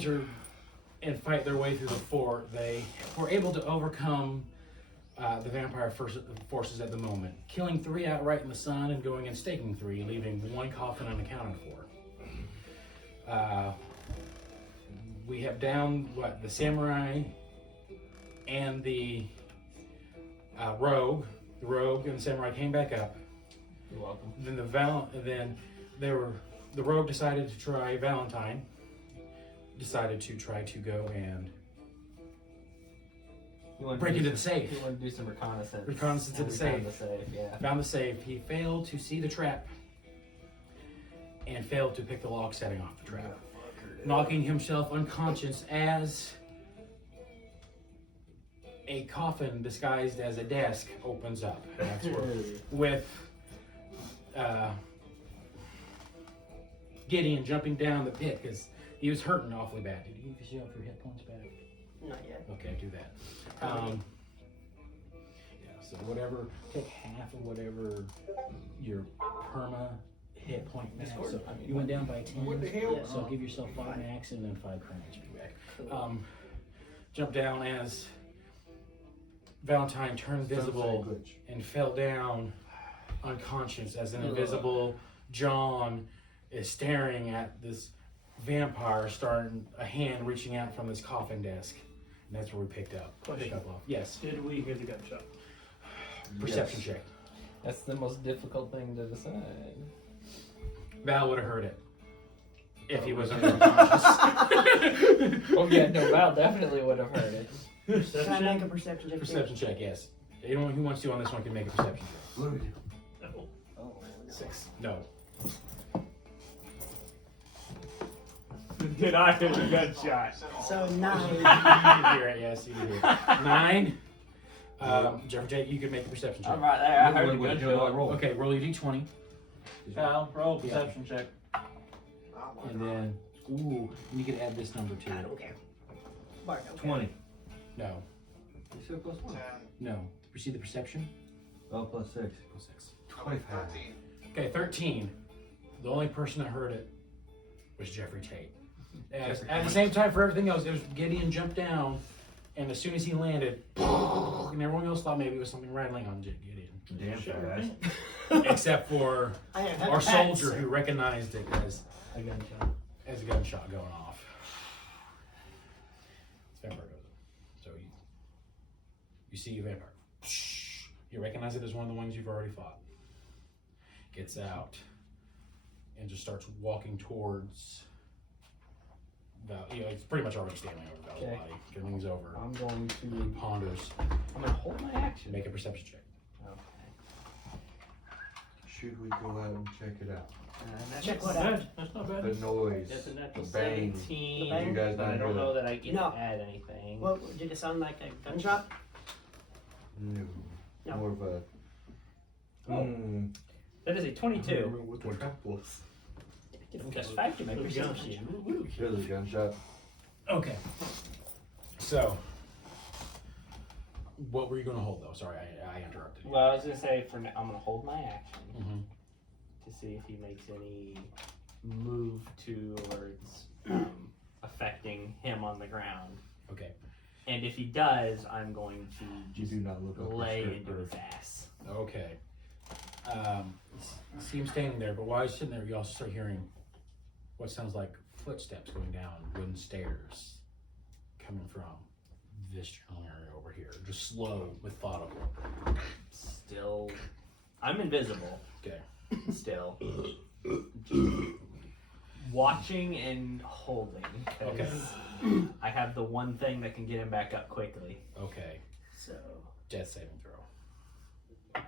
enter and fight their way through the fort, they were able to overcome the vampire forces at the moment, killing 3 outright in the sun and going and staking 3, leaving 1 coffin unaccounted for. We have downed the samurai and the rogue. The rogue and the samurai came back up. You're welcome. Then the rogue decided to try Valentine. Decided to try to go and break into the safe. You want to do some reconnaissance. Reconnaissance to the safe. Yeah. Found the safe. He failed to see the trap and failed to pick the lock setting off the trap, knocking himself unconscious as a coffin disguised as a desk opens up. And that's where, with Gideon jumping down the pit because he was hurting awfully bad. Did you use your hit points back? Not yet. Okay, do that. So whatever, take half of whatever your perma hit point max. So you went down by 10. What the hell? Yeah, so give yourself 5 max and then 5 current HP back. Jump down as Valentine turned visible and fell down unconscious as an invisible John is staring at this vampire, starting a hand reaching out from this coffin desk. And that's where we pick up off. Yes. Did we hear the gunshot? Perception check. That's the most difficult thing to decide. Val would have heard it if he was unconscious. Oh yeah, no, Val definitely would have heard it. Can I make a perception check? Perception check, yes. Anyone who wants to on this one can make a perception check. No. Oh, 6. No. Did I hear the gunshot? so You 9. can hear it, yes, you can hear it. 9. Jeffrey J, you can make a perception check. I'm right there. I heard the gunshot. Okay, roll your d20. Cal, roll a perception check. And then, you can add this number to I it. don't care. Bart, don't 20. No. You said plus 1. No. You see the perception? Oh, plus 6. Plus 6. 25. Okay, 13. The only person that heard it was Jeffrey Tate. At the same time, for everything else, it was Gideon jumped down, and as soon as he landed, and everyone else thought maybe it was something rattling on Gideon. Damn fast. Except for I have our that, soldier so- who recognized it as A gunshot. a gunshot going off. It's vampire goes. So you see a vampire. You recognize it as one of the ones you've already fought. Gets out and just starts walking towards Val. It's pretty much already standing over Val's Okay. body. Everything's over. I'm going He to. ponders. I'm gonna hold my action. Make a perception check. Okay. Should we go out and check it out? Check what That's out. That's not bad. The noise, That's a natural the bang. 17. The bang? You guys but I not don't hear know that? that I can No. add anything. What, did it sound like a gunshot? No. No. More of a. That is a 22. What the trap was? Just 5 to make Those perception. Here's a gunshot. Okay. So, what were you going to hold though? Sorry, I interrupted you. Well, I was gonna say for now, I'm gonna hold my action Mhm. to see if he makes any move towards affecting him on the ground. Okay. And if he does, I'm going to You just do not look up lay the into script his ass. Okay. See him standing there, but while he's sitting there, you also start hearing what sounds like footsteps going down wooden stairs coming from this general area over here. Just slow, methodical. Still, I'm invisible. Okay. Still, just watching and holding. 'Cause I have the one thing that can get him back up quickly. Okay. So, Death saving throw.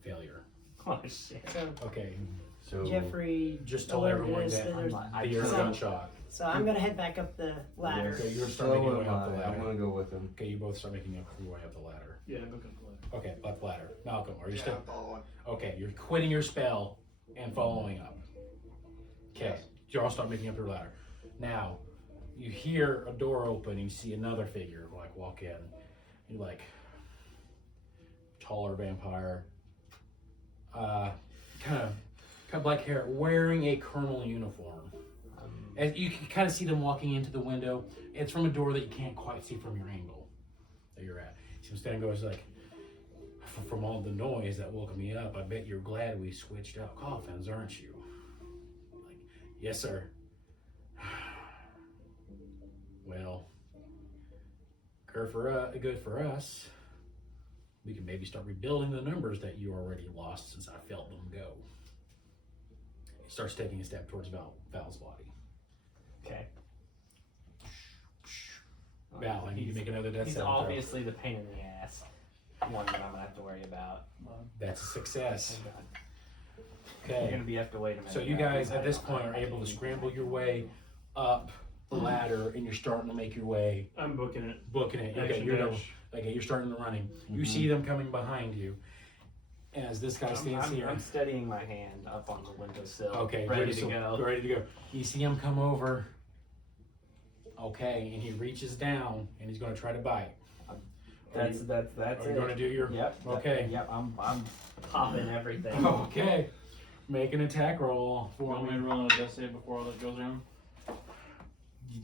Failure. Oh shit! so Okay. So Jeffrey Just tell alerted everyone us that that there's- I you're a So- gunshot. so I'm gonna head back up the ladder. Okay, you're so starting your way am up the I. I'm ladder. gonna go with him. Okay, you both start making your way up the ladder. Yeah, go for it. Okay, up the ladder. Malcolm, are you still? Okay, you're quitting your spell and following up. Okay, you all start making up your ladder. Now, you hear a door open and you see another figure like walk in. You're like, taller vampire, kind of black hair, wearing a colonel uniform. And you can kind of see them walking into the window. It's from a door that you can't quite see from your angle that you're at. So standing goes like, from all the noise that woke me up, I bet you're glad we switched out coffins, aren't you? Like, yes, sir. Well, good for us. We can maybe start rebuilding the numbers that you already lost since I felt them go. He starts taking a step towards Val's body. Okay. Val, I need you to make another death He's saving throw. obviously the pain in the ass. One that I'm gonna have to worry about. That's a success. Thank God. You're Okay. gonna have to wait a minute. So you guys at this point are able to scramble your way up the ladder, and you're starting to make your way, I'm booking it. booking it. Okay, Action you're dash. okay. You're starting the running. You see them coming behind you, and as this guy stands here. I'm steadying my hand up on the windowsill. Okay, ready to go. Ready to go. You see him come over. Okay, and he reaches down, and he's going to try to bite. That's Are it. you going to do your? Yep. Okay. Yep. I'm popping everything. Okay. Make an attack roll You for want me to me. roll a death save before all that goes around?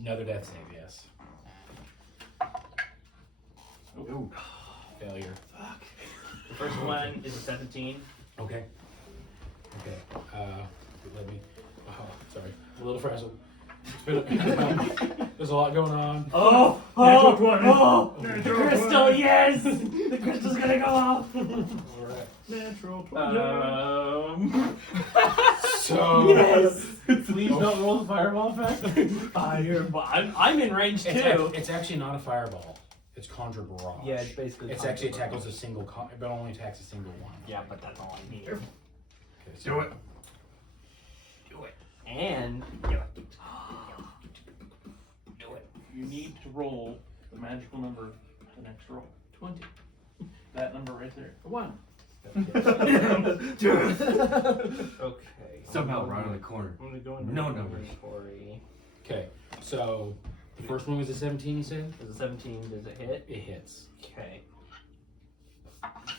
Another death save, yes. Ooh. Failure. The first one is a 17. Okay. Okay. Let me. Oh, sorry. A little frazzled. There's a lot going on. Oh! Natural 20. The crystal, yes! The crystal's gonna go off. All right. Natural 20. So. Yes! Please don't roll the fireball effect. Fireball. I'm in range too. It's actually not a fireball. It's conjure barrage. Yeah, it's basically. It's actually tackles a single, but only attacks a single one. Yeah, but that's all I need. Okay, so Do it. Do it. And. do it. You need to roll the magical number of the next roll. 20. That number right there. 1. Okay. Somehow right on the corner. I'm gonna go into No my numbers. inventory. Okay, so the first one was a 17. You said Does a 17, does it hit? it hits. Okay.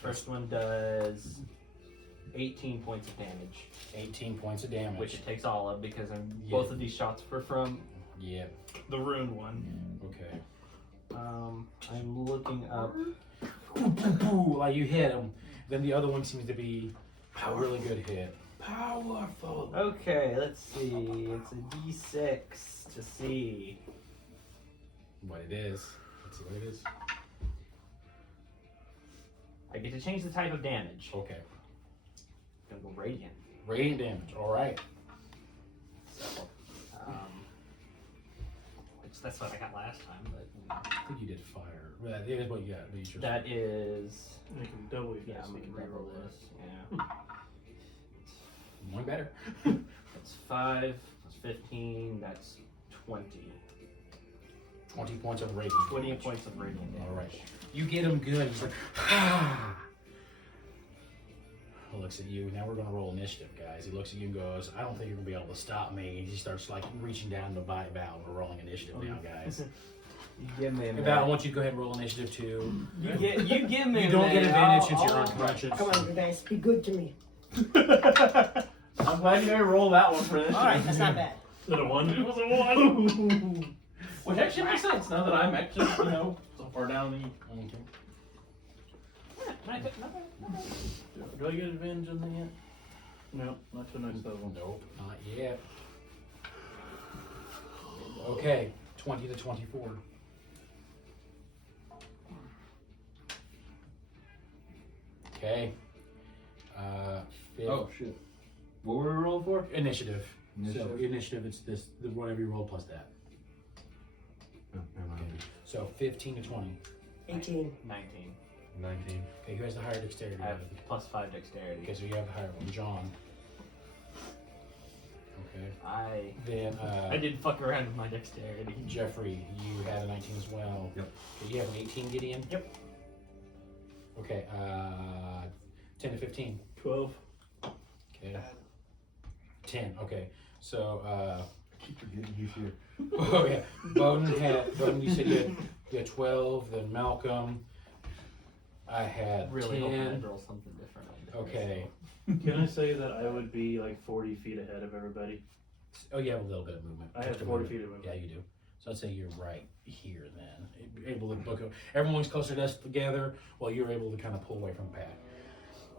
First one does 18 points of damage, 18 points of damage. which it takes all of because Yeah. both of these shots were from Yeah. the rune one. Okay. I'm looking up. Like you hit him. Then the other one seems to be a really good hit. Powerful. Okay, let's see. It's a D6 to see. What it is. Let's see what it is. I get to change the type of damage. Okay. Gonna go radiant. Radiant damage. All right. So, which that's what I got last time, but I think you did fire. That is what you got. But you just- that is. Make him double your Yeah, death I'm save. gonna reroll this. Yeah. One better. That's 5 plus 15. That's 20. 20 points of radiant. 20 damage. points of radiant damage. All right. You get him good. He's like, ah. He looks at you. Now we're going to roll initiative, guys. He looks at you and goes, I don't think you're going to be able to stop me. And he starts like reaching down to bite Val. We're rolling initiative now, guys. Give me a Hey, Val, I want you to go ahead and roll initiative too. You give me. You don't get advantage since you're I'll- unconscious. Come on, you guys, be good to me. I'm glad you didn't roll that one for this. All right, that's not bad. Is it a 1? It was a 1. Which actually makes sense now that I'm actually, so far down the. Okay. Do I get advantage on that yet? No, not till next level. Nope, not yet. Okay, 20 to 24. Okay. Oh shit. What were we rolling for? Initiative. Initiative. So initiative, it's this the whatever you roll plus that. Oh, never mind. So 15 to 20. 18. 19. 19. Okay, who has the higher dexterity? I have plus 5 dexterity. Okay, so you have the higher one, John. Okay. Then I did fuck around with my dexterity. Jeffrey, you had a 19 as well. Yep. Okay, you have an 18, Gideon? Yep. Okay, 10 to 15. 12. Okay. 10, okay. So, Keep forgetting he's here. oh yeah, Boden, you said you had 12, then Malcolm, I had Really hoping 10. I'd roll something different. Okay, Can I say that I would be like 40 feet ahead of everybody? Oh, you have a little bit of movement. I have Just a 40 movement. feet of movement. Yeah, you do. So I'd say you're right here then. Able to book it. Everyone's closer to us together while you're able to kind of pull away from the pack.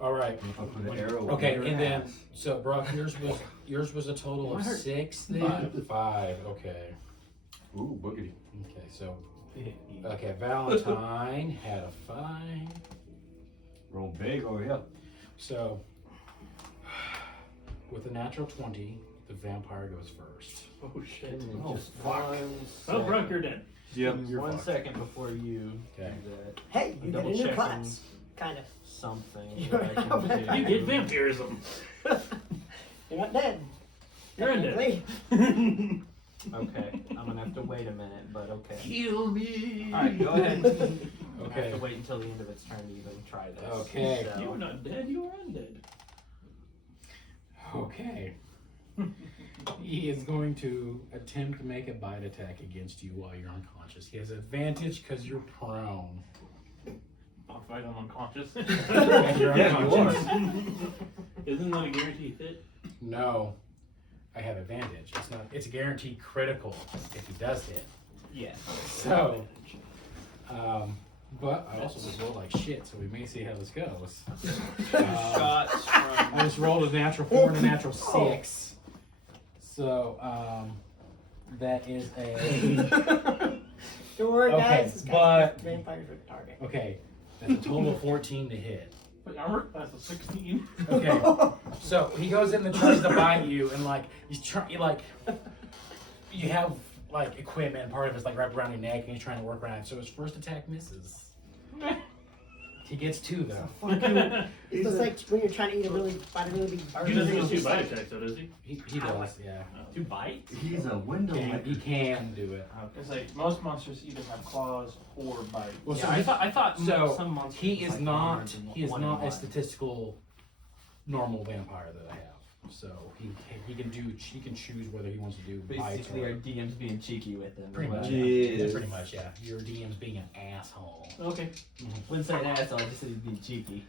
All right. I'll put an arrow Okay, in your and then ass. so Brock, yours was a total of 6 then? 5. Okay. Ooh, boogity. Okay, so Valentine had a 5. Roll big over here. So with a natural 20, the vampire goes first. Oh shit. Oh, Just fuck. Oh, Brock, you're dead. Yep. You're One fucked. second before you Okay. do that. Hey, you got a Double new checking. class. Kind of. Something. You're that I not can bad. do. You get vampirism. You're not dead. You're undead. Technically. Okay, I'm gonna have to wait a minute, but okay. Kill me. Alright, go ahead. I Okay. have to wait until the end of its turn to even try this. Okay. So, You are not dead, you are undead. Okay. He is going to attempt to make a bite attack against you while you're unconscious. He has advantage because you're prone. I'll fight, I'm unconscious. And you're Yeah, you unconscious. Isn't that a guaranteed hit? No. I have advantage. It's a guaranteed critical if he does hit. yeah. So but I also just rolled like shit, so we may see how this goes. Shots I from. just rolled a natural 4 and a natural 6. So that is a Don't worry, Okay, guys. This guy's but- vampires are the target. okay. That's a total of 14 to hit. But armor class is 16. Okay. So he goes in and tries to bite you, and like he's trying, you have like equipment, and part of it's like wrapped around your neck, and he's trying to work around it. So his first attack misses. He gets 2 though. It's just like when you're trying to eat a really big bird. He doesn't and get it's 2 just bite like- attacks, though, does he? He does, yeah. 2 bites? He's a window He can do it. It's like most monsters either have claws or bite. Well, Yeah, so I thought so some monsters he was is like not armored and he is one in not a one. statistical normal vampire that I have. So he can choose whether he wants to do bites Basically, or our DM's being cheeky with them. pretty much. Well, Yeah, Yes. pretty much, yeah. Your DM's being an asshole. Okay. Wouldn't say an asshole, I just said he's being cheeky.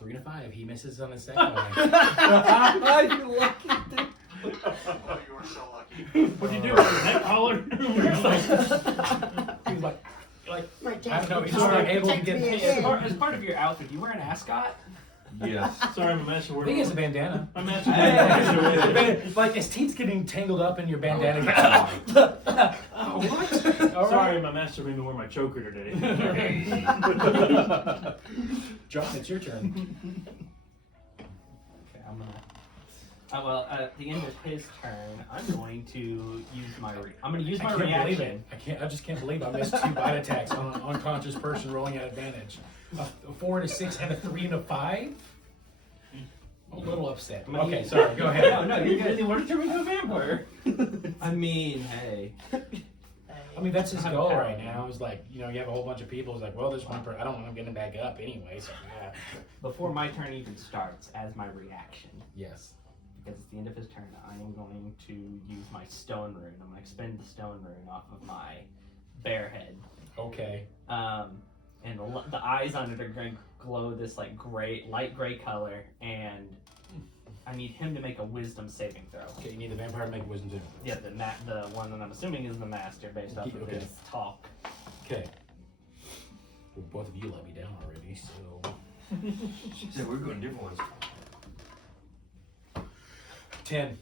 3 to 5. He misses on his second one. You lucky dude. Oh, you are so lucky. What'd you do with your neck collar? He's like My I don't chest know, he's protects not able to me get- again. As part of your outfit, you wear an ascot? Yes. Sorry, I'm a master I word. think it's a bandana. I'm master Like his teeth's getting tangled up in your bandana. Oh, what? All Sorry, right. my master made me wear my choker today. John, it's your turn. Okay, I'm gonna. Well, at the end of his turn, I'm going to use my. I'm going to use I my can't believe reaction. it. I just can't believe I missed 2 bite attacks on an unconscious person rolling at advantage. A 4 and a 6 and a 3 and a 5. I'm a little upset. Okay, sorry. Go ahead. No, you're Really good. wanted to turn me into a vampire. I mean, hey. I mean, that's his goal right now. Is like, you have a whole bunch of people. It's like, well, there's one person. I don't want him getting back up anyway. So yeah. Before my turn even starts, as my reaction, Yes. because it's the end of his turn, I am going to use my stone rune. I'm going to expend the stone rune off of my bear head. Okay. And the eyes on it are going to glow this like light gray color, and I need him to make a wisdom saving throw. Okay. You need the vampire to make a wisdom saving throw. Yeah, the one that I'm assuming is the master based off of Okay. his talk. Okay. Well, both of you let me down already. So She said we're going different ones. 10.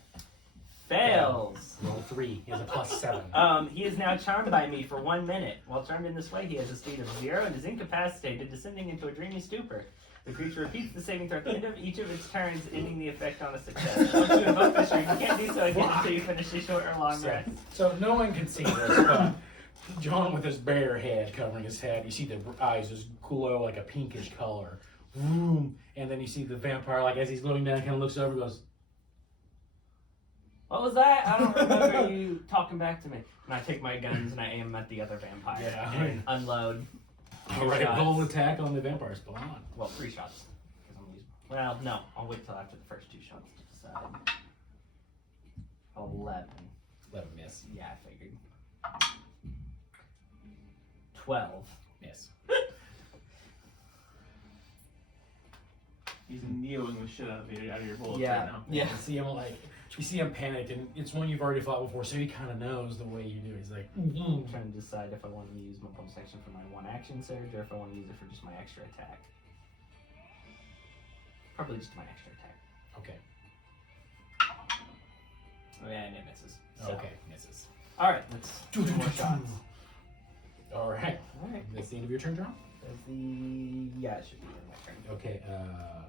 Fails. Roll 3. He has a +7. He is now charmed by me for 1 minute. While charmed in this way, he has a speed of 0 and is incapacitated, descending into a dreamy stupor. The creature repeats the saving throw at the end of each of its turns, ending the effect on a success. Once you invoke this rune, you can't do so again until you finish a short or long rest. So no one can see this, but John with his bare head covering his head, you see the eyes just glow like a pinkish color. Vroom. And then you see the vampire, like as he's glowing down, kind of looks over and goes, What was that? I don't remember you talking back to me. And I take my guns and I aim at the other vampire. Yeah. And unload. all right, Shots. roll an attack on the vampire spawn. Well, 3 shots. 'Cause I'm using- Well, no. I'll wait till after the first 2 shots to decide. 11. Let him miss. Yeah, I figured. 12. Miss. He's neoing the shit out of your bullets Yeah. right now. Yeah. You see him like You see him panicked, and it's one you've already fought before, so he kind of knows the way you do. He's like, I'm trying to decide if I want to use my bonus action for my one action surge or if I want to use it for just my extra attack. Probably just my extra attack. okay, Oh, yeah, and it misses. So. okay, misses. Alright, let's do more shots. All right, Alright. that's the end of your turn, John. That's the. Yeah, it should be in my turn. Okay,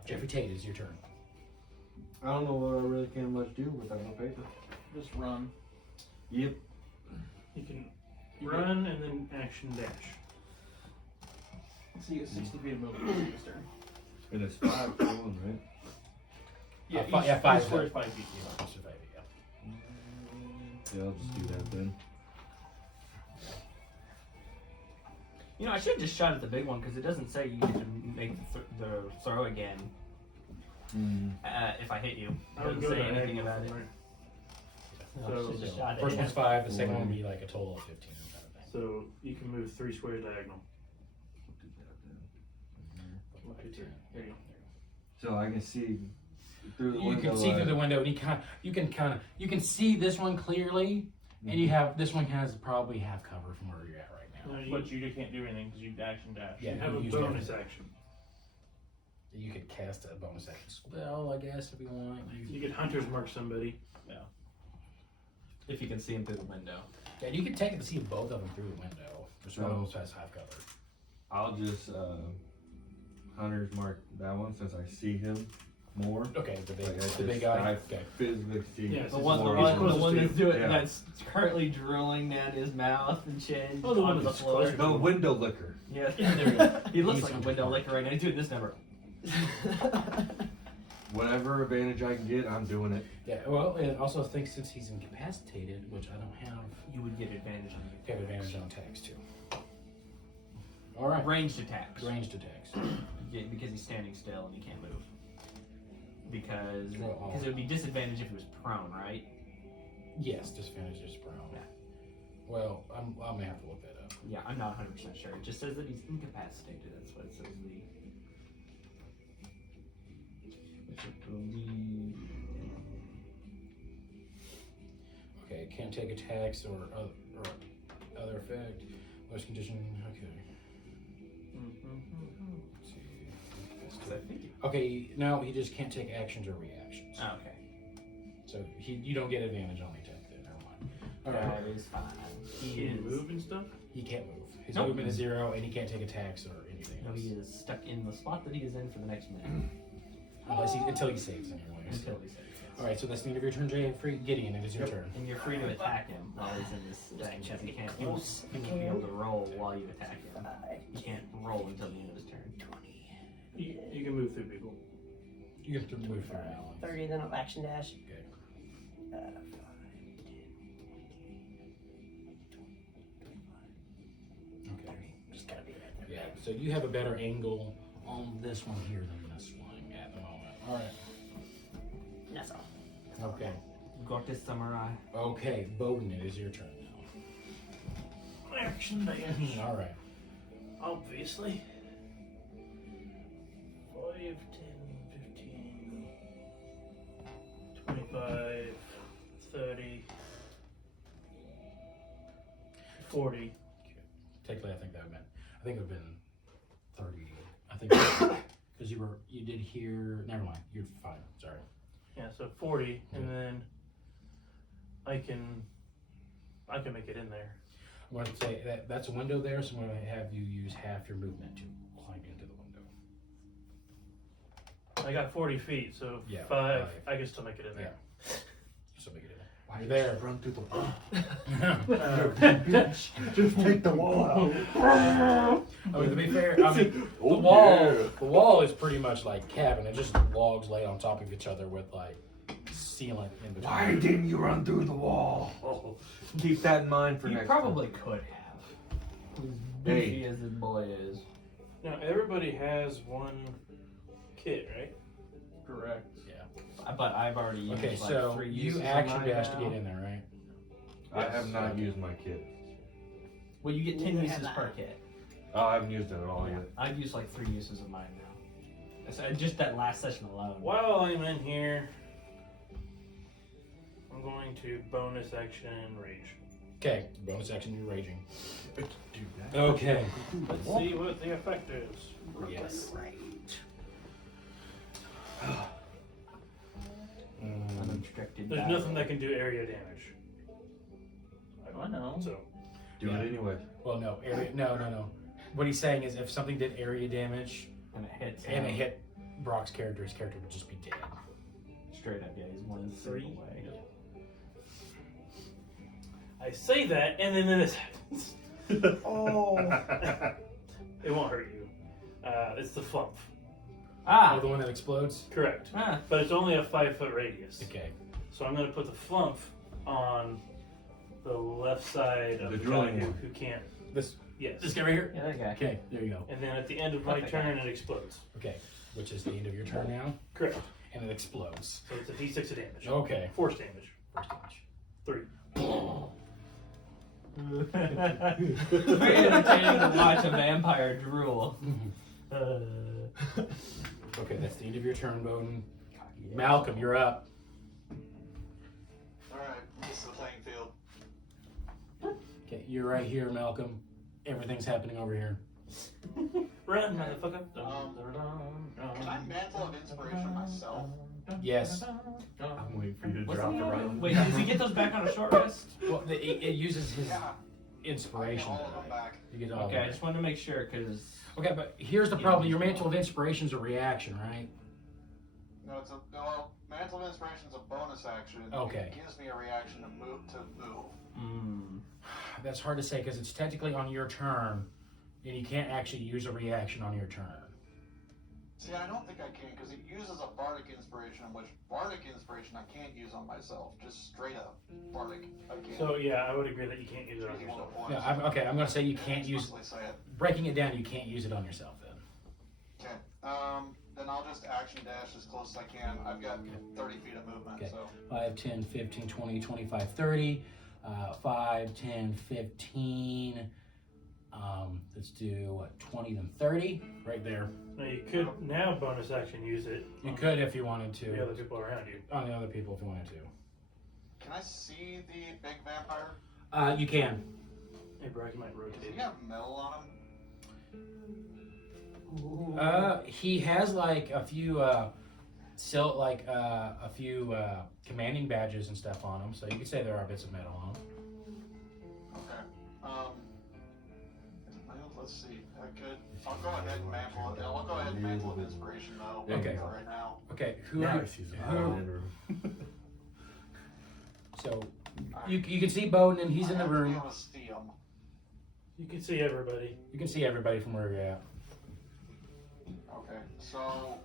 Jeffrey Tate, is your turn. I don't know what I really can much do without my paper. Just run. Yep. You can run and then action dash. So you get 60 feet of movement this turn. And it's 5 for one, right? Yeah, 5 each square is 5 feet. Yeah, just 5 feet, yeah. Yeah, I'll just do that then. You know, I should have just shot at the big one because it doesn't say you get to make the throw again if I hit you. It I would doesn't go say anything diagonal about it. from there. No, I So- should've just shot First it. one's 5, the second one will be like a total of 15. Kind of thing. So you can move 3 squares diagonal. Do that then. 1, 2, 3. There you go. So I can see through the You window. can see through the window, and you can see this one clearly, and you have this one has probably half cover from where you're at right now. No, but you can't do anything because you action dash. Yeah, You have you a use bonus that. action. You could cast a bonus action spell, I guess, if you want. You can hunter's mark somebody. If you can see him through the window. Yeah, you can take it to see both of them through the window. This one also has half cover. I'll just hunter's mark that one since I see him more. Okay, the big, Like, the big guy. Okay. Physically see. Yes, The it's one, more the closest one to that's you. doing Yeah. that's currently drilling down his mouth and chin Oh, the one onto the that's floor. closer. The window licker. Yeah, there he is. He looks He's like a on window top. licker right now. He's doing this number. Whatever advantage I can get, I'm doing it. Yeah, well, and also think since he's incapacitated, which I don't have, You would get advantage on you have advantage on attacks too. All right, ranged attacks. ranged attacks. Yeah, because he's standing still and he can't move. Because Well, it would be disadvantage if he was prone, right? Yes, disadvantage is brown. Yeah. Well, I'm gonna have to look that up. Yeah, I'm not 100% sure. It just says that he's incapacitated. That's what it says. Which I believe. Okay, can't take attacks or other effect. Most condition. Okay. Let's see. Okay, no, he just can't take actions or reactions. Oh, okay. So you don't get advantage on the attack then. Never mind. All right. That is fine. He Can you is. move and stuff? He can't move. His Nope. movement is 0, and he can't take attacks or anything No, else. he is stuck in the spot that he is in for the next minute. Until he saves anyways. Until he saves. Yes. All right, so that's the end of your turn, Jay. Gideon, it is your turn. And you're free to attack him while he's in this thing, because he can't. He won't be able to roll while you attack him. He can't roll until the end of his turn. You can move through people. You have to move through now. 30, then I'll action dash. Okay. 5, 10, Okay. just gotta be right there. Yeah. So you have a better angle on this one here than this one at the moment. All right. That's all. Okay. Got this samurai. Okay, Boden, it is your turn now. Action dash. All right. Obviously. 5, 10, 15, 25, 30, 40. Technically, I think that meant. I think it would have been 30. I think because you did hear. Never mind. You're fine. Sorry. Yeah, so 40, and then I can make it in there. I'm going to say that's a window there, so I'm going to have you use half your movement to climb into the window. I got 40 feet, so Yeah, 5, five. I can still make it in there. So make it in. Why You're did you there. run through the wall? Just take the wall out. I mean, to be fair, I mean, the wall is pretty much like cabin. It's just logs laid on top of each other with like sealant in between. Why didn't you run through the wall? Keep that in mind for You next probably could have. As goofy as this boy is. Now, everybody has one kit, right? Correct. But I've already used Okay, like so 3 you uses of action mine dash to now. get in there, right? I have not used my kit. Well, you get 10 Neither uses have per I. kit. Oh, I haven't used it at all yet. I've used like 3 uses of mine now. So just that last session alone. While I'm in here, going to bonus action rage. Okay, bonus action, you're raging. Do that. Okay. Let's see what the effect is. Yes. Unobstructed. There's nothing that can do area damage. I know. So Do it anyway. Well, no, area. No. What he's saying is, if something did area damage And it hits and it him. hit Brock's character, his character would just be dead. Straight up, yeah, he's 1 3 away. I say that, and then this happens. Oh. It won't hurt you. It's the flump. Oh, Ah! the one that explodes. Correct. Ah. But it's only a 5-foot radius. Okay. So I'm going to put the flump on the left side of The the guy drilling who, one. who can't. This Yes. guy right here. Yeah, that guy. Okay, there you go. And then at the end of my Okay. turn, it explodes. Okay, which is the end of your turn now, Correct. and it explodes. So it's a d6 of damage. Okay. Force damage. First damage. 3. Very entertaining to watch a vampire drool. Okay, that's the end of your turn, Boden. Malcolm, you're up. Alright, this is the playing field. Okay, you're right here, Malcolm. Everything's happening over here. Run, motherfucker. Can I mantle of inspiration myself? Yes. I'm waiting for you to What's drop the the other right. one? Wait, did we get those back on a short rest? Well, it uses his Yeah. I get inspiration. all of them back. You get all Okay, of I it. just wanted to make sure, because... Okay, but here's the problem. Your mantle of inspiration is a reaction, right? No, mantle of inspiration is a bonus action. Okay. It gives me a reaction to move. That's hard to say because it's technically on your turn, and you can't actually use a reaction on your turn. See, I don't think I can because it uses a bardic inspiration, which bardic inspiration I can't use on myself. Just straight up bardic. I can't. So, yeah, I would agree that you can't use it on Using one yourself. of the points. Yeah, I'm going to say you can't It's use. mostly say it. Breaking it down, you can't use it on yourself then. Okay. Then I'll just action dash as close as I can. I've got 30 feet of movement, Okay. so 5, 10, 15, 20, 25, 30. 5, 10, 15. Let's do 20, then 30. Right there. Now, you could now bonus action use it You on could if you wanted the other to. people around you. On the other people if you wanted to. can I see the big vampire? You can. Hey, Brock, you might Does rotate. he have metal on him? He has like a few, a few commanding badges and stuff on him, so you could say there are bits of metal on him. Okay. Well, let's see. I'll go ahead and mantle it. I'll go ahead and mantle of inspiration though. Okay. For right now. Okay, who Now are he sees who- him. So you can see Boden and he's in the I have to be room. able to see him. You can see everybody. You can see everybody from where you're at. Okay. So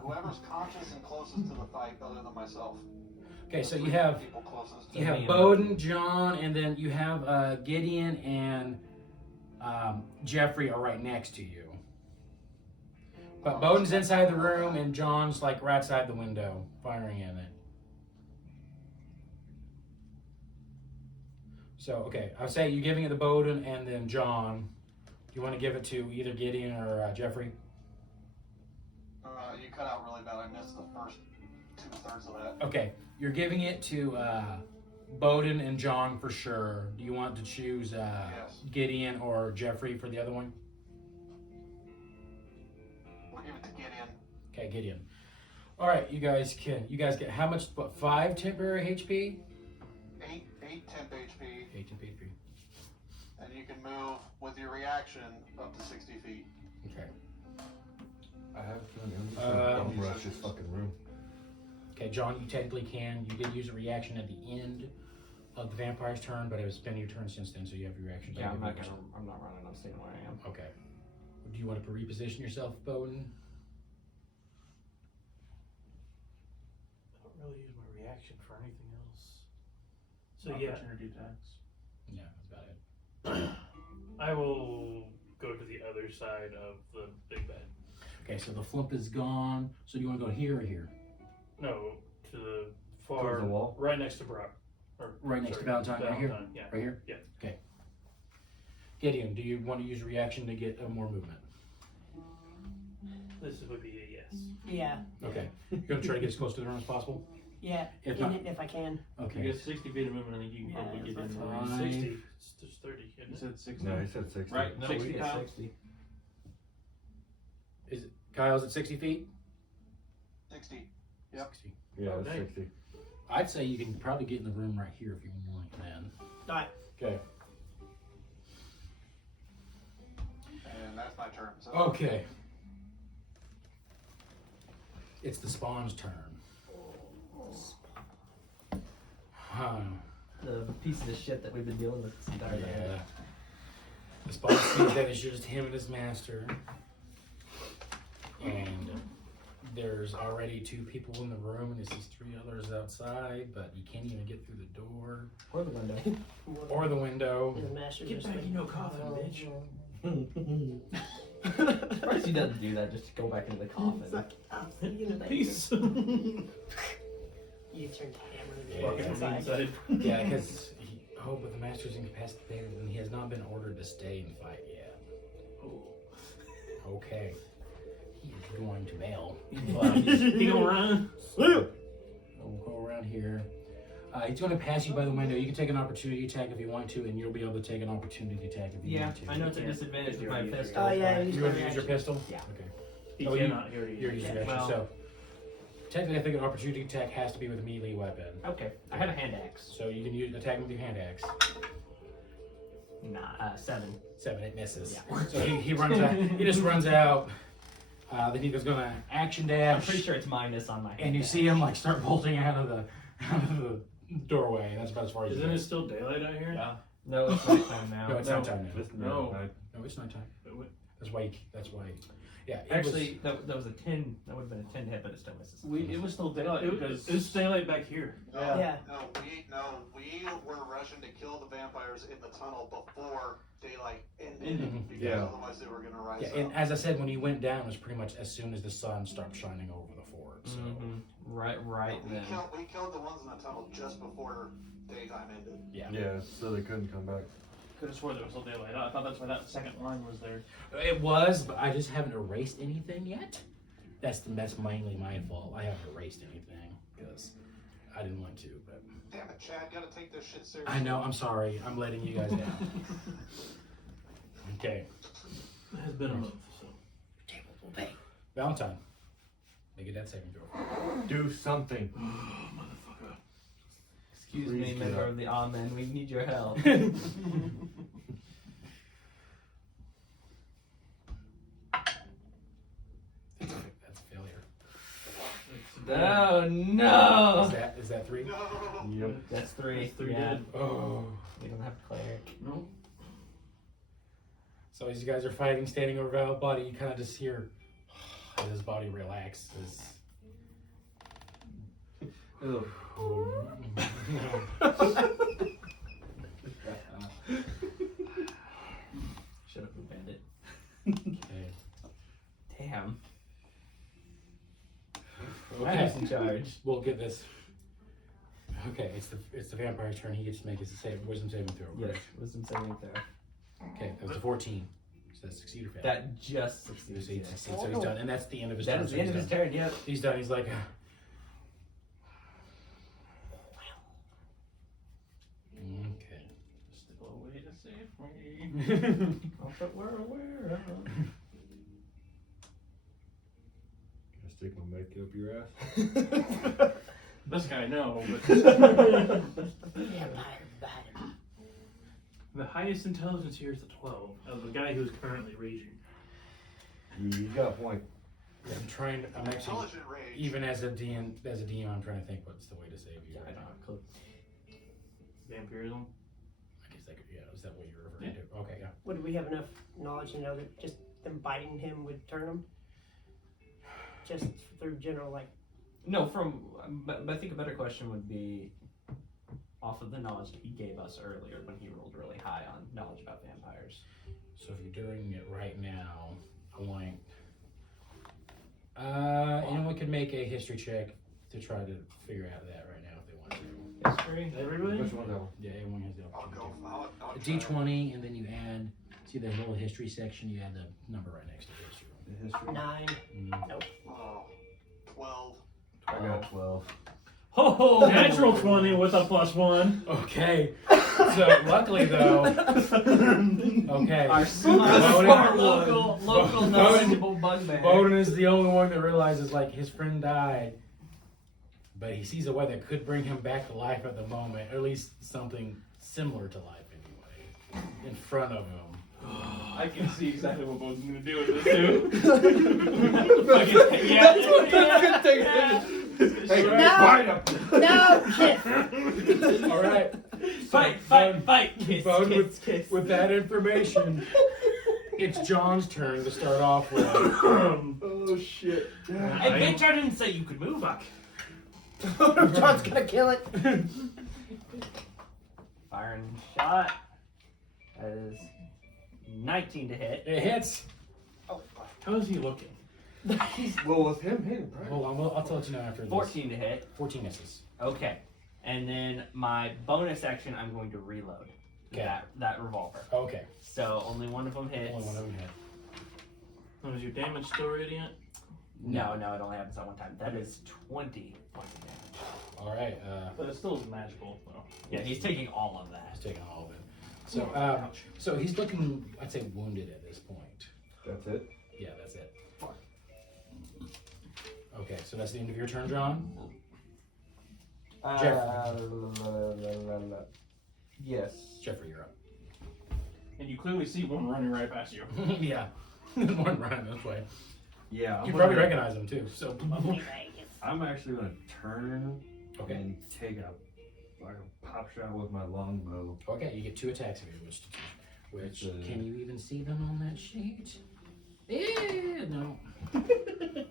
whoever's conscious and closest to the fight, other than myself. Okay, so The you three have people closest. you to have me. Boden, John, and then you have Gideon and Jeffrey are right next to you. But Boden's inside the room and John's like right outside the window, firing in it. So okay, I'll say you're giving it to Boden and then John. Do you want to give it to either Gideon or Jeffrey? You cut out really bad. I missed the first 2/3 of that. Okay, you're giving it to Boden and John for sure. Do you want to choose Yes. Gideon or Jeffrey for the other one? We'll give it to Gideon. Okay, Gideon. All right, you guys get how much? What, 5 temporary HP? 8 temp HP, 8 temp HP. and you can move with your reaction up to 60 feet. Okay. I have fun. I'm just gonna bum rush this fucking room. Okay, John, you technically can. You did use a reaction at the end of the vampire's turn, but it's been your turn since then, so you have your reaction. Yeah, I'm not running. I'm staying where I am. Okay. Do you want to reposition yourself, Boden? I don't really use my reaction for anything else. So yeah, Opportunity attacks. Yeah, that's about it. I will go to the other side of the big bed. Okay, so the flump is gone. So do you want to go here or here? No, to the far Towards the wall? right next to Brock. Or, Right next to sorry, Valentine, right here? Valentine, yeah. Right here? Yeah. Okay. Gideon, do you want to use a reaction to get more movement? This would be a yes. Yeah. Okay. You're going to try to get as close to the room as possible? Yeah, If in not, it if I can. I okay. guess 60 feet of movement, I think you can Yeah, probably get that's in. fine. 60. There's 30, You isn't it? said 60. No, he said 60. Right, no, 60 we at Kyle. 60. Kyle's at 60 feet? 60. Yep. 60. Yeah, it's Okay. 60. I'd say you can probably get in the room right here if you want, then. Alright. Okay. And that's my turn. So. Okay. It's the spawn's turn. Huh. The pieces of shit that we've been dealing with this entire day. Yeah. The spawn sees that it's just him and his master. And there's already 2 people in the room, and there's these 3 others outside, but you can't even get through the door Or the window. or the window. The master Get just back like, in your coffin, bitch. Of course he doesn't do that, just to go back into the coffin. It's like, I'll see you later. Peace. You turned hammer Yeah. Walking from the inside. inside. Yeah, because but the master's incapacitated, and he has not been ordered to stay and fight yet. Okay. He is going to bail. But He gonna run? we'll go around here. He's going to pass you by the window. You can take an opportunity attack if you want to, and you'll be able to take an opportunity attack if you Yeah, want to. I know it's a Yeah. disadvantage with my You're pistol. Oh, yeah, but- you You want to use your pistol? Yeah. Okay. He Oh, you- cannot. He already You're using your Yeah, action. well- So, technically, I think an opportunity attack has to be with a melee weapon. Okay, I have a hand axe. So you can use attack with your hand axe. 7. 7, it misses. Yeah. So he runs out. He just runs out. Then he goes gonna action dash. I'm pretty sure it's minus on my hand And you axe. see him like start bolting out of the doorway. That's about as far as Isn't you it get. still daylight out here? Yeah. No, it's nighttime now. No, it's No. nighttime now. It's No. No, it's nighttime. But what- That's why. Yeah. it Actually, that was a 10. That would have been a 10 hit, but it still misses. It was still daylight because It's daylight back here. No, Yeah. we were rushing to kill the vampires in the tunnel before daylight ended Mhm. because Yeah. otherwise they were gonna rise Yeah, up. and as I said, when you went down, it was pretty much as soon as the sun stopped shining over the fort. So. Mhm. Right we then. killed the ones in the tunnel just before daytime ended. Yeah, so they couldn't come back. could have swore there was still daylight. I thought that's why that second line was there. It was, but I just haven't erased anything yet. That's mainly my fault. I haven't erased anything because I didn't want to. But Damn it, Chad, gotta take this shit seriously. I know. I'm sorry. I'm letting you guys down. Okay, It has been a month, so. Table will pay. Valentine. Make a death saving throw. Do something. Motherfucker. Excuse Please me, get member up. of the Amen. We need your help. That's a failure. Oh no! Is that 3? No. Yep. That's 3. That's 3 yeah. dead. Oh. We don't have cleric. No. So as you guys are fighting, standing over Val's body, you kind of just hear as his body relaxes. Ugh. Shut up, you bandit. Okay. Damn. Okay. Who's in charge? We'll get this. Okay, it's the vampire's turn. He gets to make his wisdom saving throw. Yes, correct? wisdom saving throw. Okay, that was a 14. So that's succeed or fail. That just So succeeds. he yes. succeeds, so he's done, and that's the end of his That turn. is so the end he's of his done. turn, yep. He's done. He's like, okay. Still a way to save me. Oh, but we're aware of. Can I stick my mic up your ass? This guy, no, but Yeah, bite him. The highest intelligence here is a 12 of the guy who's currently raging. You got a point. Yeah, I'm actually, Intelligent rage. even as a DM, I'm trying to think what's the way to save you. I don't have a clue. Vampirism. I guess that could, yeah, is that what you're referring to? Okay, yeah. Would we have enough knowledge to know that just them biting him would turn him? Just through general, like, No, but I think a better question would be off of the knowledge that he gave us earlier when he rolled really high on knowledge about vampires. So if you're doing it right now, I want. Anyone can make a history check to try to figure out that right now if they want to. History? Everybody? Which one's that one? Yeah, everyone has the I'll opportunity. go. I'll A try. D20, and then you add. See the little history section? You add the number right next to history. The history. 9. Mm. Oh, 12. I got 12. Oh, natural 20 with a +1. Okay. So luckily though, okay. Our Boden- local Boden- knowledgeable bugbear. Bowden is the only one that realizes like his friend died, but he sees a way that could bring him back to life at the moment, or at least something similar to life anyway, in front of him. I can see exactly what Bo's gonna do with this too. Fucking- yeah, That's what yeah, good thing yeah. Hey, No. quiet up. No, kiss. All right. Fight, kiss, Bowden, kiss. with that information, it's John's turn to start off with. Oh shit. Hey, bitch, I didn't say you could move. Fuck. John's gonna kill it. Firing shot. That is 19 to hit. It hits. How is he looking? Well, with him hitting, right? Hold on, I'll tell you now after this. 14 to hit. 14 misses. Okay. And then my bonus action, I'm going to reload Okay. that revolver. Okay. So only one of them hits. Only one of them hit. Oh, is your damage still radiant? No, it only happens at one time. That is 20 points of damage. All right. But it still is magical, though. Yeah, he's taking all of that. He's taking all of it. So he's looking, I'd say, wounded at this point. That's it. Yeah, that's it. Okay, so that's the end of your turn, John. Yes. Jeffrey, you're up. And you clearly see one running right past you. Yeah. There's one running this way. Yeah. You probably recognize him too. So. I'm actually gonna turn Okay. and take a pop shot with my longbow. Okay, you get 2 attacks if you wish to choose. Which It's, can you even see them on that sheet? Yeah, no.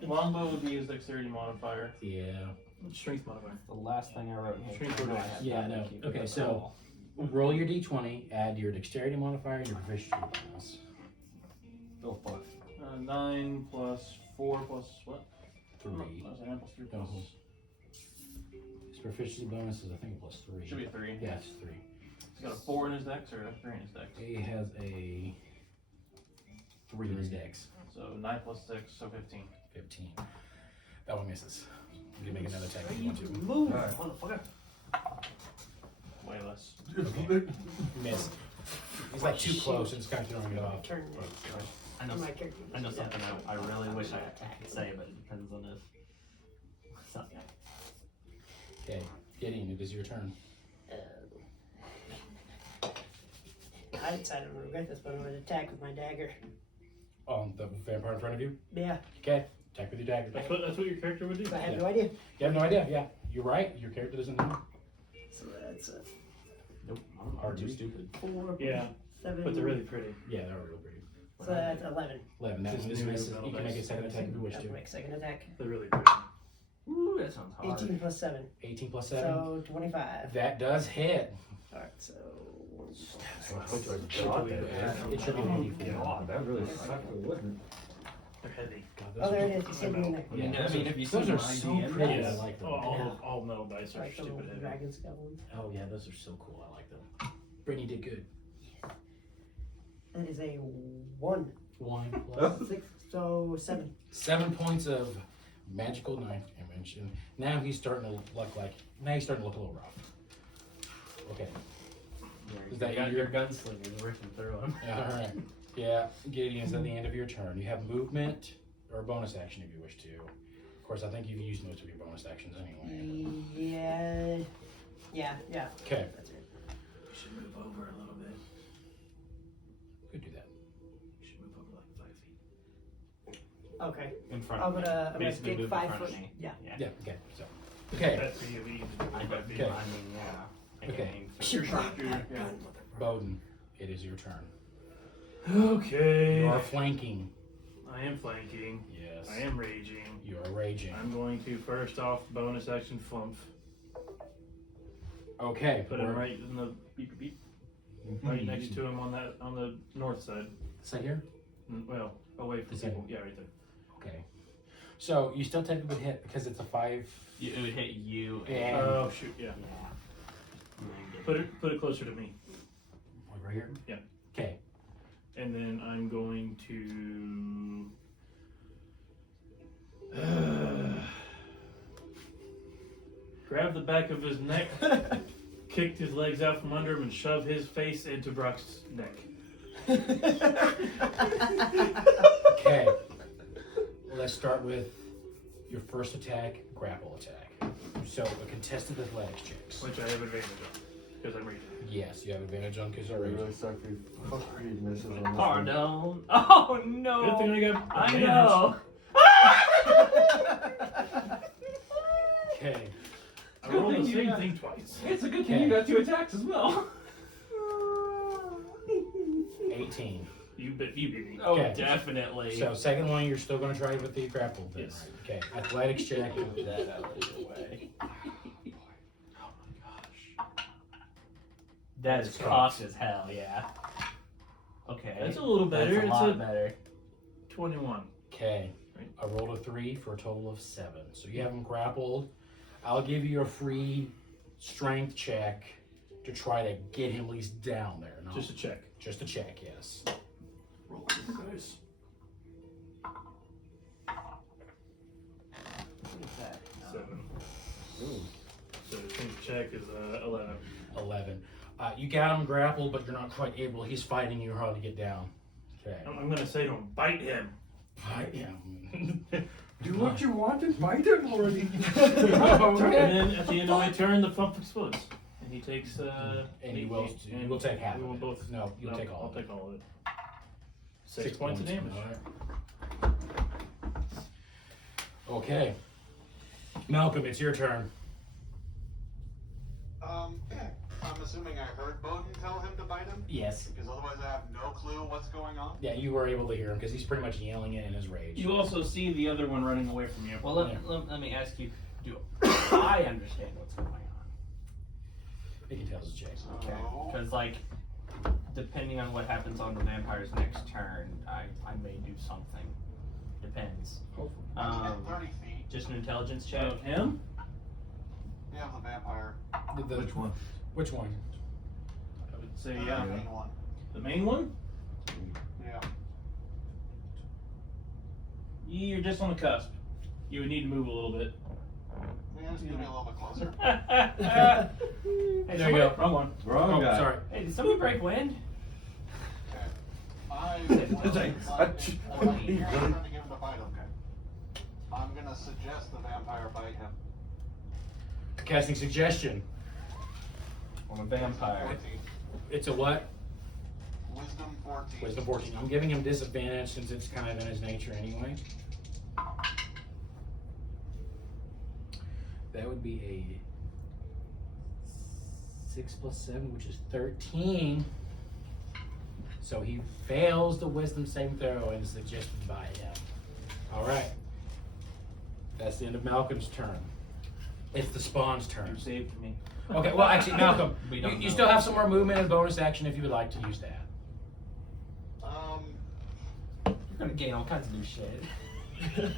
Longbow would be his dexterity modifier. Yeah. Strength modifier. The last thing I wrote in here. Strength I know I bonus. had Yeah, that, I know. keep it Okay, up so- at all. Roll your d20, add your dexterity modifier and your proficiency bonus. Oh fuck. 9 plus 4 plus what? 3. Oh, sorry, 9 plus 3 plus. No. His proficiency bonus is, I think, plus 3. Should be a 3. Yeah, it's 3. He's got a 4 in his dex or a 3 in his dex. He has a 3 in his dex. So 9 plus 6, so 15. 15. That one misses. You can make another attack if you want to. Move, Alright. motherfucker. Way less. Okay. Missed. He's like too close and it's kind of throwing it off. Turn I know, my character. I know something I really wish I could say, but it depends on if something. Okay, Gideon, it is your turn. I decided to regret this, but I'm going to attack with my dagger. Oh, the vampire in front of you? Yeah, Okay, attack with your dagger. That's what your character would do. I have Yeah. no idea. You have no idea, yeah. You're right, your character doesn't know. So that's Nope. Or too stupid. 4, Yeah, 7. but they're really pretty. Yeah, they're real pretty. So that's 11. 11, that Just one is new misses. metal You can make a dice. second attack if you wish I'll to. make second attack. They're really pretty. Ooh, that sounds hard. 18 plus 7. 18 plus 7. So 25. That does hit. Alright, so. It should be an 84. God, that really sucked, wouldn't They're heavy. God, Oh, there are- it is. It's sitting in there. Yeah, I mean, if you those see are my so DM pretty. Yeah. I like them. All metal dice are Like the little stupid heavy. dragon skeletons. Oh yeah, those are so cool. I like them. Brittany did good. That is a 1. 1 plus 6, so 7. 7 points of magical knife damage, and now he's starting to look like. Now he's starting to look a little rough. Okay. Is that your your- gunslinger ripping through him? All right. Yeah, Gideon's at the end of your turn. You have movement or bonus action if you wish to. Of course, I think you've used most of your bonus actions anyway. Yeah. Okay, That's it. You should move over a little bit. could do that. You should move over like 5 feet. Okay. In front I'm of me. gonna Basically take move in 5 front of foot. me. Yeah. Yeah. Okay. So. Okay. That's for you, but you can move I 5 feet. Okay. mean, yeah. I can Okay. aim You're through. short, yeah. Bowden, it is your turn. Okay. You are flanking. I am flanking. Yes. I am raging. You are raging. I'm going to first off bonus action flump. Okay. Put him we're- right in the beep beep beep. Right next to him on the north side. Sit here. Well, away from This side? people. Yeah, right there. Okay. So you still take a good hit because it's a 5. It would hit you. And Oh shoot, yeah. Yeah. Put it closer to me. over here. Yeah. Okay. And then I'm going to grab grab the back of his neck, kicked his legs out from under him, and shoved his face into Brock's neck. Okay. Let's start with your first attack, grapple attack. So a contested athletics checks. Which I have advantage on, because I'm reading. Yes, you have advantage on because It already. really sucks if he misses on this one. Pardon. Oh Good no. thing I got I advantage. know. Okay. I rolled the Good thing you same got- thing twice. It's a good thing you got 2 attacks as well. 18. You beat me. Oh, Okay. definitely. So second one, you're still going to try with the grapple. Then, Yes. right? Okay. Athletics check. Move that out of the way. That is That's cost as hell, yeah. Okay. That's a little better. That's a It's lot a better. 21. Okay. Right. I rolled a 3 for a total of 7. So you have him grappled. I'll give you a free strength check to try to get him at least down there. No, Just a check. just a check, yes. Roll the dice. What is that? 7. Ooh. So the strength check is 11. 11. You got him grappled, but you're not quite able. He's fighting you hard to get down. Okay. I'm gonna say to him, bite him. Fight him. Do what you want and bite him already. And then at the end of my turn, the pump explodes. And he takes, And you will take half We of will it. both. No, you'll take all I'll of it. take all of it. 6 points of damage. Alright. Okay. Malcolm, it's your turn. I'm assuming I heard Boden tell him to bite him? Yes. Because otherwise I have no clue what's going on. Yeah, you were able to hear him because he's pretty much yelling it in his rage. You also see the other one running away from you. Well, let me ask you, do I understand what's going on? He can tell his checks. Okay. So, Because, like, depending on what happens on the vampire's next turn, I may do something. Depends. I can get 30 feet. Just an intelligence check. Of him? Yeah, the vampire. Which one? Which one? I would say, The yeah. main one. The main one? Yeah. You're just on the cusp. You would need to move a little bit. Yeah, just give me a little bit closer. Hey, There you go. Wrong one. Wrong Oh, guy. sorry. Hey, did somebody break wind? Okay. I It's like, I'm trying to give him a bite, okay. I'm gonna suggest the vampire bite him. Casting suggestion. I'm a vampire. 14. It's a what? Wisdom 14. Wisdom 14. I'm giving him disadvantage since it's kind of in his nature anyway. That would be a 6 plus 7, which is 13. So he fails the wisdom saving throw and is suggested by him. All right. That's the end of Malcolm's turn. It's the spawn's turn. You saved me. Okay, well, actually, Malcolm, We you, don't you know. still have some more movement and bonus action if you would like to use that. You're gonna gain all kinds of new shit. Yeah,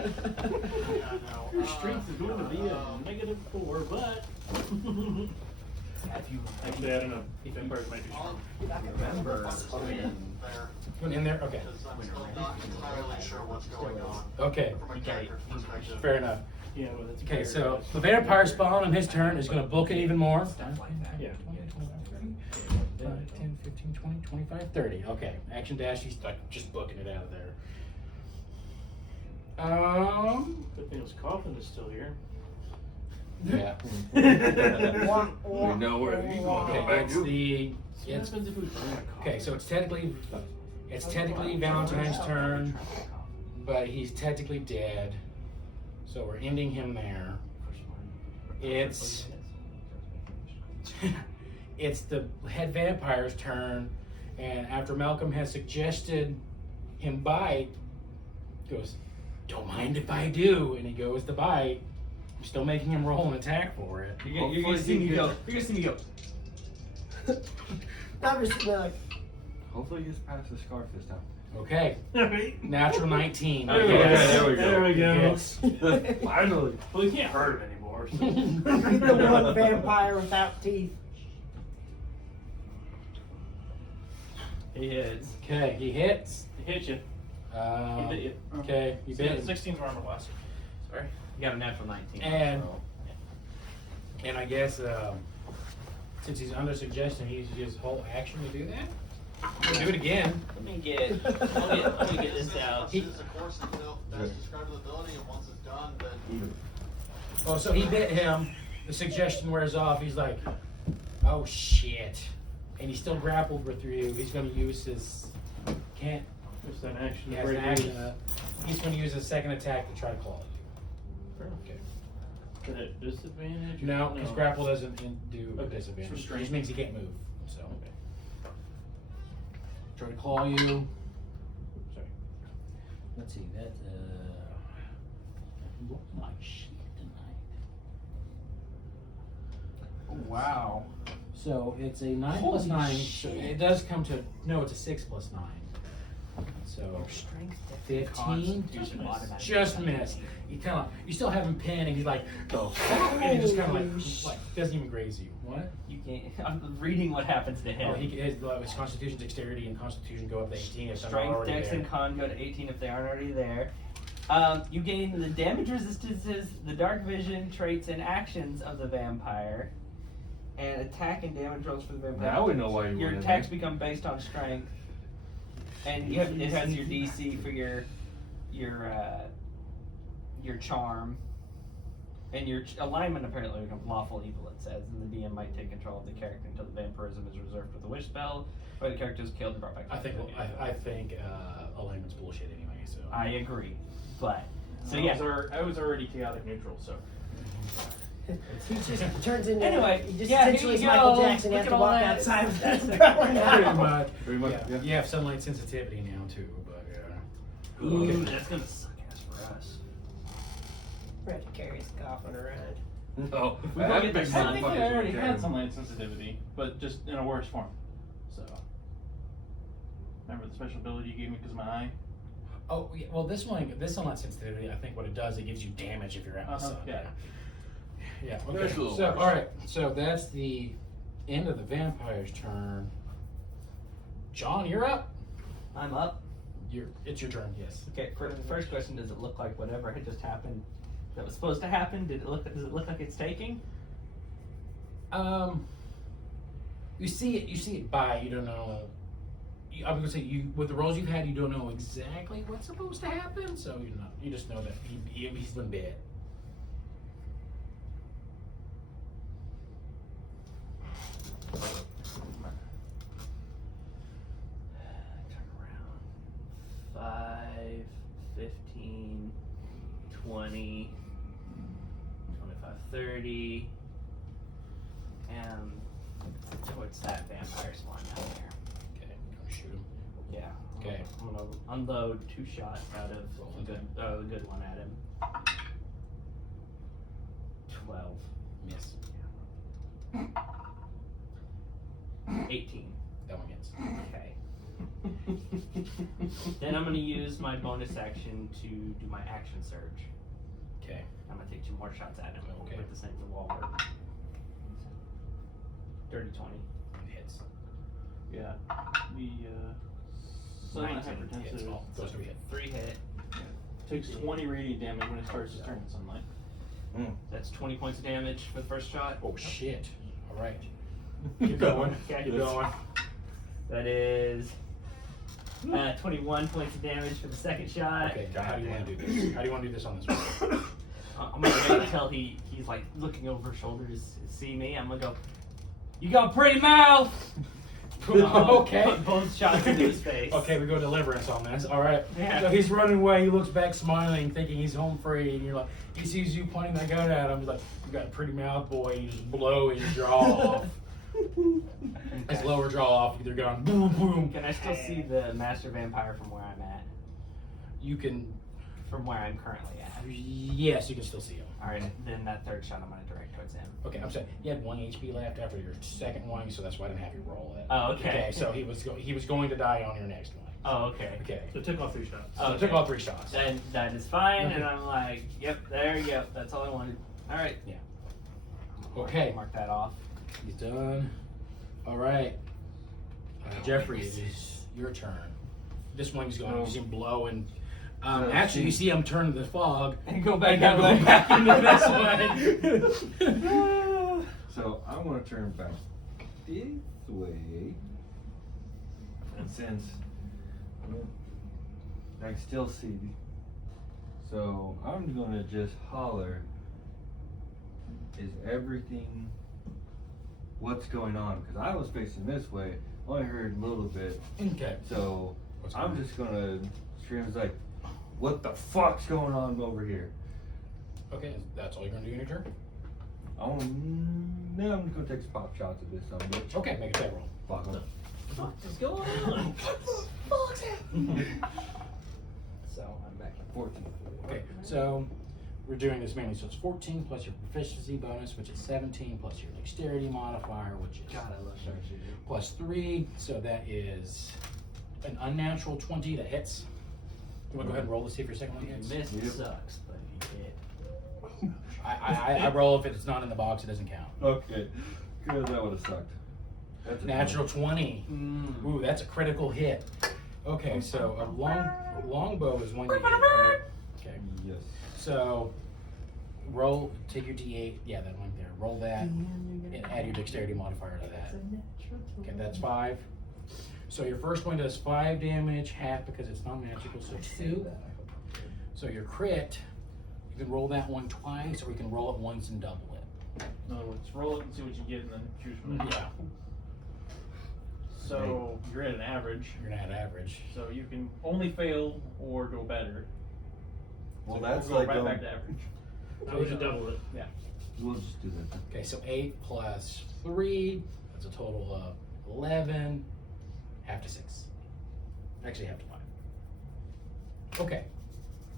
I know. Your strength is going to be a -4, but. If you Actually, I don't know. Vampires might be strong. remember. There, Went in there? Okay. because I'm still not entirely sure what's going on Okay, from a Okay. character's perspective. fair enough. Yeah, well, that's Okay, fair. so the vampire spawn on his turn is going to book it even more. Stuff like that. Yeah. 5, 10, 15, 20, 25, 30. Okay, action dash, he's like just booking it out of there. Good thing his coffin is still here. Yeah. We know where he's going to go Okay, back it's to. the, What it's, happens if we bring a coffin? okay, so it's technically Valentine's turn, but he's technically dead. So we're ending him there. It's it's the head vampire's turn, and after Malcolm has suggested him bite, he goes, "Don't mind if I do," and he goes to bite. I'm still making him roll an attack for it. You're gonna see me go. You're gonna see me go. I'm just like, Hopefully he gets past the scarf this time. Okay, Alright. natural 19. There we go. Yes. there we go. There we go. Yes. Finally. Well, you can't hurt him anymore. So. the one vampire without teeth. He hits. Okay, he hits. He hit you. He bit you. Okay, you Yeah, bit. 16's armor class. Sorry. You got a natural 19. And- so- And I guess since he's under suggestion, he uses his whole action to do that. We'll do it again. Let me get this out. Choose a course until best described the ability, and once it's done, then Oh, so he bit him. The suggestion wears off. He's like, oh shit. And he's still grappled with you. He's going to use his. Can't. Just an action. He has an action. He's going to use his second attack to try to claw you. Okay. Is it disadvantage? No, because grapple doesn't do a Okay, disadvantage. it's It restraint. just means he can't move. So. Okay. Try to claw you. Sorry. Let's see. That. Looking like shit tonight. Wow. So it's a 9 Holy plus 9. shit. So it does come to no. It's a 6 plus 9. So Strength, 15. Constitution, automatic. Just missed. You kind of you still have him pinned, and he's like, go, and he just kind of like doesn't even graze you. What? You can't. I'm reading what happens to him. Oh, his Constitution, Dexterity, and Constitution go up to 18 if they're not Strength, already Dex, there. and Con go to 18 if they aren't already there. You gain the damage resistances, the dark vision traits, and actions of the vampire, and attack and damage rolls for the vampire. Now we know why you Your went in attacks there. become based on strength, and you have, it has your DC for your charm, and your alignment apparently becomes lawful evil. It says, and the DM might take control of the character until the vampirism is reserved for the wish spell, or the character is killed and brought back. To I think life. I think alignment's bullshit anyway. So I agree, but so I yeah. was already chaotic neutral, so. He just turns into Anyway, he just yeah, essentially here is you Michael go. Jackson. You Look have at to all walk that. outside with that pretty going much. Pretty much, Yeah. yeah. You have sunlight sensitivity now too, but yeah. Ooh, Okay. that's gonna suck ass for us. We're gonna have to carry his coffin around. No, we go get big this- Technically, I motherfuckers already would had carry sunlight sensitivity, but just in a worse form. So. Remember the special ability you gave me because of my eye? Oh, yeah, well, this sunlight sensitivity, I think what it does, it gives you damage if you're out in the sun. Yeah. Yeah. That's Okay. a little So, worse. all right. So that's the end of the vampire's turn. John, you're up. I'm up. It's your turn. Yes. Okay, for the first question, does it look like whatever had just happened that was supposed to happen? Does it look like it's taking? You see it by. You don't know. I'm gonna say with the rolls you've had, you don't know exactly what's supposed to happen. So you just know that he's been bit. Turn around. 5, 15, 20, 25, 30, and towards that vampire spawn down there. Okay. Gonna shoot him. Yeah. Okay. I'm gonna unload 2 shots out of the good one at him. 12. Miss. 18. That one gets. Okay. Then I'm gonna use my bonus action to do my action surge. Okay. I'm gonna take 2 more shots at him Okay. with the same revolver. Dirty 20. Hits. Yeah. The sun 19 hypertensive hits. All those 3 hit. 3 hit. takes 20 radiant damage when it starts to turn in sunlight. That's 20 points of damage for the first shot. Oh shit! All right. Keep going. Okay. Keep going. That is 21 points of damage for the second shot. Okay. How do you want to do this? How do you want to do this on this one? I'm gonna wait until he's like looking over his shoulder to see me. I'm gonna go, "You got a pretty mouth!" Okay. Put both shots into his face. Okay, we go deliverance on this. All right. Yeah. So he's running away. He looks back, smiling, thinking he's home free. And you're like, he sees you pointing that gun at him. He's like, "You got a pretty mouth, boy." And you just blow his jaw off. His lower jaw off with your gun. Boom, boom. Can I still see the master vampire from where I'm at? You can. From where I'm currently at. Yes, you can still see him. All right. Then that third shot I'm gonna direct towards him. Okay, I'm saying you had 1 HP left after your second one, so that's why I didn't have you roll it. Oh, okay. So he was going to die on your next one. Oh, okay. Okay. So it took off 3 shots. So it took all 3 shots. Then that is fine, Okay. and I'm like, "Yep, there you go. That's all I wanted." All right. Yeah. Okay. Mark that off. He's done. All right. Jeffrey, it is your turn. This one's going. You see him blowing. Actually, you see him turn to the fog And go back and then that way. go back into this one. So I want to turn back this way, and since I can still see, so I'm gonna just holler. Is everything? What's going on? Because I was facing this way, only heard a little bit. Okay. So What's I'm going just gonna scream like, "What the fuck's going on over here?" Okay, that's all you're gonna do in your turn? No, I'm just gonna take some pop shots of this son of a bitch. Okay, make a check roll. Fuck 'em. What is going on? So I'm back at 14. Okay, so we're doing this mainly, so it's 14 plus your proficiency bonus, which is 17, plus your dexterity modifier, which is God, I love sharpshooter. plus 3, so that is an unnatural 20 that hits. You want to go ahead and roll to see if your second one You hits? missed, it Yep. sucks, but you did. I roll if it's not in the box, it doesn't count. Okay, good. That would have sucked. That's a Natural 20. Ooh, that's a critical hit. Okay, so a longbow is one you hit, right? Okay, 20. Yes. so roll, take your d8, yeah, that one there, roll that, and add your dexterity modifier to that. Okay, that's 5. So your first one does 5 damage, half because it's not magical, so 2. So your crit, you can roll that one twice, or you can roll it once and double it. In other words, roll it and see what you get, and then choose from there. Yeah, So you're at an average, you're gonna add average. so you can only fail or go better. Well, So that's we'll like go right back to average. I would just double it. We'll just do that. Then. Okay, so 8 plus 3, that's a total of 11, half to 6. Actually, half to 5. Okay,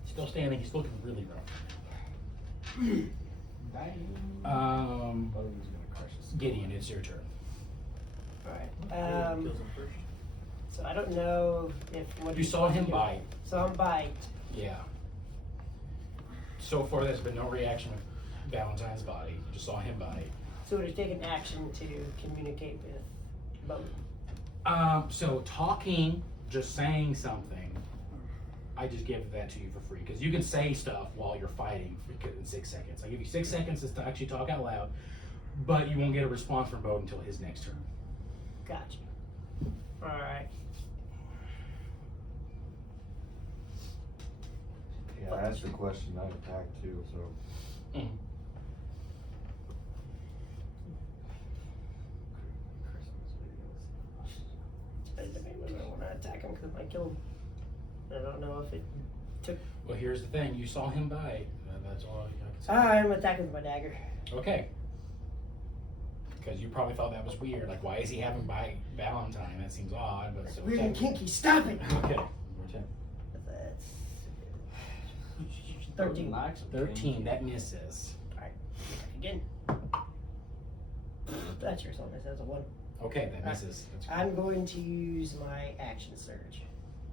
still standing, he's looking really rough. Gideon, it's your turn. Alright. Kills him first. So I don't know if what You saw him bite. So I'm bite. Yeah. So far, there's been no reaction with Valentine's body. You just saw him bite. So would it take an action to communicate with Boden? So talking, just saying something, I just give that to you for free because you can say stuff while you're fighting in 6 seconds. I give you 6 seconds to actually talk out loud, but you won't get a response from Boden until his next turn. Gotcha. Alright. Yeah, I asked the question. I attacked too. So Mhm. I don't want to attack him because it might kill him. I don't know if it took. Well, here's the thing. You saw him bite. That's all I can say. I'm attacking with my dagger. Okay. Because you probably thought that was weird. Like, why is he having bite Valentine? That seems odd. But It's so weird and kinky. Stop it! Okay. Your turn. That's 13. 13. That misses. Alright. Again. That's yours on this. That's a 1. Okay, that misses. That's good. I'm going to use my action surge.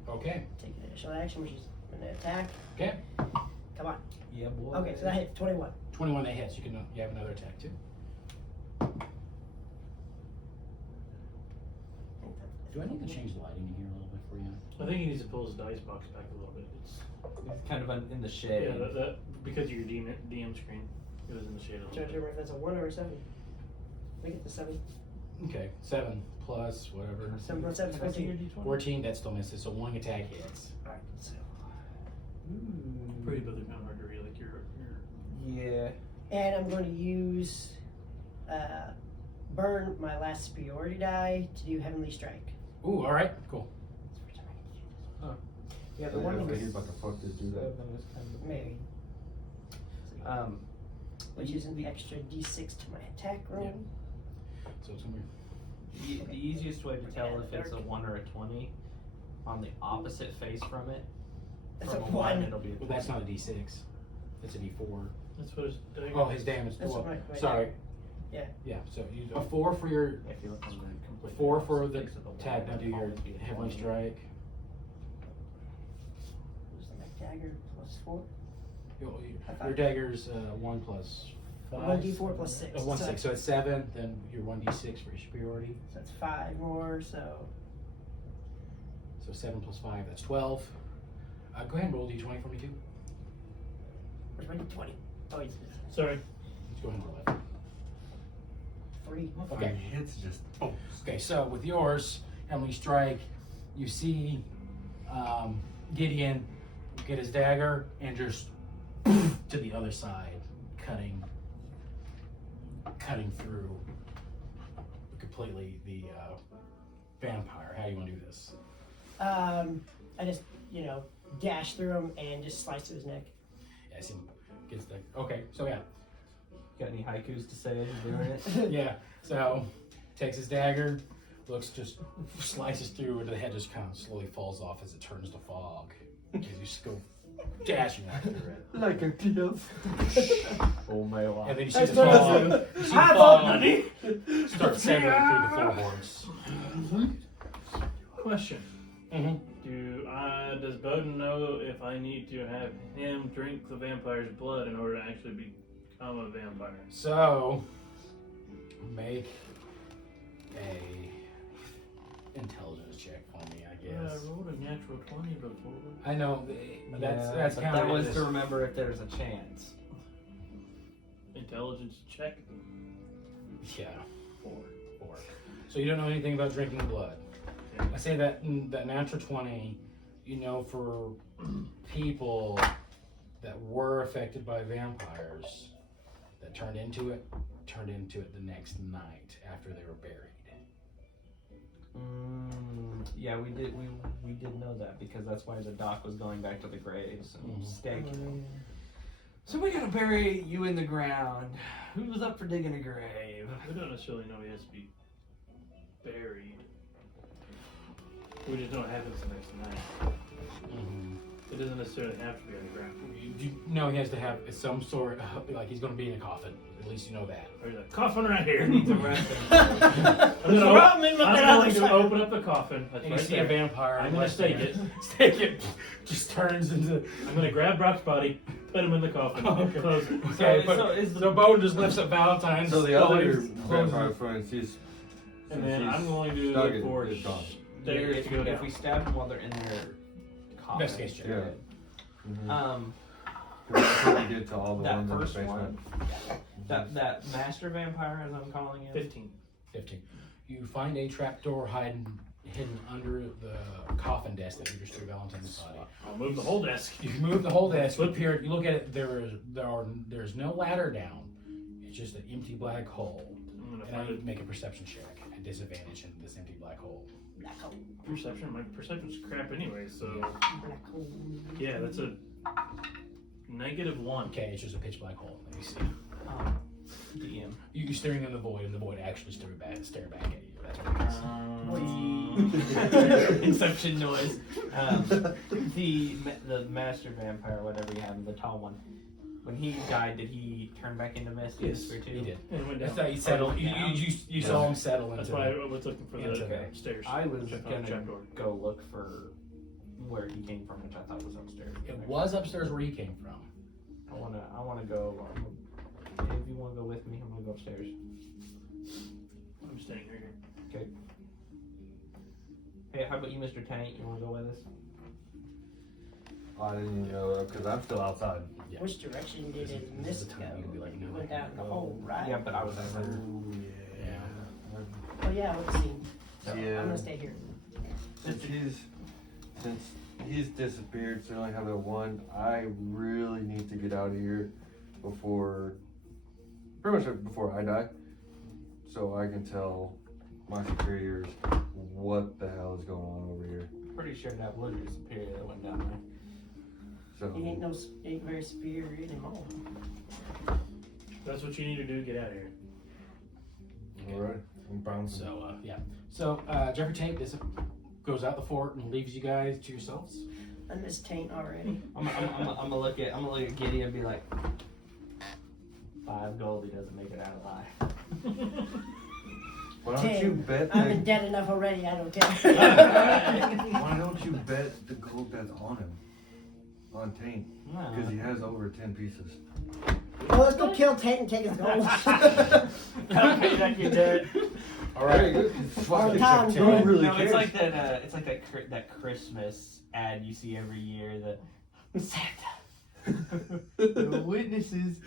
Okay. Take an additional action, which is an attack. Okay. Come on. Yeah, boy. Okay, so that hit 21. 21 that hits. You have another attack too. Do I need to change the lighting in here a little bit for you? I think he needs to pull his dice box back a little bit. It's It's kind of in the shade. yeah, that because of your DM screen, it was in the shade a Try to little bit. remember if that's a 1 or a 7. Make it the 7. Okay. 7 plus whatever. 7 plus 7 is 14. 14. That still misses. So 1 attack hits. Alright, so. Pretty, but they're kind of hard to read. Like you're Yeah. And I'm going to use burn my last superiority die to do Heavenly Strike. Ooh. All right. Cool. Yeah, the yeah, one I that he's about to fuck this dude up. was kind of Maybe. Which is an extra d6 to my attack roll. So it's gonna be. The easiest way to tell if it's a 1 or a 20 on the opposite face from it. That's From a a 1, 1. it'll be a Well, that's not a D6. It's a D4. that's what his dagger. Oh, his damage. That's Well, what my sorry. Yeah. Yeah. So you a 4 for your If you look on the complete 4 for opposite the face of the attack. Now wall, do your it'll be a heavenly 20. strike. Use my dagger plus 4. Your dagger's 1 plus 5. 1d4 plus 6. 1 so 6. So it's 7. Then your 1d6 for your superiority. that's 5 more, so. So 7 plus 5. That's 12. Go ahead and roll d20 for me too. Where's my d20? Oh, he's. Sorry. Let's go ahead and roll it. 3. Okay. Hits just. Oh. Okay, so with yours, Emily Strike, you see Gideon get his dagger and just to the other side, cutting through completely the vampire. How do you want to do this? I just, gash through him and just slice through his neck. Yeah, I see him gets the. Okay, so yeah. Got any haikus to say as you're doing it? Yeah, so takes his dagger, just slices through, and the head just kind of slowly falls off as it turns to fog. As you just go dashing after it. Like a kid. Oh my god. And then you see the fog, start severing through the floorboards. Question. Mm-hmm. Does Boden know if I need to have him drink the vampire's blood in order to actually become a vampire? So, make a intelligence check for me, I I guess. rolled a natural 20 before. I know, that's but kind that of was to remember if there's a chance. Intelligence check? Yeah, 4. 4. So you don't know anything about drinking blood. Yeah. I say that natural 20, for people that were affected by vampires that turned into it the next night after they were buried. Yeah, we did know that because that's why the doc was going back to the graves and staking. So we gotta bury you in the ground. Who's up for digging a grave? We don't necessarily know he has to be buried. We just know it happens the next night. It doesn't necessarily have to be on the ground. You know he has to have some sort of, like he's going to be in a coffin. At least you know that. There's a coffin right here. Needs a resting. I'm going to open up the coffin. That's And right you see there. a vampire. I'm going to stake it. Stake it. Just turns into. I'm going to grab Brock's body, put him in the coffin, Okay. close it. Okay, So Boden just lifts up Valentine's. So the other vampire friend, And then I'm going to look for stairs If, to go if down. we stab them while they're in their coffin. Investigation. they're Yeah. good. Trying to get to all the That ones in the first basement. That master vampire, as I'm calling him. 15. 15. You find a trapdoor hidden under the coffin desk that you just threw Valentine's body. I'll move the whole desk. You move the whole desk. You look at it. There's no ladder down. It's just an empty black hole. I'm going to And I find need a to make a perception check at disadvantage in this empty black hole. Black hole. perception. My perception's crap anyway, so Black hole. yeah, that's a -1. Okay, it's just a pitch black hole. Let me see. DM. You're staring in the void, and the void actually stare back at you. That's what it is. Inception noise. The master vampire, whatever you have, the tall one. When he died, did he turn back into mist? Yes, too? he did. And it went That's down. how he settled. You saw him settle into. That's why I was looking for into the the- stairs. I was Check on the gonna trapdoor. go look for where he came from, which I thought was upstairs. It was upstairs where he came from. I wanna go. If you wanna go with me, I'm gonna go upstairs. I'm staying right here. Okay. Hey, how about you, Mr. Tank? You wanna go with us? I didn't even know because I'm still outside. Yeah. Which direction did his This is mist the go? time you can be like, no, It I went can down the go. hole, right? Yeah, but I was outside. Yeah. Oh yeah, let's see. So Yeah. I'm gonna stay here. Since he's disappeared, so I only have that one. I really need to get out of here pretty much before I die, so I can tell my superiors what the hell is going on over here. Pretty sure that was your superior that went down there. So He ain't very superior anymore. That's what you need to do. Get out of here. all right, I'm bouncing. So So Jeffrey Tank goes out the fort and leaves you guys to yourselves. I miss Taint already. I'm gonna look at Gideon and be like, 5 gold. He doesn't make it out alive. Why don't you bet I've been that? dead enough already, I don't care. Why don't you bet the gold that's on him, on Taint? Because he has over 10 pieces. Well, let's go kill Taint and take his gold. Okay, that you're dead. All right. All the time, Who bro. really No, cares? it's like that. It's like that Christmas ad you see every year. The Santa. The witnesses.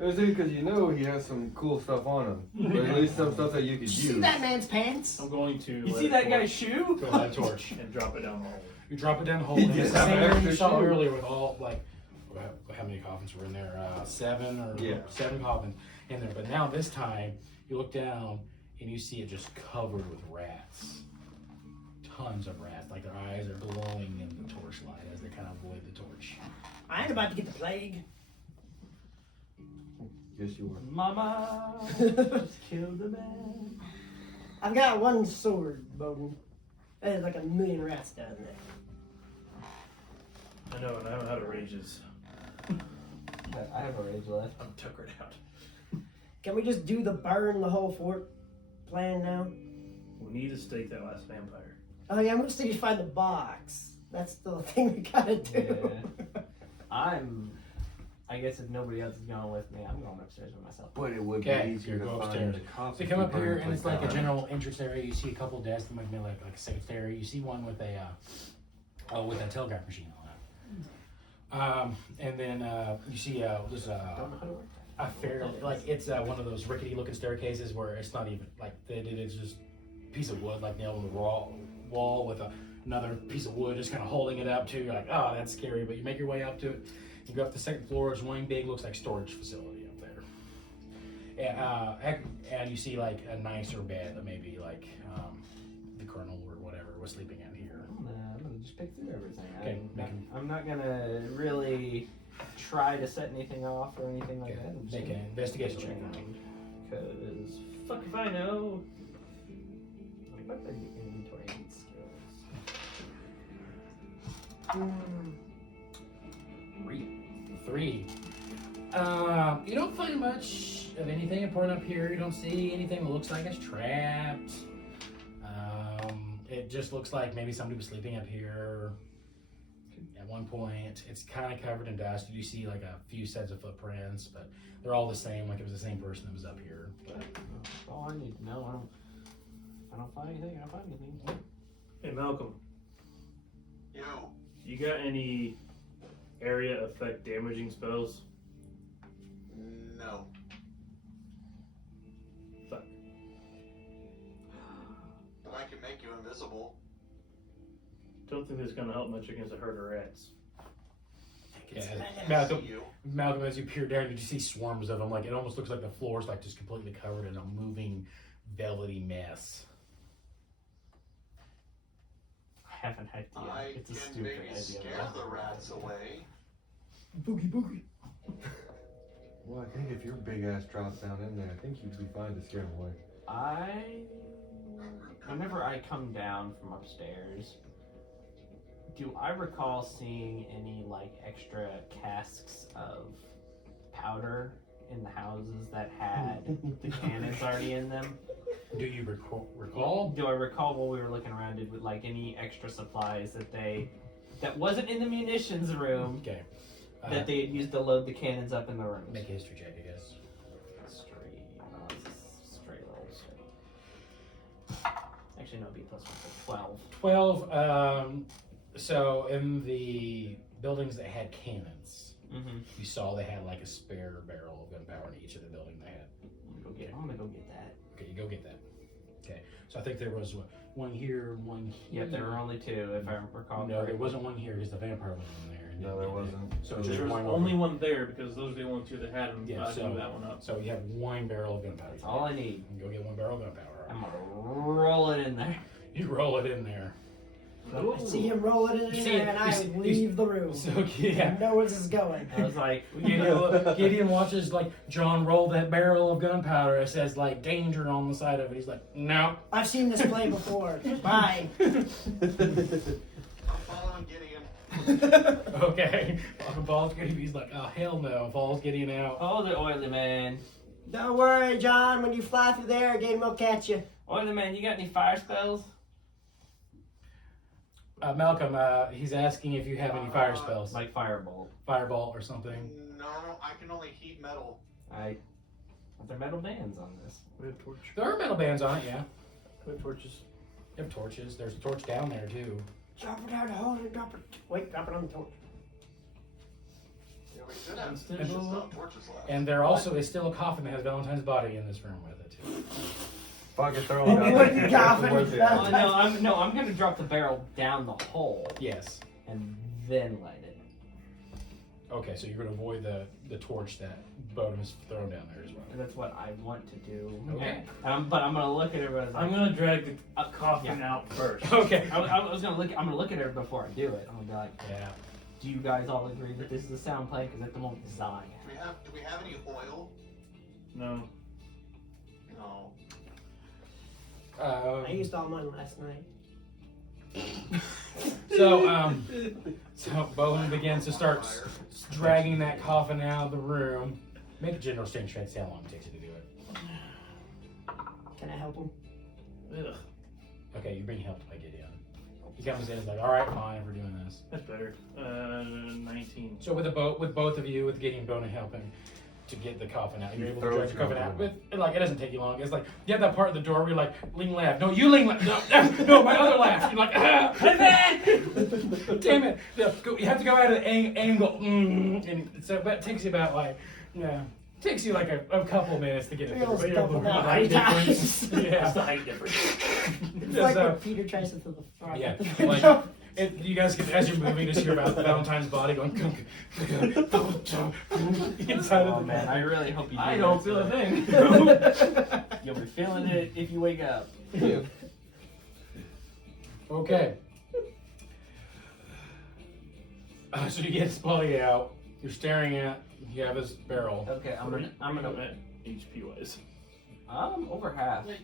It I think because you know he has some cool stuff on him. Or at least some stuff that you could Did you use. see that man's pants? I'm going to. You let see it that fall guy's shoe? Go ahead, torch. and drop it down the hole. You drop it down the hole. He And it's just the have same an room you extra saw shoe. earlier with all like how many coffins were in there? 7 or Yeah. 7 coffins in there. But now this time you look down and you see it just covered with rats. Tons of rats. Like their eyes are glowing in the torchlight as they kind of avoid the torch. I ain't about to get the plague. Yes, you were. Mama, just killed the man. I've got one sword, Boden. There's like a million rats down there. I know, and I don't know how to rages. I have a rage left. I'm tuckered out. Can we just do the burn the whole fort plan now? We need to stake that last vampire. Oh yeah, I'm gonna still find the box. That's the thing we gotta do. I guess if nobody else is going with me, I'm going upstairs with myself. But it would Okay, be easier to go find upstairs. the coffin. So you come up burn here and it's like a that. general entrance area. You see a couple desks that might be like a secretary. You see one with a with a telegraph machine on it. And then you see there's Don't know how to work that. a fair like it's one of those rickety looking staircases where it's not even like it's just a piece of wood like nailed on the wall with another piece of wood just kind of holding it up too. You're like, oh, that's scary, but you make your way up to it. You go up the second floor. There's one big looks like storage facility up there. And you see like a nicer bed that maybe like the colonel or whatever was sleeping in here. I'm gonna just pick through everything. Okay, I'm not gonna really try to set anything off or anything like Okay, that. I'm just make gonna an investigation check. Because fuck if I know. What the inventory needs skills? 3. You don't find much of anything important up here. You don't see anything that looks like it's trapped. It just looks like maybe somebody was sleeping up here at one point. It's kind of covered in dust. You do see like a few sets of footprints, but they're all the same, like it was the same person that was up here. But That's all I need to know. I don't find anything. I don't find anything. Hey, Malcolm, Yo, you got any area effect damaging spells? no. Fuck. But I can make you invisible. Don't think that's gonna help much against a herd of rats. yeah, I Malcolm, see you. Malcolm, as you peer down, you see swarms of them. Like it almost looks like the floor is like just completely covered in a moving, velvety mess. I haven't had to. I It's a can stupid maybe idea. scare the rats away. Boogie boogie. Well, I think if your big ass drops down in there, I think you'd be fine to scare him away. Whenever I come down from upstairs, do I recall seeing any like extra casks of powder in the houses that had the cannons already in them? Do you recall? Do I recall while we were looking around, did like any extra supplies that wasn't in the munitions room Okay. that they had used to load the cannons up in the rooms? Make a history check, I guess. Straight rolls. Actually, no, B plus 1, so 12. 12. So in the buildings that had cannons, Mm-hmm. you saw they had like a spare barrel of gunpowder in each of the buildings they had. I'm gonna go get that. Okay, you go get that. Okay, so I think there was one here, one here. Yep, there were only 2, if I recall. No, there correctly. wasn't one here because the vampire was in there. and No, didn't there get it. wasn't. So There just There was one only over. one there because those are the only 2 that had them. Yeah, I so blew that one up. So you have one barrel of gunpowder. That's all I need. You go get one barrel of gunpowder. I'm gonna roll it in there. You roll it in there. I see him rolling in You see there, it- and you I see- leave the room. So yeah. I know where this is going. I was like, Gideon watches like John roll that barrel of gunpowder. It says like danger on the side of it. He's like, no. I've seen this play before. Bye. I'm following Gideon. Okay. Falls Gideon. He's like, oh hell no. Falls Gideon out. oh, the oily man. Don't worry, John. When you fly through there, again, we'll catch you. Oily man, you got any fire spells? Malcolm, he's asking if you have any fire spells, Like firebolt. fireball or something. No, I can only heat metal. Are there metal bands on this? We have torch. There are metal bands on it, yeah. We have torches. You have torches. There's a torch down there too. Drop it down the hole and drop it. Wait, drop it on the torch. Yeah, we could have Instead just of- not torches left. And there also is still a coffin that has Valentine's body in this room with it too. Fucking throw it out. What you got for Worth me? it. I'm gonna drop the barrel down the hole Yes. and then light it. Okay, so you're going to avoid the torch that Boden has thrown down there as well. That's what I want to do. Okay. But I'm gonna look at her. But I'm gonna drag the coffin out first. Okay. I was gonna look. I'm gonna look at her before I do it. I'm gonna be like, Yeah. "Do you guys all agree that this is a sound play? Because at the moment, it's dying." Do we have any oil? No. No. I used all mine last night. So Boden begins to start dragging that coffin out of the room. Make a general strength check. See how long it takes you to do it. Can I help him? Ugh, Okay, you're being helped by Gideon. He comes in and is like, all right, fine, we're doing this. that's better. 19. So with both of you, with Gideon and Boden helping to get the coffin out, you're able to drag the coffin out. With, like, it doesn't take you long. It's like, you have that part of the door where you're like, lean left. No, you lean left. No, my other left. You're like, damn it. You have to go at an angle. And so that takes you about like, takes you like a couple minutes to get it. Feels But you're able to double that read many it. times. That's Yeah. the height difference. It's Yeah, like so- when Peter tries to fill the front. Yeah, with the like you guys can, as you're moving, just hear about Valentine's body going inside Oh of the man, I really hope you. Do I this, don't feel a but thing. You'll be feeling it if you wake up. Okay. So you get his body out. You're staring at. You have his barrel. Okay, I'm gonna. HP wise. I'm over half. You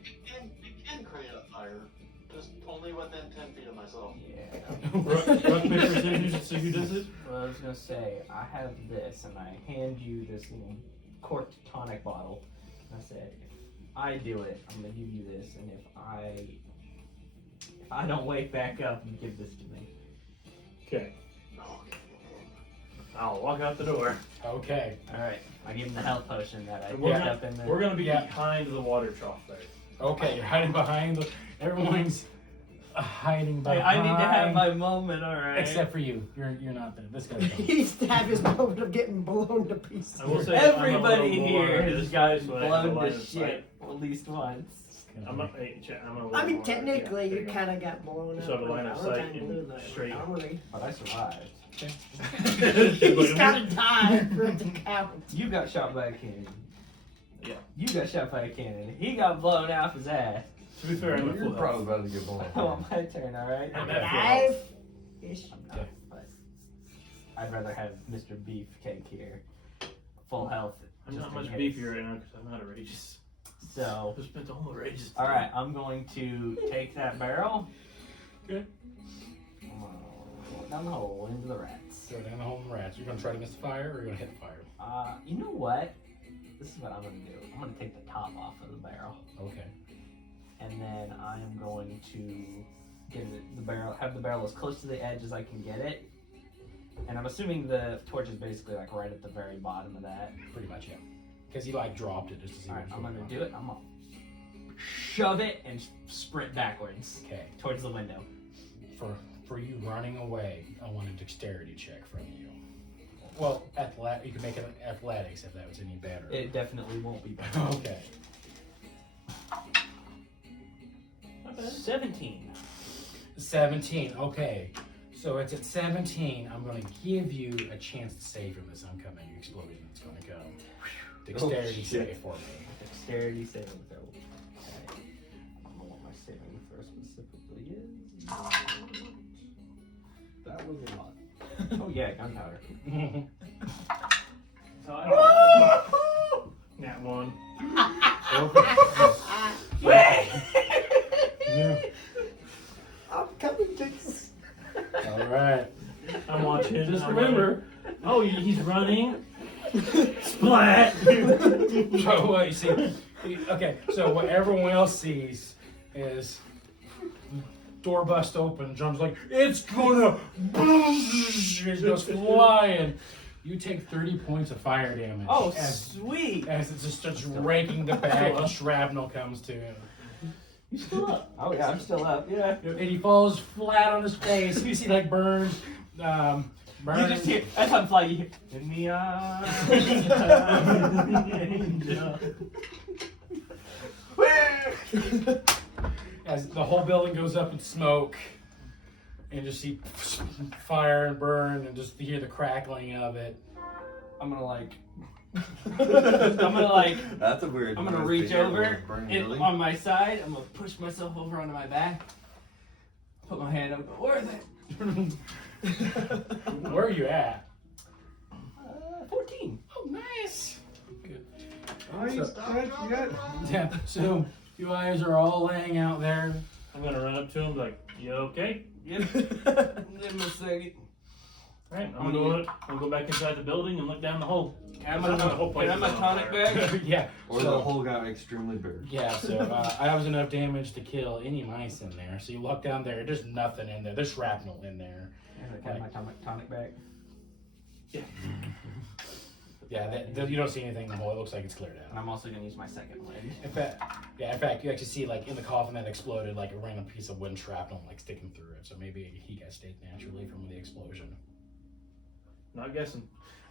can create a fire. Just only within 10 feet of myself. Yeah. Rock, paper, scissors, see who does it? Well, I was gonna say I have this, and I hand you this little corked tonic bottle. And I said, if I do it, I'm gonna give you this, and if I don't wake back up, you give this to me. Okay. I'll walk out the door. Okay. All right. I give him the health potion that I And picked up in the. We're gonna be behind the water trough there. Okay. You're hiding behind. Everyone's hiding Hey, behind. I need to have my moment, all right. Except for you. You're not there. This guy's gone. He needs to have his moment of getting blown to pieces. I will say Everybody I'm a little here more has this gotten way so I have a blown line to of sight. shit at least once. I'm a little I mean, more, technically, yeah, there you go. kind of got blown Just up. have a line of sight Valentine and blew the straight. armory. But I survived. He's got to die for it to count. You got shot by a cannon. Yeah. You got shot by a cannon. He got blown off his ass. To be fair, I'm at You're full probably health. about to get blown Oh, up. my turn, alright? I'm at full Alive. health. Ish. I'm not, but I'd rather have Mr. Beefcake here. Full health. I'm just not in much case. beefier right now because I'm not outrageous. So, I've spent all the rages. alright, I'm going to take that barrel. Okay. Down the hole into the rats. Go down the hole in the rats. You're gonna try to miss the fire, or you're gonna hit the fire. You know what? This is what I'm gonna do. I'm gonna take the top off of the barrel. Okay. And then I am going to get the barrel, have the barrel as close to the edge as I can get it. And I'm assuming the torch is basically like right at the very bottom of that. Pretty much, yeah. Because you like dropped it just to see. Alright, what's I'm going gonna on. do it. I'm gonna shove it and sprint backwards Okay. towards the window. For you running away, I want a dexterity check from you. Well, you can make it athletics if that was any better. It definitely won't be better. Okay. 17. 17. Okay. So it's at 17. I'm going to give you a chance to save from this oncoming explosion that's going to go. Dexterity shit. save for me. Dexterity saving throw. Okay. I don't know what my saving throw specifically is. That was a lot. Oh yeah, gunpowder. So I don't Nat 1. Yeah. I'm coming, Jinx. All right. I'm watching. Just I'm remember, oh, he's running. Splat! So what you see? Okay. So what everyone else sees is door bust open. Drum's like, it's gonna. It goes flying. You take 30 points of fire damage. Oh, as sweet! it just starts raking the bag and shrapnel comes to him. You still up? Oh yeah, I'm still up. Yeah. And he falls flat on his face. You see like burns. You just hear, as I'm flying, you hear, in the arms of the angel. As the whole building goes up in smoke, and just see fire and burn, and just hear the crackling of it. I'm gonna like, That's a weird. I'm gonna noise to reach hear over when it's burning and building. on my side. I'm gonna push myself over onto my back. Put my hand up. Where is it? Where are you at? 14. Oh, nice. Good. Yeah. So you guys are all laying out there. I'm gonna run up to him like, you okay? Give him a second. Alright, I'm gonna go back inside the building and look down the hole. Can The whole place I have my is on tonic fire. bag? Yeah. Or so, the hole got extremely big. Yeah, so I was enough damage to kill any mice in there. So you look down there, there's nothing in there. There's shrapnel in there. Can I have my tonic bag? Yeah, you don't see anything in the hole. It looks like it's cleared And out. I'm also gonna use my second wind. In fact, you actually see like in the coffin that exploded, like a random piece of wind shrapnel like sticking through it. So maybe he got staked naturally from the explosion. Not guessing.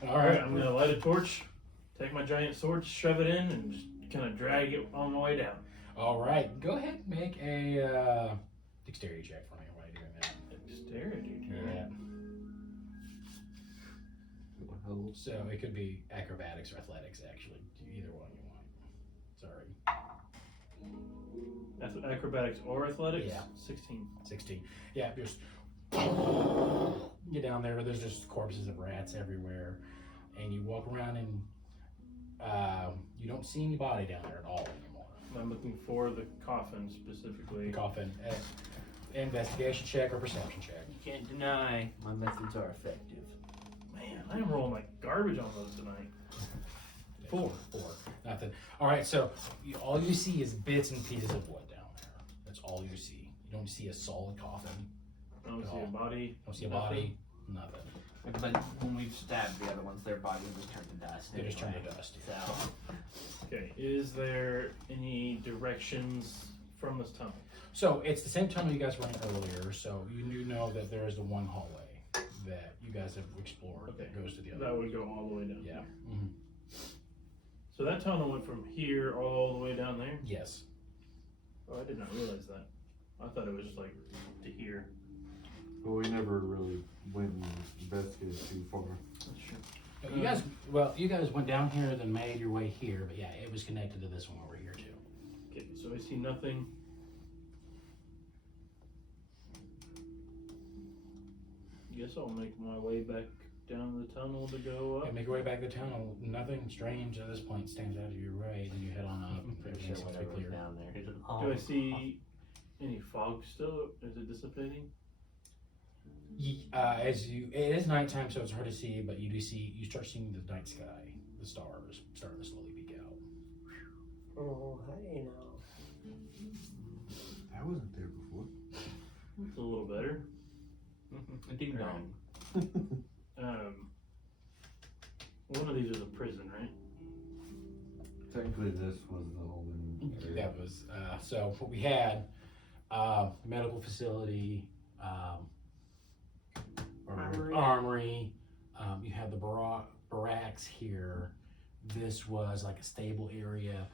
All Alright, right, I'm gonna light a torch, take my giant sword, shove it in, and just kind of drag it on my way down. all right. Go ahead and make a dexterity check for me while you're doing that. Dexterity. Yeah. So it could be acrobatics or athletics, actually. Either one you want. Sorry. Acrobatics or athletics? Yeah. 16. 16. Yeah, just get down there. There's just corpses of rats everywhere. And you walk around and you don't see any body down there at all anymore. I'm looking for the coffin specifically. The coffin. Investigation check or perception check. You can't deny my methods are effective. Man, I'm rolling like garbage on those tonight. 4. Nothing. All right, so all you see is bits and pieces of wood down there. That's all you see. You don't see a solid coffin. I don't At see all. a body. Don't see a body. Nothing. But when we've stabbed the other ones, their bodies just turned to dust. They just turn anyway. to dust. So, Okay, is there any directions from this tunnel? So it's the same tunnel you guys were in earlier. So you do know that there is the one hallway that you guys have explored Okay. that goes to the other. That would go all the way down. Yeah. So that tunnel went from here all the way down there? Yes. Oh, I did not realize that. I thought it was just like to here. But we never really went and investigated too far. That's true. But you guys went down here, then made your way here. But yeah, it was connected to this one over here too. Okay, so I see nothing. Guess I'll make my way back down the tunnel to go Yeah, up. make your way back to the tunnel. Nothing strange at this point stands out to your right, and you head on up. I'm pretty Everything sure seems to be whatever's clear. down there. Do I see any fog still? Is it dissipating? It is nighttime, so it's hard to see, but you start seeing the night sky, the stars starting to slowly peek out. Oh, hey now. I wasn't there before. It's a little better. Ding dong. One of these is a prison, right? Technically, this was the holding area. That was so. What we had, medical facility, armory. You had the barracks here. This was like a stable area,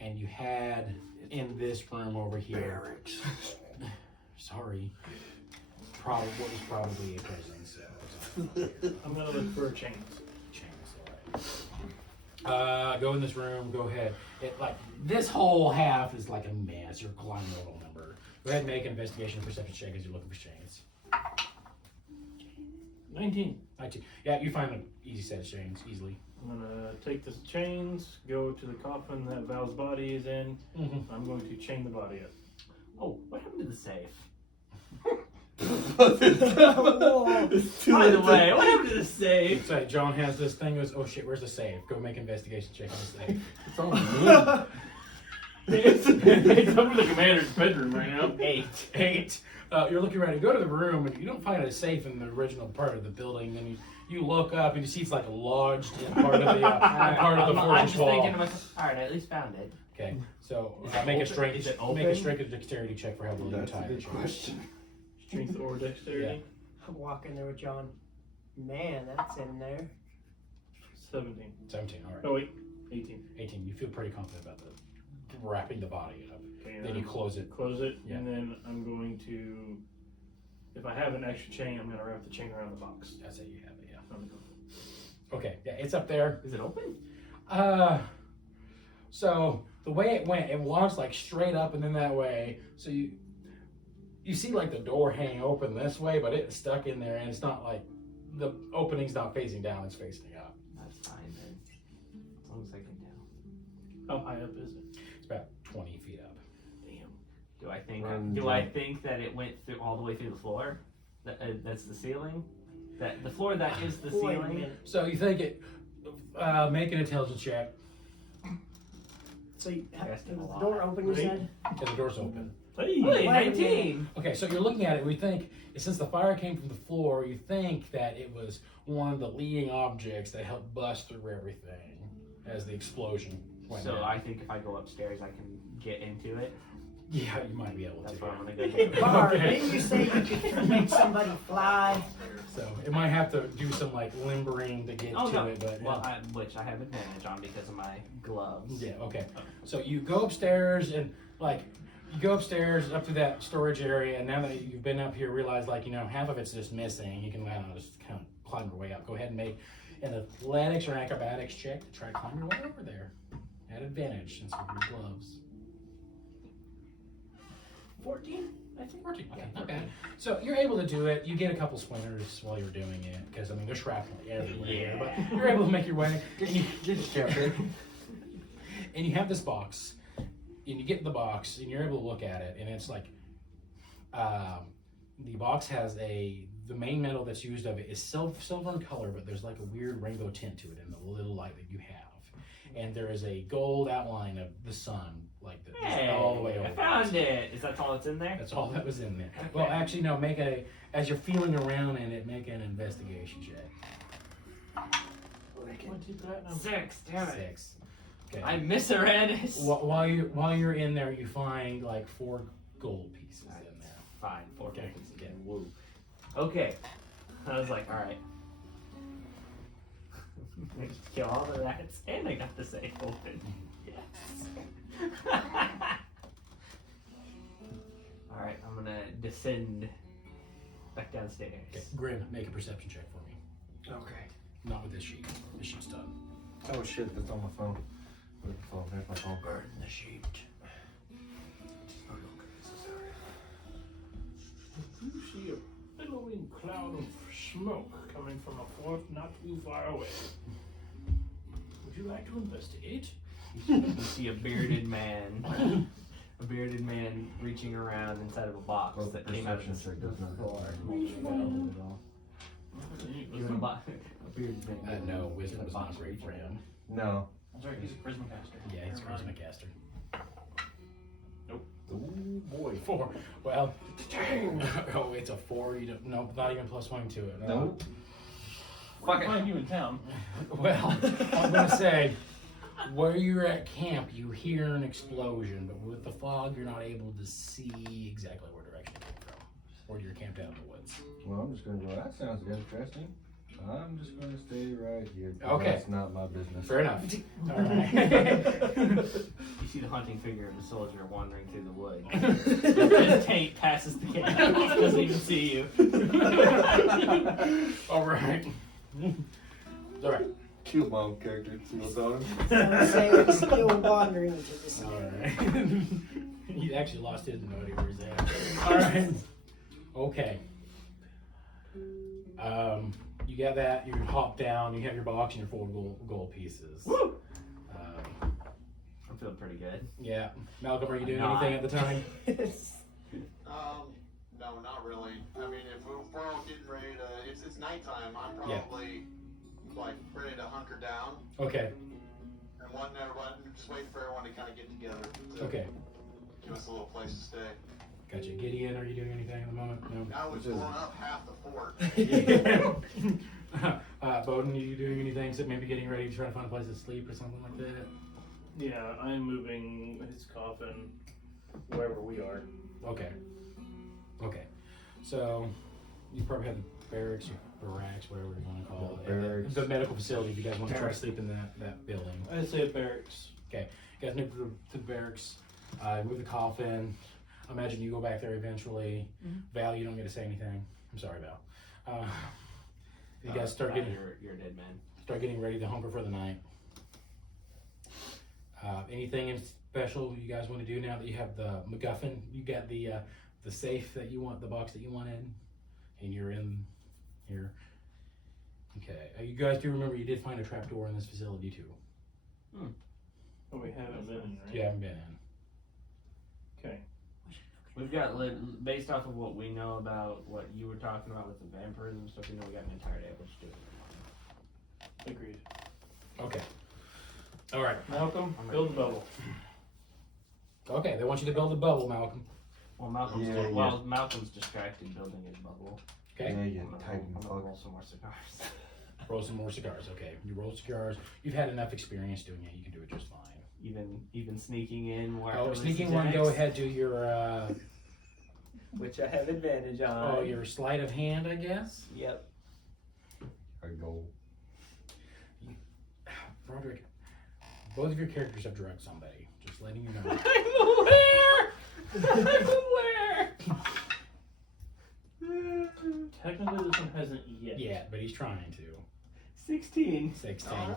and you had in this room over here. Barracks. Sorry. What was probably a prison cell. I'm gonna look for chains. Go in this room. Go ahead. This whole half is like a mess. You're climbing a little number. Go ahead and make an investigation and perception check as you're looking for chains. 19. 19. Yeah, you find an easy set of chains easily. I'm gonna take the chains, go to the coffin that Val's body is in. Mm-hmm. I'm going to chain the body up. Oh, what happened to the safe? By By the way, what happened to the safe? So John has this thing. Goes, oh shit, where's the safe? Go make an investigation check on the safe. It's on the moon. It's up in the commander's bedroom right now. 8. You're looking around. You go to the room and you don't find a safe in the original part of the building. Then you look up and you see it's like lodged in part of the I'm fortress just wall. thinking to myself, alright, I at least found it. Okay, so Is make it a strength. is it Make a open? strength dexterity check for how well you That's a tie good it. question. Strength or dexterity? I'm walking there with John. Man, that's in there. 17. 17, all right. Oh wait, 18. 18, you feel pretty confident about wrapping the body up. Okay, Then you close it. Close it, Yeah. and then I'm going to. If I have an extra chain, I'm gonna wrap the chain around the box. That's it, you have it, yeah. On the Okay, yeah, it's up there. Is it open? So the way it went, it launched like straight up and then that way. So you see like the door hanging open this way, but it's stuck in there, and it's not like the opening's not facing down; it's facing up. That's fine then. As long as I can tell. How high up is it? It's about 20 feet up. Damn. Do I think? And, Do I think that it went through all the way through the floor? That's the ceiling. That the floor that is the Wait a ceiling. minute. So you think it? Make an intelligence check. So you, Yes, the a lot. door open, you Right. said? Yeah, the door's open. Hey. Hey, Wait a 19. Okay, so you're looking at it. We think since the fire came from the floor, you think that it was one of the leading objects that helped bust through everything as the explosion went. So in. I think if I go upstairs, I can get into it. Yeah, you might be able That's to. what I'm gonna go do. Bar, Okay. didn't you say you could make somebody fly? So it might have to do some like limbering to get Oh to no. it, but Well, which I have advantage on because of my gloves. yeah, okay. So you go upstairs and like you go upstairs up to that storage area, and now that you've been up here, realize like half of it's just missing. You can just kind of climb your way up. Go ahead and make an athletics or acrobatics check to try to climb your way over there at advantage since of your gloves. 14, I think. 14. Okay, not bad. So you're able to do it. You get a couple splinters while you're doing it because there's shrapnel everywhere. Yeah. But you're able to make your way. And you, Just jump in. and you have this box, and you get in the box, and you're able to look at it, and it's like, the box has the main metal that's used of it is silver in color, but there's like a weird rainbow tint to it in the little light that you have, and there is a gold outline of the sun, like just Hey, all the way over. I found it. Is that all that's in there? That's all that was in there. Well, actually, no. As you're feeling around in it, make an investigation check. 20 platinum. 6. Damn it. 6. Okay. I miss Uranus. While you're in there, you find like 4 gold pieces in there. Fine. 4 Okay. seconds Okay. again. Woo. Okay. I was like, all right. I just kill all the rats, and I got the safe open. Yes. All right, I'm gonna descend back downstairs. Okay. Grim, make a perception check for me. Okay. Not with this sheet. This sheet's done. Oh shit, that's on my phone. Where's the phone? There's my phone. Burn the sheet. You see a billowing cloud of smoke coming from a fort not too far away. Would you like to investigate? You see a bearded man. A bearded man reaching around inside of a box Well, that came out of perception check does not floor. at all. You're in a bearded man. No, wisdom was not great for him. No. I'm sorry, he's a charisma caster. Yeah, he's a charisma caster. Nope. Oh boy, 4. Well, oh, it's a 4. You don't. No, not even +1 to it. Nope. Fuck it. Find you in town. Well, I'm gonna say, where you're at camp, you hear an explosion, but with the fog, you're not able to see exactly where direction it came from. Or you're camped out in the woods. Well, I'm just gonna go. That sounds interesting. I'm just gonna stay right here. Okay. That's not my business. Fair enough. All right. You see the hunting figure of a soldier wandering through the woods. His taint passes the camp. Doesn't even see you. All right. All right. Kill my own character. See what's on him. So I'm saying still wandering into the sea. All right. He actually lost his and nobody where he's at. All right. Okay. You got that. You hop down. You have your box and your 4 gold pieces. Woo! I'm feeling pretty good. Yeah. Malcolm, are you doing Not. anything at the time? No, not really. I mean, if we're all getting ready to, it's nighttime. I'm probably like ready to hunker down Okay. and wanting everyone, just waiting for everyone to kind of get together to Okay. give us a little place to stay. Gotcha. Gideon, are you doing anything at the moment? No. I was blowing up half the fort. Boden, are you doing anything? So maybe getting ready to try to find a place to sleep or something like that? Yeah, I'm moving his coffin wherever we are. Okay. Okay. So you probably have the barracks. barracks, whatever you want to call The it. barracks. The medical facility, if you guys want to try to Barracks. sleep in that building. I'd say a barracks. You guys move to the barracks, move the coffin. I imagine you go back there eventually. Val, you don't get to say anything. I'm sorry, Val. You guys start getting You're a dead man. ready to hunker for the night. Anything in special you guys want to do now that you have the MacGuffin? You got the safe that you want, the box that you wanted, and you're in here. Okay. You guys do remember you did find a trapdoor in this facility too. But we haven't been in, right? You haven't been in. Okay. We've got, based off of what we know about what you were talking about with the vampirism and stuff, we know we got an entire day. We'll just do it. Agreed. Okay. All right. Malcolm, build a bubble. Okay. They want you to build a bubble, Malcolm. Well, Malcolm's distracted building his bubble. Okay. Yeah, you I'm gonna Titan fuck. roll some more cigars. Roll some more cigars. Okay. You roll cigars. You've had enough experience doing it. You can do it just fine. Even sneaking in. Oh, sneaking one. Go ahead. Do your Which I have advantage on. your sleight of hand, I guess. Yep. I go. Roderick, both of your characters have drugged somebody. Just letting you know. I'm aware. Technically, this one hasn't yet. Yeah, but he's trying to. 16. 16. No,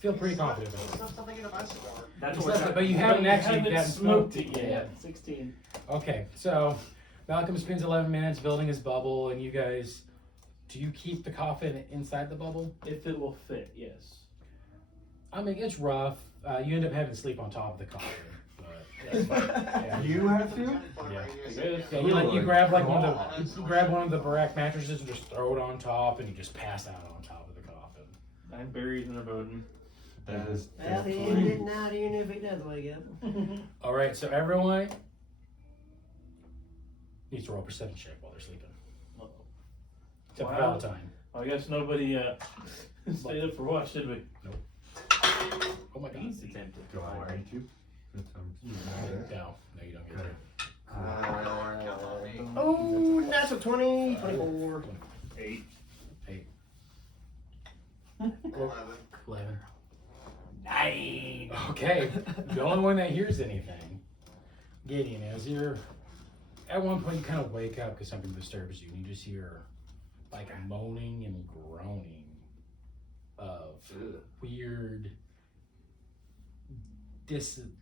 Feel pretty confident about it. There's something in a bicycle. That's It's what we're not- but talking you about. haven't actually haven't gotten smoked it smoked yet. 16. Okay, so Malcolm spends 11 minutes building his bubble, and you guys, do you keep the coffin inside the bubble? If it will fit, yes. I mean, it's rough. You end up having to sleep on top of the coffin, but that's fine. Yeah. You have to? Yeah. Good. Yeah, you grab like you grab one of the barack mattresses and just throw it on top, and you just pass out on top of the coffin. I'm buried in a Boden. That is Well, he definitely- ended not even if he does wake up. All right, so everyone needs to roll a perception check while they're sleeping, except for Wow. Valentine. I guess nobody stayed up for watch, did we? Oh my God! He's attempted. Do I need to? No, you don't get there. Oh, natural 20, 24. 8. 11. 9. Okay, the only one that hears anything, Gideon, as you're at one point you kind of wake up because something disturbs you, and you just hear like a moaning and groaning of weird,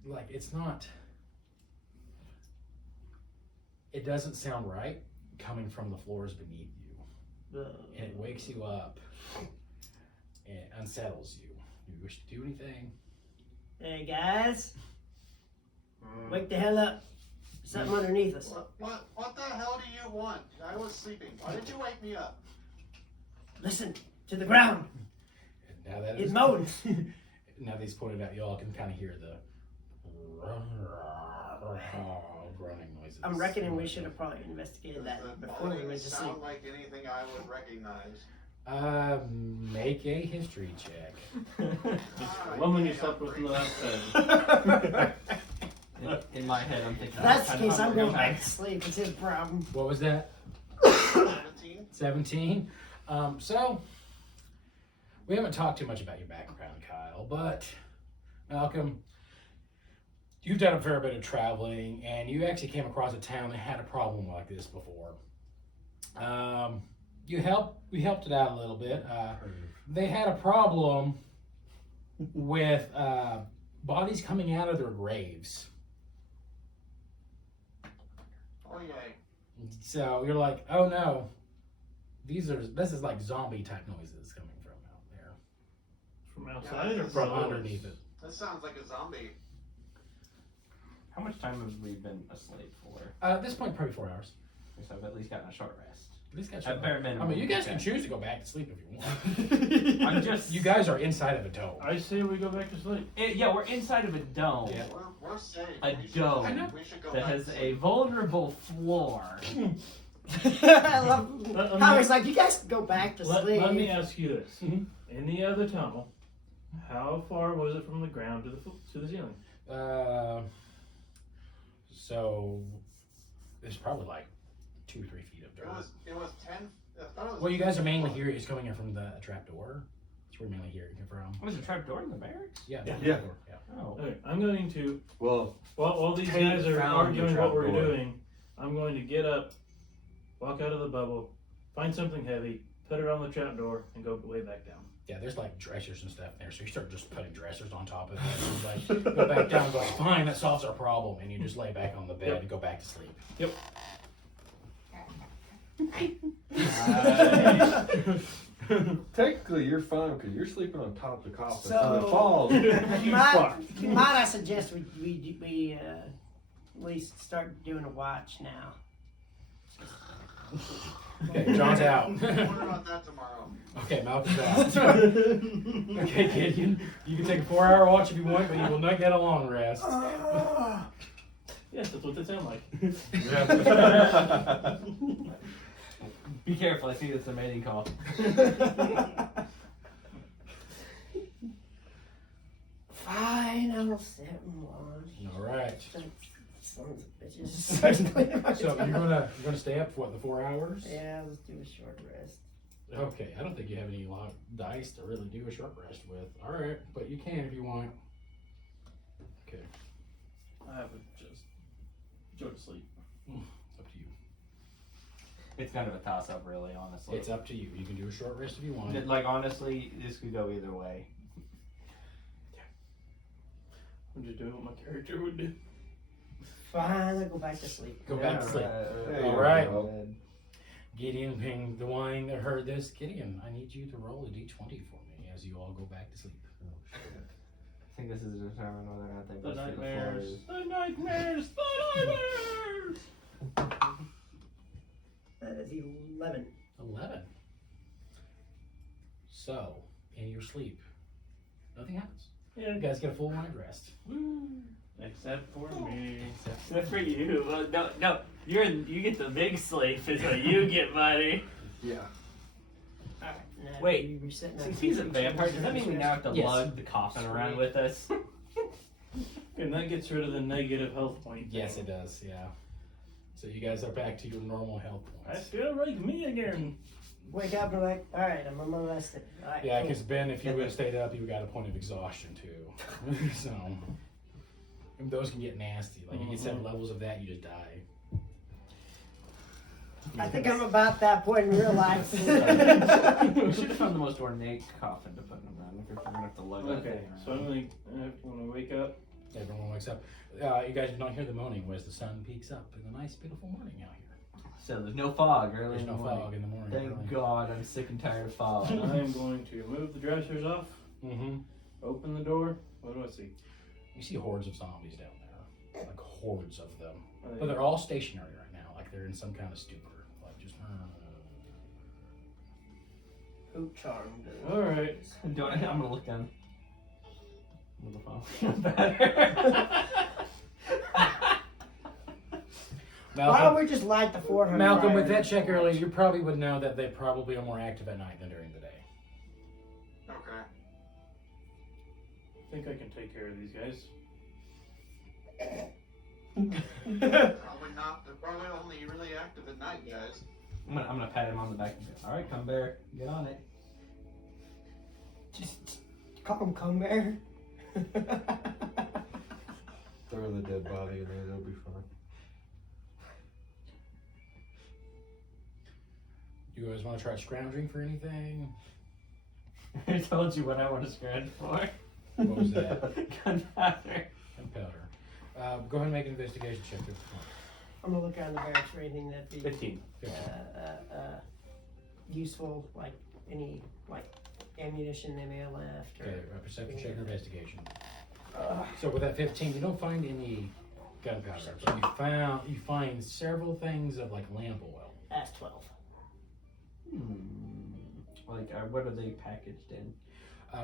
like it's not. It doesn't sound right coming from the floors beneath you, and it wakes you up and unsettles you. You wish to do anything? Hey, guys. Wake the hell up. Something underneath us. What the hell do you want? I was sleeping. Why did you wake me up? Listen to the ground. And now that It is moans. now that he's pointed out, y'all can kind of hear the groaning noises. I'm reckoning we should have probably investigated that before we went to sleep. Sound like anything I would recognize. Make a history check. One when you slept with in the last 10. In my head, I'm thinking. If that's the case, I'm going back to sleep. It's his problem. What was that? 17? 17. So we haven't talked too much about your background, Kyle, but Malcolm, you've done a fair bit of traveling, and you actually came across a town that had a problem like this before. We helped it out a little bit. They had a problem with bodies coming out of their graves. Oh, yay. So you're like, oh no, this is like zombie type noises coming from out there, From outside or from from underneath it. That sounds like a zombie. How much time have we been asleep for? At this point, probably 4 hours. So I've at least gotten a short rest. At least got At bare minimum. I mean, you guys can okay. choose to go back to sleep if you want. I'm just. You guys are inside of a dome. I say we go back to sleep. Yeah, we're inside of a dome Yeah. We're safe. A We should- dome I know. We should go that back has to a sleep. vulnerable floor. I love Let how me- he's like, you guys can go back to sleep. Let me ask you this: Mhm. in the other tunnel, how far was it from the ground to the ceiling? So there's probably like 2 or 3 feet of dirt. It was Well, you guys are mainly hearing it's coming in from the trap door. That's where you're mainly hearing it from. Was a trap door in the barracks? Yeah. Yeah. Trap door, yeah. Oh. Okay, I'm going to, Well, while these Tate guys are found the arguing what we're trapdoor. doing, I'm going to get up, walk out of the bubble, find something heavy, put it on the trapdoor, and go way back down. Yeah, there's like dressers and stuff in there, so you start just putting dressers on top of it. And like, go back down, go, fine, that solves our problem, and you just lay back on the bed and go back to sleep. Yep. technically you're fine because you're sleeping on top of the coffin, so So- it falls. Might I suggest we at least start doing a watch now? Okay, John's out. What about that tomorrow? Okay, Malcolm's out. Okay, Gideon, you can take a 4-hour watch if you want, but you will not get a long rest. Yes, that's what they sound like. Be careful, I think it's a mating call. Fine, I'll sit and watch. All right. Sons of bitches. So you're gonna stay up for what, the 4 hours? Yeah, let's do a short rest. Okay, I don't think you have any dice to really do a short rest with. All right, but you can if you want. Okay, I would just go to sleep. it's up to you. It's kind of a toss up, really, honestly. It's up to you. You can do a short rest if you want. Like, honestly, this could go either way. I'm just doing what my character would do. Fine, I'll go back to sleep. Go back to sleep. There All you right. go. Gideon, being the one that heard this, Gideon, I need you to roll a d20 for me as you all go back to sleep. I think this is to determine whether or not they The both feel nightmares. floors. The nightmares. The nightmares. That is 11. 11. So, in your sleep, nothing happens. Yeah. You guys get a full night rest. Except for me. Except for you. Well, no. You get the big sleep is what you get, buddy. Yeah. Alright, now Wait, you reset Since he's a vampire, does that mean we now have to Yes. lug the coffin around with us? And that gets rid of the negative health point. Yes, it does, yeah. So you guys are back to your normal health I points. feel like me again. Wake up and like, alright, I'm unmolested. Alright, Yeah, cool. because Ben, if you would have stayed up, you would have got a point of exhaustion too. So, and those can get nasty. Like you get 7 levels of that, you just die. I think I'm about that point in real life. We should have found the most ornate coffin to put him around if we're gonna have to lug that Okay, thing so I'm like, when I wake up, Everyone wakes up. You guys do not hear the moaning as the sun peaks up in the nice, beautiful morning out here. So there's no fog early There's in the no morning. fog in the morning. Thank God, I'm sick and tired of fog. I am going to move the dressers off, Mm-hmm. open the door. What do I see? You see hordes of zombies down there, like hordes of them, Are they- but they're all stationary right now, like they're in some kind of stupor, like just. Who charmed her? All right. I'm gonna look down. With the phone. Better. Why don't we just light the 400? Malcolm, with that check earlier, you probably would know that they probably are more active at night than during the day. Okay. I think I can take care of these guys. Probably not. They're probably only really active at night, guys. I'm gonna pat him on the back and go, alright, come bear, get on it. Just call him Come Bear. Throw the dead body in there, they'll be fine. You guys want to try scrounging for anything? I told you what I want to scratch for. What was that? Gunpowder. Gunpowder. Go ahead and make an investigation check. I'm gonna look around the barracks for anything that'd be 15. useful, like any ammunition they may have left. Okay, a perception check or investigation. So with that 15, you don't find any gunpowder, but you find several things of like lamp oil. That's 12. Like, what are they packaged in?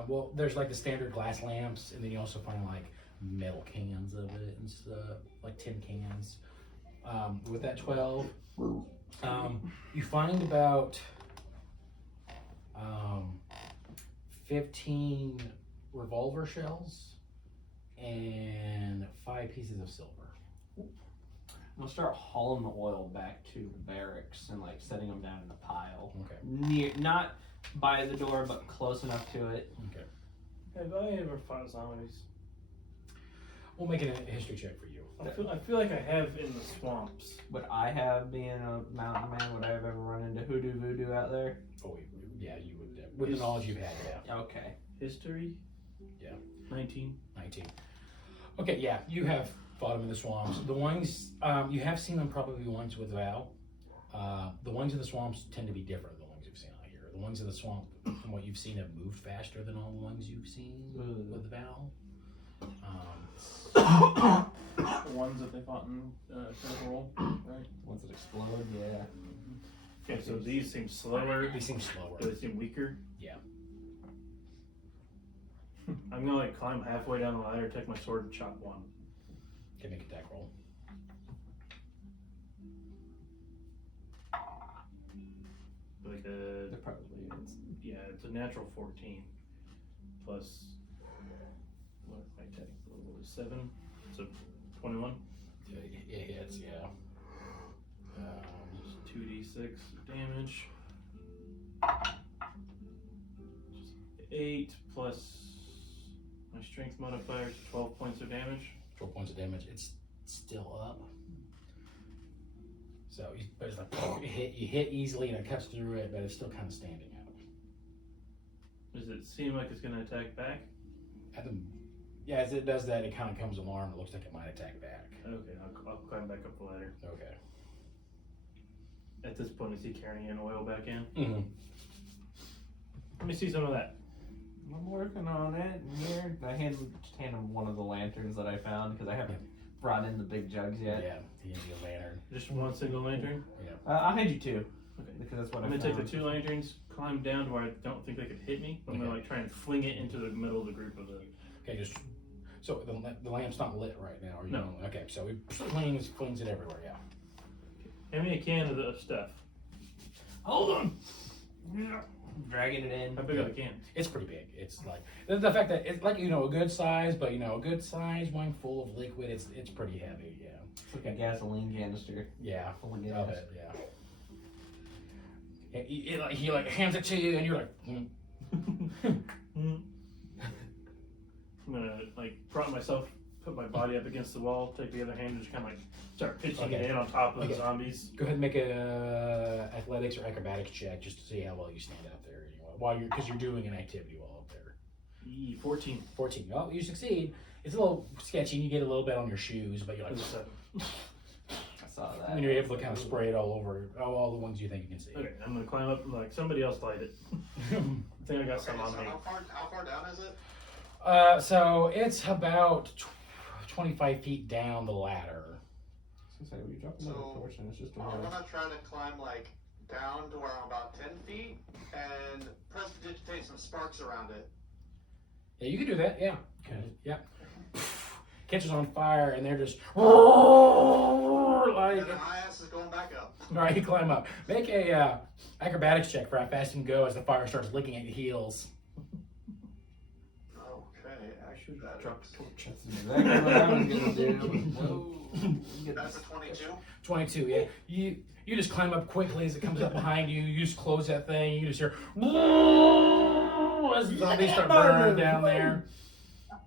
Well, there's like the standard glass lamps, and then you also find like metal cans of it and stuff, like tin cans. With that 12, you find about 15 revolver shells and 5 pieces of silver. We'll start hauling the oil back to the barracks and like setting them down in a pile. Okay. Near, not by the door, but close enough to it. Okay. Have I ever fought zombies? We'll make it a history check for you. I feel like I have in the swamps. Would I have, being a mountain man, would I have ever run into hoodoo voodoo out there? Oh, yeah, you would. With the knowledge you've had, yeah. Okay. History? Yeah. 19. 19. Okay, yeah, you have fought them in the swamps. The ones, you have seen them probably once with Val. The ones in the swamps tend to be different than the ones you've seen out here. The ones in the swamp, from what you've seen, have moved faster than all the ones you've seen with Val. The ones that they fought in Critical Role, right? Ones that explode, yeah. Okay, so these seem slower. They seem slower. Do they seem weaker? Yeah. I'm gonna like climb halfway down the ladder, take my sword, and chop one. Okay, make attack roll. Like They're a probably it's a natural 14 plus what my attack roll is 7, so 21. Yeah, it hits, yeah. 2d6 damage. 8 plus my strength modifier is 12 points of damage. 12 points of damage. It's still up. So, but it's like you hit easily and it cuts through it, but it's still kind of standing out. Does it seem like it's going to attack back? Yeah, as it does that, it kind of comes alarmed. It looks like it might attack back. Okay, I'll climb back up the ladder. Okay. At this point, is he carrying an oil back in? Mm-hmm. Let me see some of that. I'm working on it. And here, I hand him one of the lanterns that I found because I haven't brought in the big jugs yet. Yeah, he gives you a lantern. Just one single lantern? I'll hand you two. Okay. Because that's what I'm I gonna take found. the 2 lanterns, climb down to where I don't think they could hit me. I'm gonna like try and fling it into the middle of the group of the. Okay, just so the lamp's not lit right now. Or you No. don't- Okay, so he flings it everywhere. Yeah. Hand me a can of the stuff. Hold on. Dragging it in. How big are the cans? It's pretty big. It's like the fact that it's like a good size, but a good size one full of liquid. It's pretty heavy. Yeah. It's like a gasoline canister. Yeah. Full of Of gas. it. Yeah. And he like hands it to you, and you're like. I'm gonna like prop myself, put my body up against the wall, take the other hand, and just kind of like start pitching Okay. it in on top of Okay. the zombies. Go ahead and make a athletics or acrobatics check just to see how well you stand out there. While because you're doing an activity while up there. 14. 14. Oh, you succeed. It's a little sketchy. And you get a little bit on your shoes, but you're like. That's a 7. I saw that. And you're able to kind of spray it all over, all the ones you think you can see. Okay, I'm gonna climb up and like somebody else light it. I think I got some on so me. how far down is it? So it's about 25 feet down the ladder. I was gonna say, we dropped another So, torch and it's just a I'm roll. gonna try to climb like down to where I'm about 10 feet and prestidigitate some sparks around it. Yeah, you can do that. Yeah. Okay. Yeah. Catches on fire, and they're just like. And then my ass is going back up. All right, you climb up. Make a acrobatics check for how fast you can go as the fire starts licking at your heels. Okay, actually that Drop is- the torch. That's exactly what I was gonna do. No. That's a 22. 22. Yeah. You just climb up quickly as it comes up behind you. You just close that thing. You just hear as the zombies start burning down there.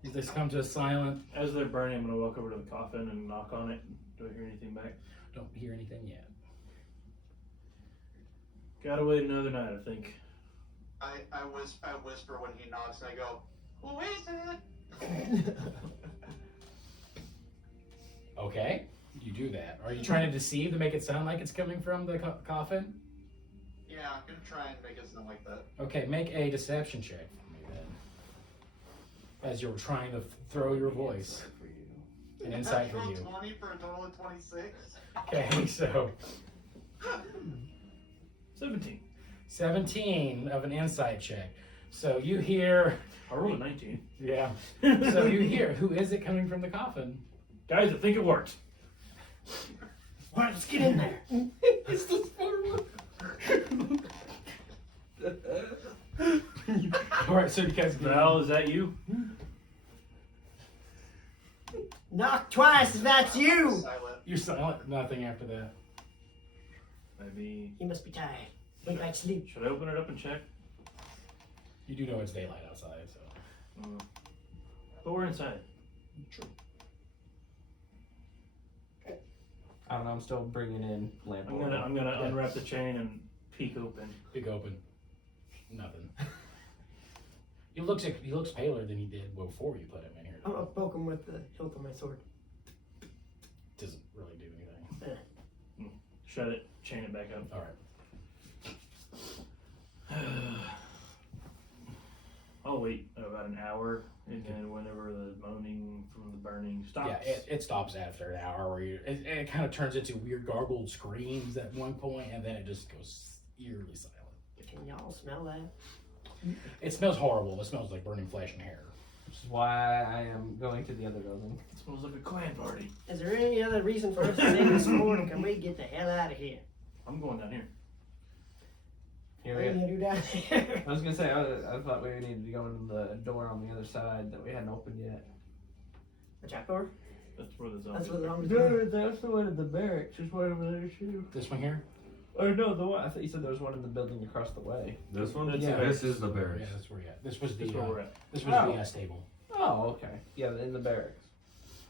They just come to a silent. As they're burning, I'm gonna walk over to the coffin and knock on it. Do I hear anything back? Don't hear anything yet. Gotta wait another night, I think. I whisper when he knocks and I go, who is it? Okay, you do that. Are you trying to deceive to make it sound like it's coming from the coffin? Yeah, I'm gonna try and make it sound like that. Okay, make a deception check for me then. As you're trying to throw your voice. An insight for Natural you. 20 for a total of 26. Okay, so 17. 17 of an insight check. So you hear, I rolled a 19. yeah. So you hear, who is it coming from the coffin? Guys, I think it worked. All right, let's get in there. It's the All right, so you guys get Val, is that you? Knock twice if that's you! Silent. You're silent. Nothing after that. Maybe. He must be tired. Went back to sleep. Should I open it up and check? You do know it's daylight outside, so. But we're inside. I don't know. I'm still bringing in lamp. I'm gonna unwrap the chain and peek open. Big open. Nothing. He looks paler than he did before you put him in here. I'll poke him with the hilt of my sword. Doesn't really do anything. Shut it. Chain it back up. All right. I'll wait about an hour, and then whenever the moaning from the burning stops. Yeah, it stops after an hour where it kind of turns into weird gargled screams at one point, and then it just goes eerily silent. Can y'all smell that? It smells horrible. It smells like burning flesh and hair. Which is why I am going to the other building. It smells like a clan party. Is there any other reason for us to save this sword, and can we get the hell out of here? I'm going down here. Here What we are you go. gonna do down there? I was gonna say I thought we needed to go into the door on the other side that we hadn't opened yet. The trapdoor? That's where the That's zombies what the are. zombies do. that's the one in the barracks. There's one over there too. This one here? Or no, the one I thought you said there was one in the building across the way. This one? That's Yeah. This is the Yeah, barracks. that's where you're at. This was the That's where we're at. this was Oh. the stable. Oh, okay. Yeah, in the barracks.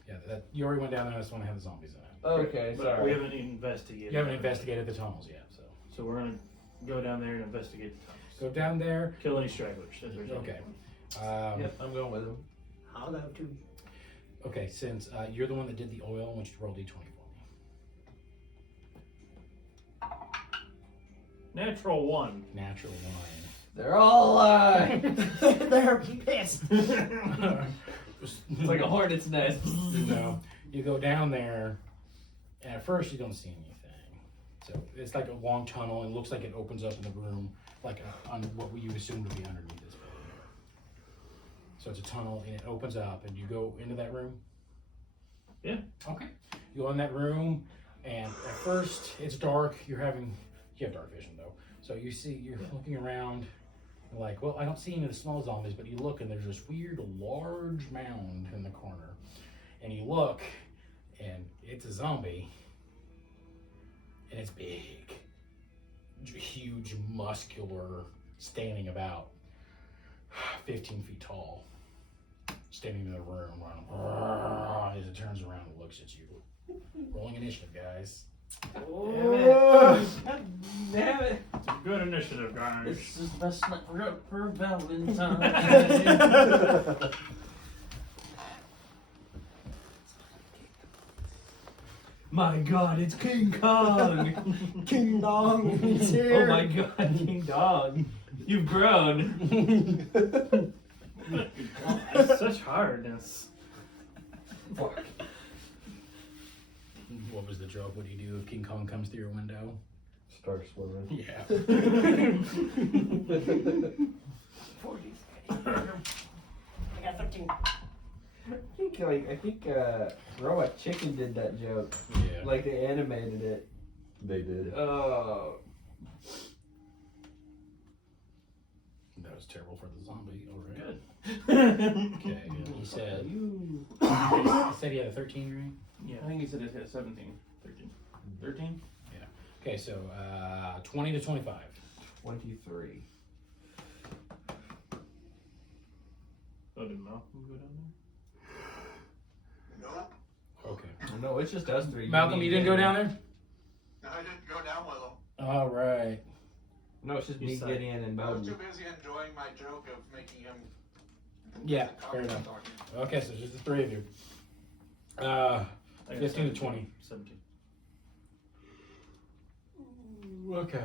Yeah, you already went down there. That's the one that had the zombies in it. Okay, But sorry. we haven't investigated. You haven't investigated the tunnels yet, so So we're gonna go down there and investigate the tunnels. go down there. Kill any stragglers. If there's any. Okay. Yep, I'm going with him. I'll go too. Okay, since you're the one that did the oil, I want you to roll d20 for me. Natural 1. Natural They're all alive. They're pissed. one. It's like a hornet's nest. No, you go down there, and at first you don't see anything. So it's like a long tunnel, and it looks like it opens up in the room, like on what you assume to be underneath this building. So it's a tunnel, and it opens up, and you go into that room. Yeah. Okay. You go in that room, and at first it's dark. You have dark vision though, so you're looking around. You're like, well, I don't see any of the small zombies, but you look, and there's this weird large mound in the corner, and you look, and it's a zombie, and it's big, huge, muscular, standing about 15 feet tall, standing in the room, as it turns around and looks at you. Rolling initiative, guys. Damn it. It's a good initiative, guys. This is best night for Valentine. My God, it's King Kong. King Dong is here. Oh my God, King Dog. You've grown. It's such hardness. Fuck. What was the joke? What do you do if King Kong comes through your window? Start swimming. Yeah. 40. I got 13. I think Robot Chicken did that joke. Yeah. Like they animated it. They did. Oh. That was terrible for the zombie. All right. Good. Okay. He said. You. He said he had a 13, right? Yeah. I think he said it had 17. 13. 13? Okay, so 20 to 25. 23. Oh, did Malcolm go down Nope. Okay. No, it's just us three. Malcolm, you didn't go down there? No, I didn't go down with them. All right. No, it's just You me, suck. Gideon, and I was too Boden. busy enjoying my joke of making him. Yeah, fair enough. Okay, so just the three of you. there? I got 15 to 20. 17. Okay.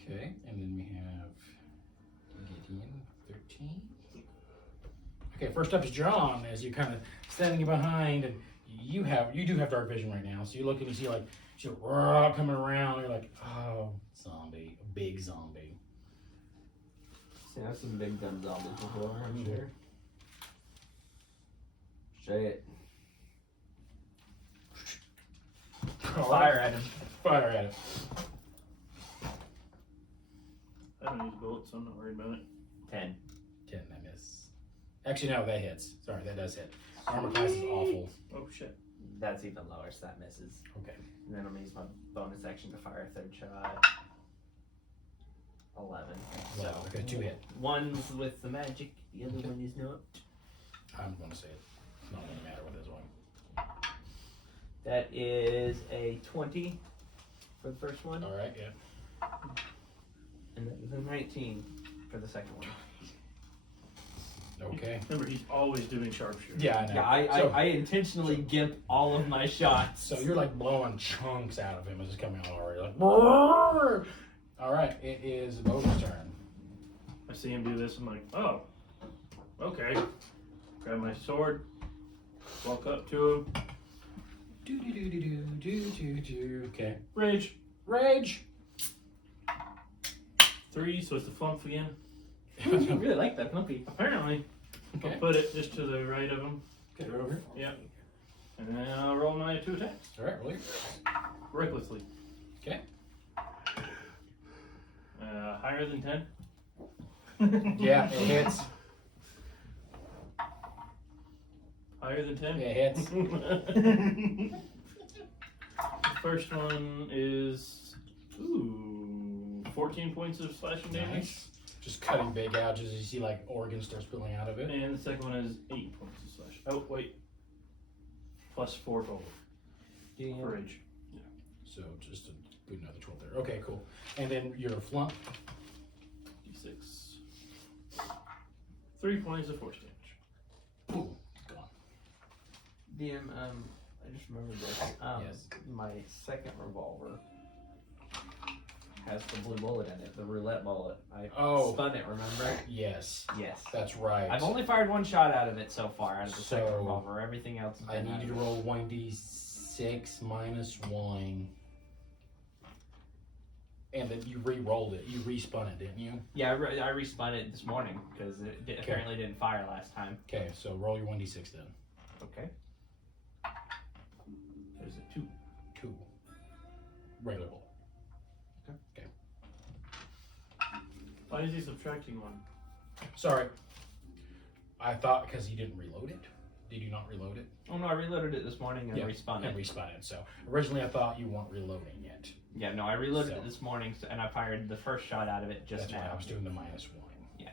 Okay, and then we have Gideon, 13. Okay, first up is John, as you're kind of standing behind, and you do have dark vision right now, so you look and you see like shit coming around, you're like, oh, zombie, a big zombie. See, I've seen big dumb zombies before, I'm Mhm. sure. Say it. Fire at him. Fire at him. I don't use bullets, so I'm not worried about it. 10. 10, I miss. Actually, no, that hits. Sorry, that does hit. Armor class is awful. Oh shit. That's even lower, so that misses. Okay. And then I'm gonna use my bonus action to fire a third shot. 11. So Okay, 2 hit. one's with the magic, the other Okay. one is not. I'm going to say it's not going to matter with this one. That is a 20 for the first one, All right, yeah. and that is a 19 for the second one. Okay. Remember, he's always doing sharpshooter. Yeah, I know. Yeah, So- I intentionally gimp all of my shots. So you're like blowing chunks out of him as it's coming out already. Like, brrr! All right, it is Boden's turn. I see him do this. I'm like, oh, okay. Grab my sword, walk up to him. Do. Okay. Rage. Rage. 3, so it's the flump again. I really like that puppy. Apparently, Okay. I'll put it just to the right of him. Okay, right over here. Yep. And then I'll roll my 2 attacks. All right, roll your. Recklessly. Okay. Higher than 10? Yeah, it hits. Higher than 10? It hits. The first one is 14 points of slashing damage. Nice. Just cutting big gouges as you see like organs start spilling out of it. And the second one is 8 points of slash. Oh, wait. Plus 4 total for rage. So just to put another 12 there. Okay, cool. And then your flump. D6. 3 points of force damage. Ooh, gone. DM, I just remembered this. Yes. My second revolver has the blue bullet in it, the roulette bullet. I spun it, remember? Yes, Yes. that's right. I've only fired one shot out of it so far, out of the second So, revolver. Everything else has I been need out you to of roll 1d6 minus 1. And then you re-rolled it. You respun it, didn't you? Yeah, I respun it this morning because it apparently didn't fire last time. Okay, so roll your 1d6 then. Okay. There's a 2. 2. Regular bullet. Why is he subtracting 1? Sorry. I thought because you didn't reload it. Did you not reload it? Oh no, I reloaded it this morning and respun it. And respun it. So originally I thought you weren't reloading it. Yeah, no, I reloaded So- it this morning and I fired the first shot out of it just That's why now. I was doing the minus 1. Yeah.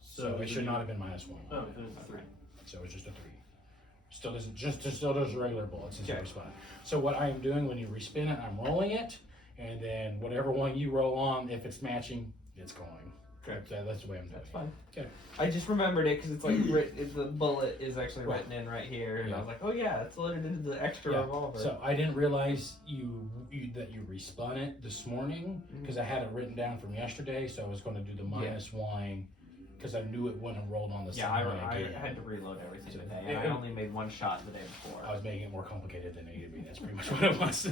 So it should not have been minus 1. Oh, it was 3. So it's just a 3. Still does regular bullets since you Okay. respun it. So what I am doing when you respin it, I'm rolling it, and then whatever one you roll on, if it's matching, it's going. Okay. That's the way I'm doing That's it. fine. Okay. I just remembered it because it's like the bullet is actually written in right here, and I was like, oh yeah, it's loaded into the extra Yeah. revolver. So I didn't realize that you respun it this morning because I had it written down from yesterday. So I was going to do the minus 1 because I knew it wouldn't have rolled on the same yeah, one I again. had to reload everything So- today, and I only made one shot the day before. I was making it more complicated than it needed to be. That's pretty much what it was. So.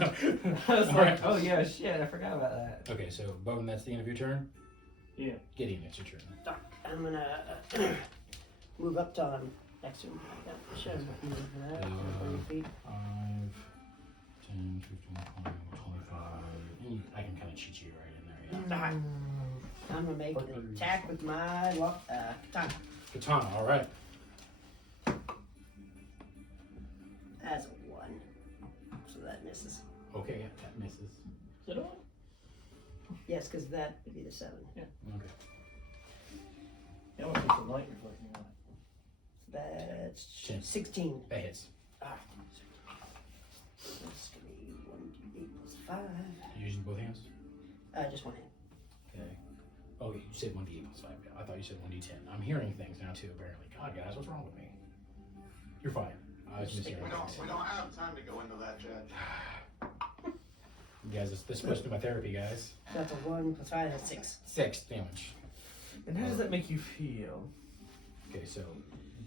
I was All like, right. oh yeah, shit, I forgot about that. Okay, so Boden, that's the end of your turn. Yeah. Gideon, it's your turn. I'm gonna move up to next to him. Yeah, sure. Move for that. 20 feet. 5, 10, 15, 20, 25. I can kind of cheat you right in there, yeah. Alright. I'm gonna make an attack with my katana. Katana, alright. That's a 1. So that misses. Okay, yeah, that misses. Is that all? Yes, because that would be the 7. Okay. Yeah, I want to put some light reflecting on it. That's 10. 16. That hits. Alright. That's gonna be 1d8 plus 5. You using both hands? Just one hand. Okay. Oh, you said 1d8 plus 5. Yeah, I thought you said 1d10. I'm hearing things now too, apparently. God, guys, what's wrong with me? You're fine. I was mishearing We things. don't have time to go into that, Judge. You guys, this is supposed to be my therapy, guys. That's a 1 plus 5, that's 6. 6 damage. And how does that make you feel? Okay, so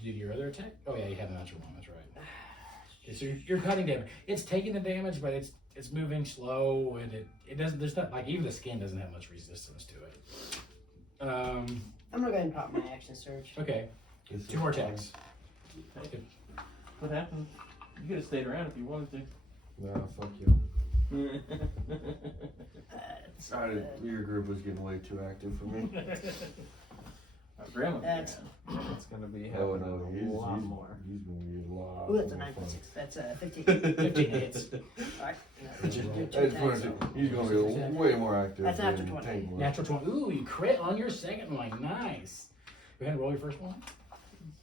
did your other attack? Oh yeah, you had a natural one. That's right. Okay, so you're cutting damage. It's taking the damage, but it's moving slow, and it doesn't. There's not like even the skin doesn't have much resistance to it. I'm gonna go ahead and pop my action surge. Okay, 2 more attacks. Hey, what happened? You could have stayed around if you wanted to. No, fuck you. That's, Your group was getting way too active for me. Grandma. That's It's gonna be Oh happening no, a lot more. He's gonna be a lot. ooh, that's a more 9 fun. plus 6. That's 15. 15 hits. Alright. I just wanted to- He's gonna be way more active. That's after than 20. Tank was. Natural 20. Ooh, you crit on your second one. Nice. Go ahead and roll your first one.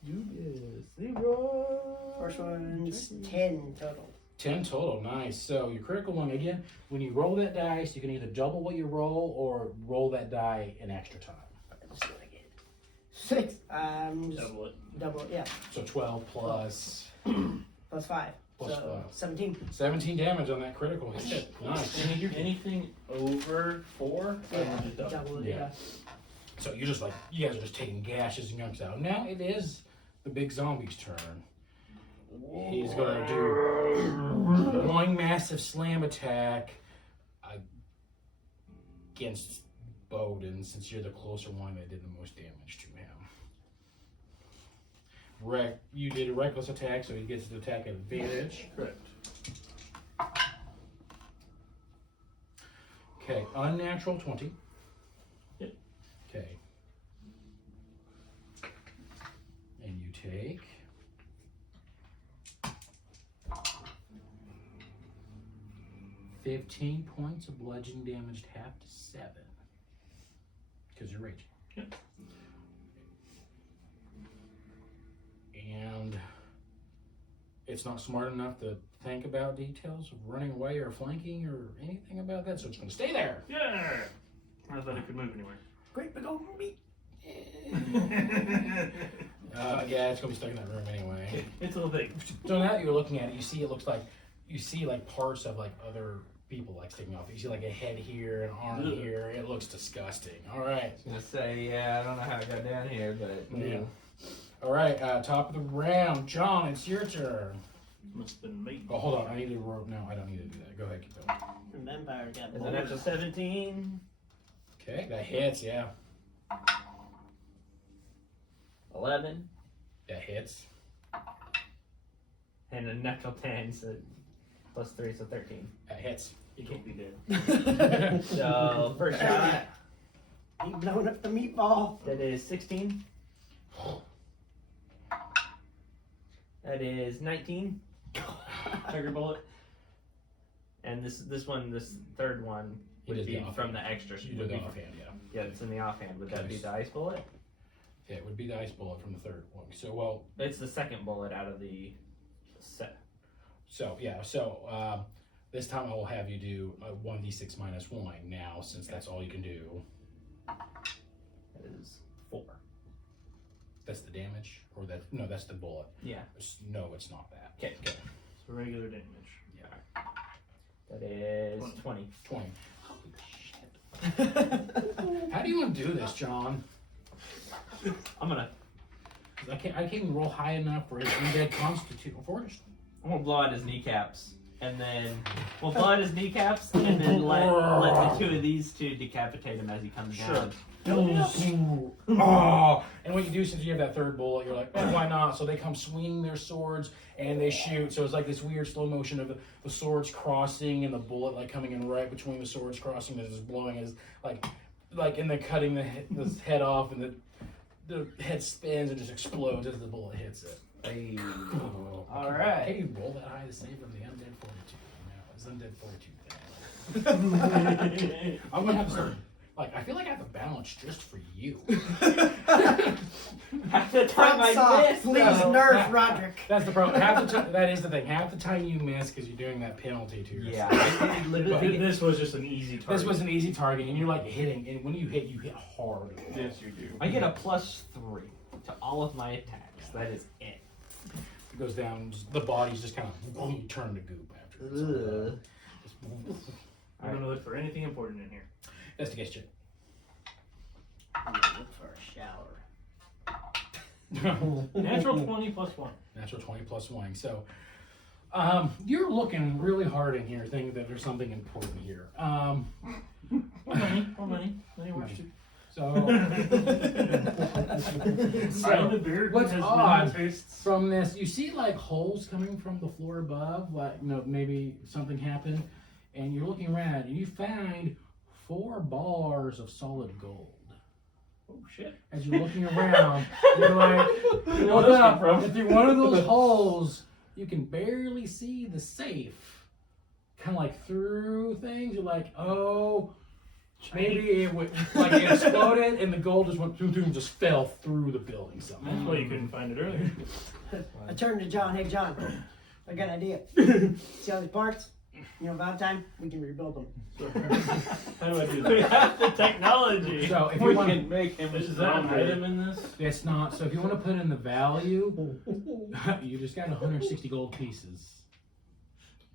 You is 0. First one's 10 total. 10 total. Nice. So your critical one, again, when you roll that dice, you can either double what you roll or roll that die an extra time. Let's see what I get. 6. Just Double it. double it, yeah. So 12 plus Plus 5. Plus So 5. 17. 17 damage on that critical hit. Nice. Anything over 4? Yeah, Just double. double it, Yeah. yeah. So you guys are just taking gashes and yunks out. Now it is the big zombie's turn. He's gonna do one massive slam attack against Boden, since you're the closer one that did the most damage to him. You did a reckless attack, so he gets the attack advantage. Correct. Okay, unnatural 20. Yep. Okay. And you take 15 points of bludgeoning damage, half to 7. Because you're raging. Yep. And it's not smart enough to think about details of running away or flanking or anything about that, so it's going to stay there. Yeah! I thought it could move anywhere. Great big old meat. Yeah, it's going to be stuck in that room anyway. It's a little big. So now that you're looking at it, you see parts of like other people like sticking off. You see like a head here, an arm Ugh. here. It looks disgusting. All right. I was gonna say, yeah, I don't know how it got down here, but Yeah. All right. Top of the round, John. It's your turn. Must have been me. Oh, hold on. I need to roll. No, I don't need to do that. Go ahead. Keep going. And vampire got Is an extra 17, Okay, that hits. Yeah, 11, that hits. and a natural 10, so plus 3, so 13. That hits. He can't be dead. So first shot, He blowing up the meatball. that is 16. That is 19. Trigger bullet. And this third one He would did be the offhand. from the extra. You would did the be- offhand. Yeah. Yeah, it's in the offhand. Would that be Okay. the ice bullet? Yeah, it would be the ice bullet from the third one. So well. It's the second bullet out of the set. So yeah. This time I will have you do a 1d6 minus 1 now, since that's all you can do. That is 4. That's the damage, or that's the bullet. Yeah. No, it's not that. Okay. Okay. So regular damage. Yeah. That is 20. 20. Holy shit. How do you want to do this, John? I'm gonna 'Cause I can't even roll high enough for his undead constitutional fortitude. I'm gonna blow out his kneecaps, and then we'll blow out his kneecaps, and then let the two of these two decapitate him as he comes down. Oh, and what you do, since you have that third bullet, you're like, oh, why not? So they come swinging their swords and they shoot. So it's like this weird slow motion of the swords crossing and the bullet like coming in right between the swords crossing, that is blowing as like and then cutting the head off, and the head spins and just explodes as the bullet hits it. Hey. Oh, All right. Can you roll that high to save from the undead fortitude? No, it's undead fortitude. I'm gonna have to start. Like, I feel like I have to balance just for you. Half the time I Soft, miss, please though. nerf Roderick. That's the problem. That is the thing. Half the time you miss because you're doing that penalty to yourself. Yeah, I literally. This was just an easy target. This was an easy target, and you're like hitting, and when you hit hard. Yes, you do. I get a +3 to all of my attacks. That is it. It goes down. The body's just kind of you turn to goop after. Ugh. I'm gonna look for anything important in here. That's the guess check. Look for a shower. Natural 20 plus 1. Natural 20 plus 1. So, you're looking really hard in here, thinking that there's something important here. More money. Money works too. So, Sound of beer what's has odd many tastes. from this, you see like holes coming from the floor above, like maybe something happened, and you're looking around and you find 4 bars of solid gold. Oh shit. As you're looking around, you're like, you know look those came up, from. and through one of those holes, you can barely see the safe. Kind of like through things. You're like, oh, maybe it would, like it exploded and the gold just went through and just fell through the building somehow. That's why you couldn't find it earlier. I turned to John. Hey, John, I got an idea. See all these parts? You know, Valentine, we can rebuild them. How do I do We that? have the technology. So if We you want, can make him Is that an stronger. item in this? it's not. So if you want to put in the value, you just got 160 gold pieces.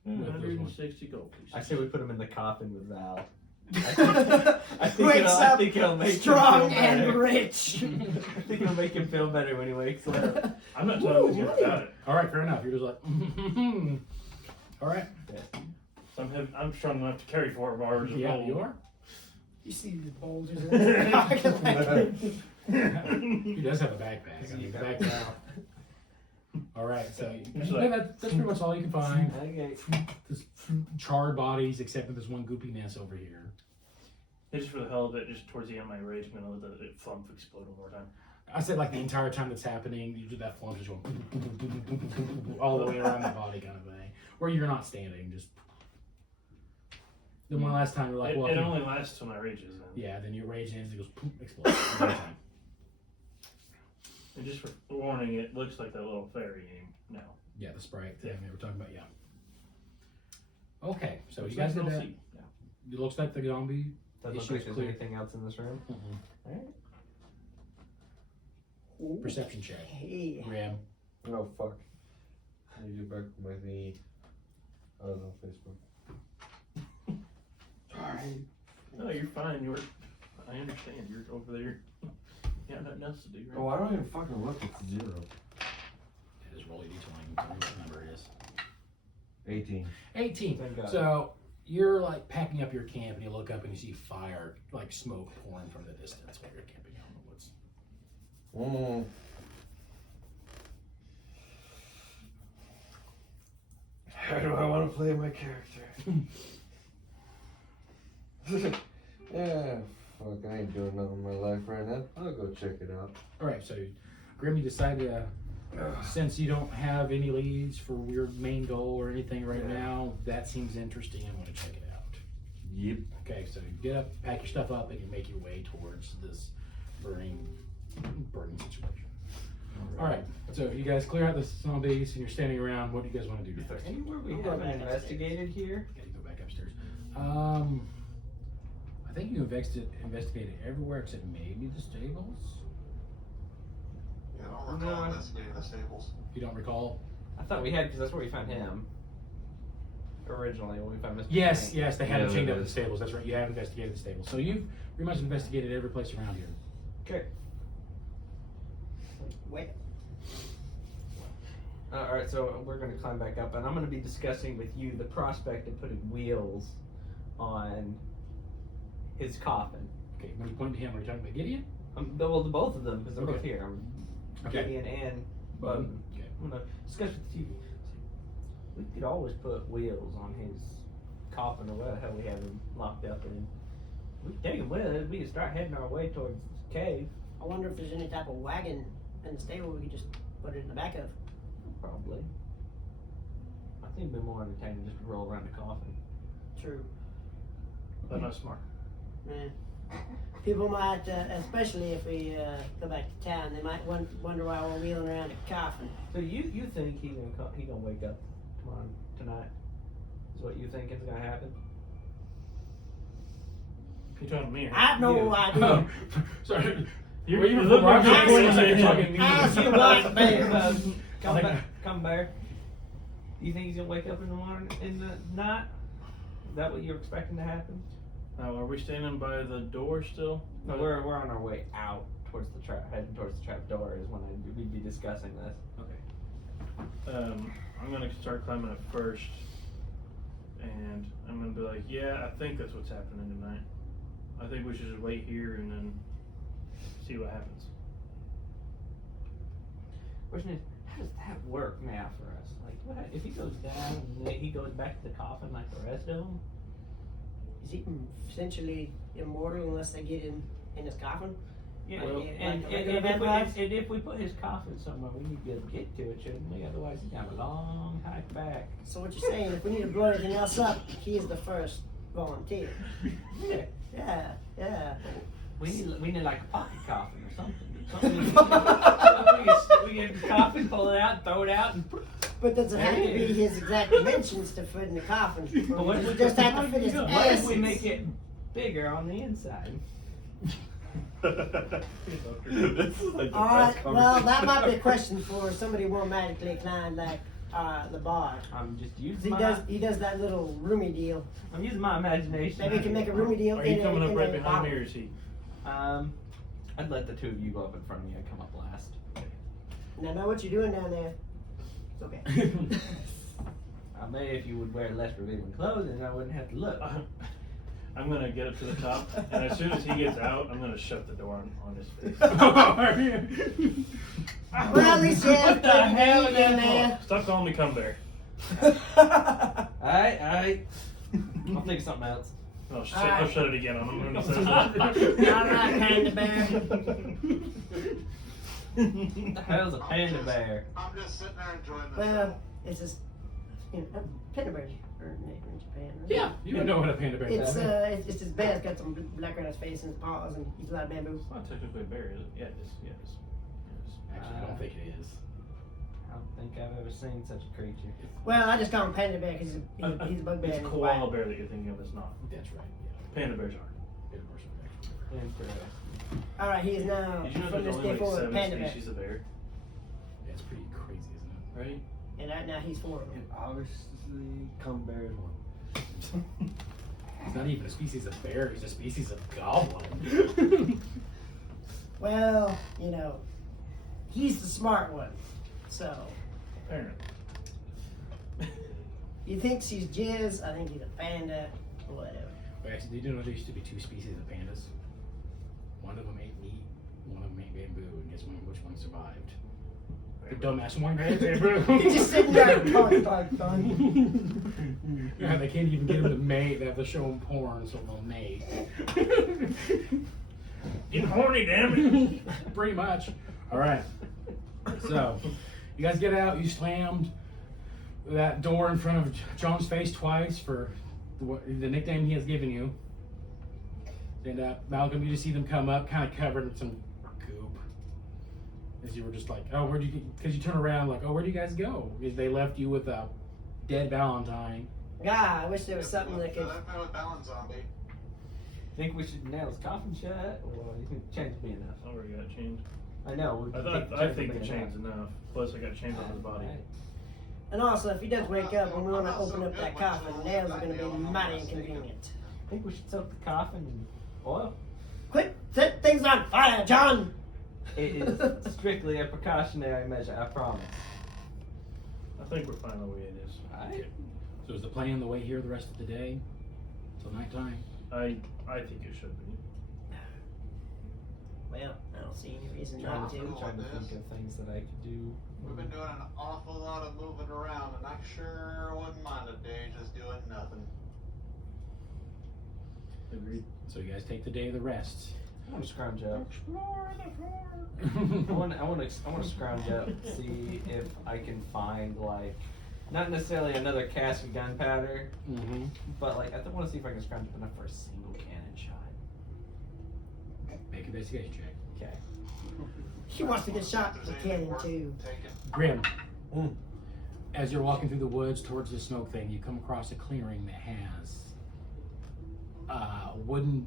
160 gold pieces. I say we put him in the coffin with Val. Wakes up it'll make strong him feel and better. rich. I think it'll make him feel better when he wakes up. I'm not telling you about it. All right, fair enough. You're just like, all right. So I'm strong enough to carry 4 bars of Yeah, gold. you are. You see the bulges in his pocket. He does have a backpack. I mean, the backpack. All right, so It's yeah, like- that's pretty much all you can find. Okay. Just charred bodies, except for this one goopy mess over here. And just for the hell of it, just towards the end of my rage, I'm gonna let the flump explode one more time. I said like the entire time that's happening, you do that flump just going all the way around the body kind of thing, where you're not standing. Just the one last time you're like, well, It only lasts till my rage is in. yeah, then your rage ends, it goes poof, explodes. Every time. And just for warning, it looks like that little fairy game now. Yeah, the sprite thing they were talking about. Yeah. Okay, so Looks you guys like did an that. LC. It looks like the zombie. Doesn't look Issue like is there's clear. anything else in this room. Ooh. Perception check. Hey. Graham. Oh fuck. I need to get back to my thingy. I was on Facebook. No, you're fine. I understand. You're over there. You got nothing else to do, right? Oh, I don't even fucking look. It's 0. Yeah, just roll your d20. Tell me what number it is. 18. 18. Thank God. So you're like packing up your camp, and you look up and you see fire, like smoke pouring from the distance while you're camping out in the woods. How do I want to play my character? Yeah, fuck, I ain't doing nothing in my life right now. I'll go check it out. All right, so Grim, you decide to, since you don't have any leads for your main goal or anything right now, that seems interesting. I want to check it out. Yep. Okay, so you get up, pack your stuff up, and you make your way towards this burning situation. All right, so you guys clear out the zombies, and you're standing around. What do you guys want to do Is there next? anywhere we I'm going haven't back investigated here? Okay, go back upstairs. I think you investigated everywhere except maybe the stables. Yeah, I don't recall No. investigating the stables. You don't recall? I thought we had, because that's where we found him. Originally, when we found Mr. Yes, Frank. yes, they had him Yeah, chained it up at the is. stables. That's right. You have investigated the stables, so you've pretty much investigated every place around here. Okay. Wait. Alright, so we're going to climb back up, and I'm going to be discussing with you the prospect of putting wheels on his coffin. Okay, when you point to him, are you talking about Gideon? Well, the both of them, because they're both Okay. here. Okay. Gideon and Boden. Boden. Okay. I'm going to discuss with you. We could always put wheels on his coffin, or whatever the hell we have him locked up in. We could take him with us. We could start heading our way towards the cave. I wonder if there's any type of wagon in the stable we could just put it in the back of. Probably. I think it'd be more entertaining just to roll around the coffin. True. But not smart. Yeah. People might, especially if we go back to town, they might wonder why we're wheeling around a coffin. So you think he gonna wake up tonight? Is what you think is gonna happen? You talking to me? I have no You. idea. Sorry. You Were you look like from you're Roger? pointing Like at you're him. talking to me. As you like, bear. Come bear. You think he's gonna wake up in the morning in the night? Is that what you're expecting to happen? Now, are we standing by the door still? No, we're on our way out towards the trap, heading towards the trap door is when we'd be discussing this. I'm gonna start climbing up first, and I'm gonna be like, yeah, I think that's what's happening tonight. I think we should just wait here and then see what happens. Question is, how does that work now for us? Like, what if he goes down and then he goes back to the coffin like the rest of them? Is he essentially immortal unless they get him in his coffin? Yeah, Well, and if we put his coffin somewhere, we need to be able to get to it, shouldn't we? Otherwise, he's got a long hike back. So what you're saying, if we need to blow anything else up, he's the first volunteer. Yeah. Yeah. We need like a pocket coffin or something. we get the coffin, pull it out, throw it out, and But does it have to be his exact dimensions to fit in the coffin? But what if We we just have to fit his what if asses. we make it bigger on the inside? This is like the All best right. Well, that conversation might be a ever. question for somebody more magically inclined, like the bard. I'm just using He does that little roomy deal. I'm using my imagination. Maybe we can make a roomy deal. Are in you coming a, up in right a behind me, bottle. or is he? I'd let the two of you go up in front of me. I'd come up last. And I know what you're doing down there. It's okay. I may if you would wear less revealing clothes, and I wouldn't have to look. I'm gonna get up to the top, and as soon as he gets out, I'm gonna shut the door on his face. Well, at least you have What the hell is in that there. Stop calling me cum bear. Alright. I'll think of something else. I'll shut it again on him when he says All that. right, Panda Bear. What the hell's a panda bear? I'm just sitting there enjoying this. Well, it's just Panda Bears are native in Japan. Right? Yeah, you would know what a panda bear It's is. it's his bear. It's got some black around his face and his paws, and he's a lot of bamboo. It's not technically a bear, is it? Yeah, it is. Yeah, it is. Actually, I don't think it is. I don't think I've ever seen such a creature. Well, I just call him Panda Bear because he's a bugbear. It's and a he's koala white. bear that you're thinking of. It's not. That's right. Yeah. Panda bears are. Panda bears are actually. Interesting. All right, he is now Did you know from there's this only day like forward 7 Panda Bear. species of bear? That's pretty crazy, isn't Right? And right now he's 4 of them. It obviously come bear is one. it? He's not even a species of bear. He's a species of goblin. Well, you know, he's the smart one. So Apparently. he thinks he's Jizz. I think he's a panda. Whatever. But actually, did you know there used to be 2 species of pandas? One of them ate meat, one of them ate bamboo, and guess which one survived? The dumbass one ate bamboo. He's just sitting there talking. Yeah, they can't even get him to mate. They have to show him porn so they'll mate. Get horny, damn it! Pretty much. All right. So, you guys get out. You slammed that door in front of John's face twice for the nickname he has given you. And Malcolm, you just see them come up, kind of covered in some goop. As you were just like, oh, because you turn around like, oh, where do you guys go? Because they left you with a dead Valentine. God, I wish there was something that could. Left me with Balance Zombie. Think we should nail his coffin shut, or you think chains would be enough? I already got chained. I know. I think the chain's enough. Plus, I got chains on his body. And also, if he does wake up when we want to open up that coffin, nails are going to be mighty inconvenient. I think we should soak the coffin in oil. Quit setting things on fire, John! It is strictly a precautionary measure, I promise. I think we're fine the way it is. Alright. So is the plan to wait here the rest of the day till nighttime? I think it should be. Well, I don't see any reason Trying not to, to. trying to think of things that I could do. We've been doing an awful lot of moving around, and I sure wouldn't mind a day just doing nothing. Agreed. So you guys take the day of the rest. I want to scrounge up. Explore the floor. I want to scrounge up, see if I can find like, not necessarily another cask of gunpowder, Mm-hmm. but like I want to see if I can scrounge up enough for a single cannon shot. Make an investigation check. Okay. He wants to get shot with a cannon, too. Taken. Grim. As you're walking through the woods towards the smoke thing, you come across a clearing that has a wooden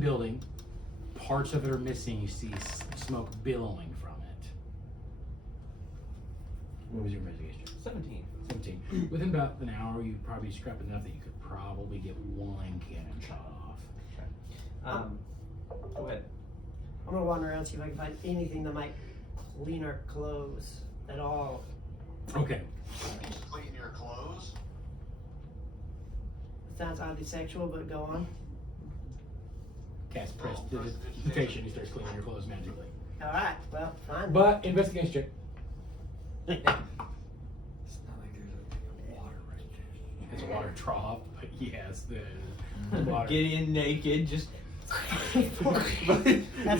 building. Parts of it are missing. You see smoke billowing from it. What was your investigation? 17. 17. Within about an hour, you probably scrap enough that you could probably get one cannon shot off. Go ahead. I'm going to wander around and see if I can find anything that might clean our clothes at all. Okay. Clean your clothes. Sounds oddly sexual, but go on. Cast prestidigitation. He starts cleaning your clothes magically. Alright, well, fine. But investigation check. It's not like there's a water right there. It's a water trough, but yes, the water. Gideon naked, just That's You see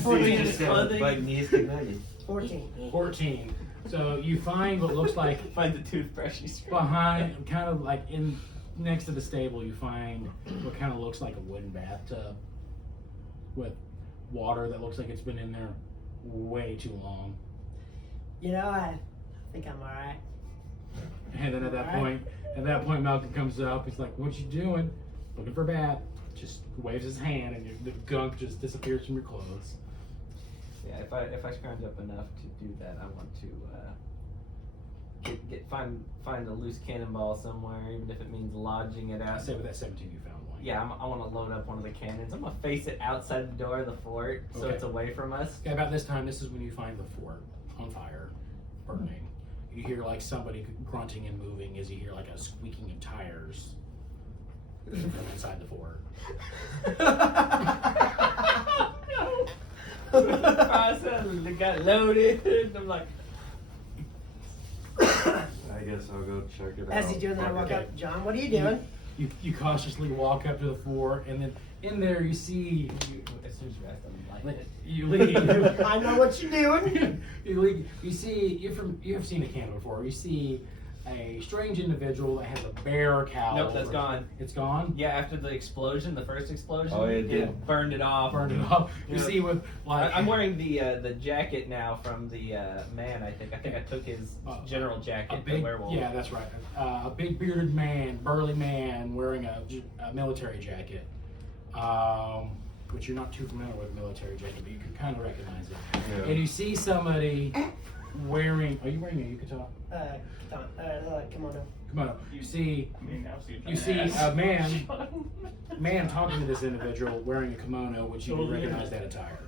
14. just biting the instant nugget. 14. 14. So you find what looks like Find the toothbrush you scream. behind, kind of like in next to the stable, you find what kind of looks like a wooden bathtub with water that looks like it's been in there way too long. You know, I think I'm alright. And then at that Alright. point, Malcolm comes up. He's like, "What you doing?" Looking for Bat. Just waves his hand, and the gunk just disappears from your clothes. Yeah, if I scrounge up enough to do that, I want to find a loose cannonball somewhere, even if it means lodging it I out. say with that 17, you found one. Yeah, I want to load up one of the cannons. I'm gonna face it outside the door of the fort, so Okay. it's away from us. Okay, about this time, this is when you find the fort on fire, burning. You hear like somebody grunting and moving as you hear like a squeaking of tires from inside the fort. They got loaded. I'm like, I guess I'll go check it out. As he's doing that, I walk up. John, what are you doing? You cautiously walk up to the fort, and then in there you see as soon as you ask them, like, you leave. I know what you're doing. You see, you have seen a can before. You see a strange individual that has a bear cowl. nope, that's gone. It's gone. Yeah, after the explosion, the first explosion, Oh, it did. burned it off. Burned it off. You Yeah. see with like I'm wearing the jacket now from the man. I think I took his general a jacket. big the werewolf. yeah, that's right. A big bearded man, burly man, wearing a military jacket. Which you're not too familiar with military jacket, but you can kind of recognize it. Yeah. And you see somebody wearing. Are you wearing a yukata? Kimono. Come on. You see I mean, now see You see a man talking to this individual wearing a kimono, which you would recognize that attire.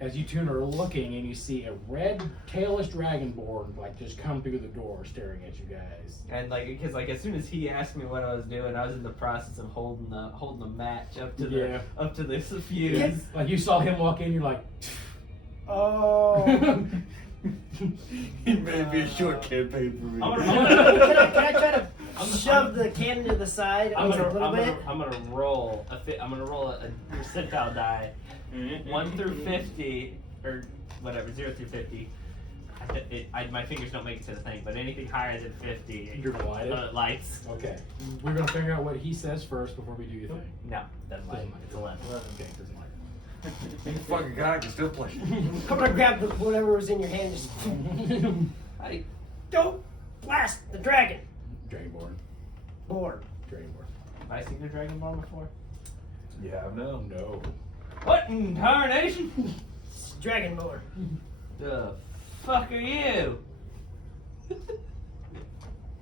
As you two are looking, and you see a red tailless dragonborn like just come through the door, staring at you guys. And because as soon as he asked me what I was doing, I was in the process of holding the match up to the fuse. Yes. Like you saw him walk in, you're like, Oh. He may be a short campaign for me. I'm Can I try to shove the cannon to the side a little bit? I'm gonna roll a percentile die, 1 through 50 or whatever, 0 through 50. My fingers don't make it to the thing, but anything higher than 50, You're gonna light it? Lights. okay. We're gonna figure out what he says first before we do your thing. No, doesn't light. Doesn't light. It's 11. Okay, doesn't light. You fucking guy can still play. I'm gonna grab whatever was in your hand. Just Hey, don't blast the dragon. Dragonborn. Board. Dragonborn. have I seen a Dragon Ball before? Yeah, no. No. What in tarnation? It's dragon board. The fuck are you?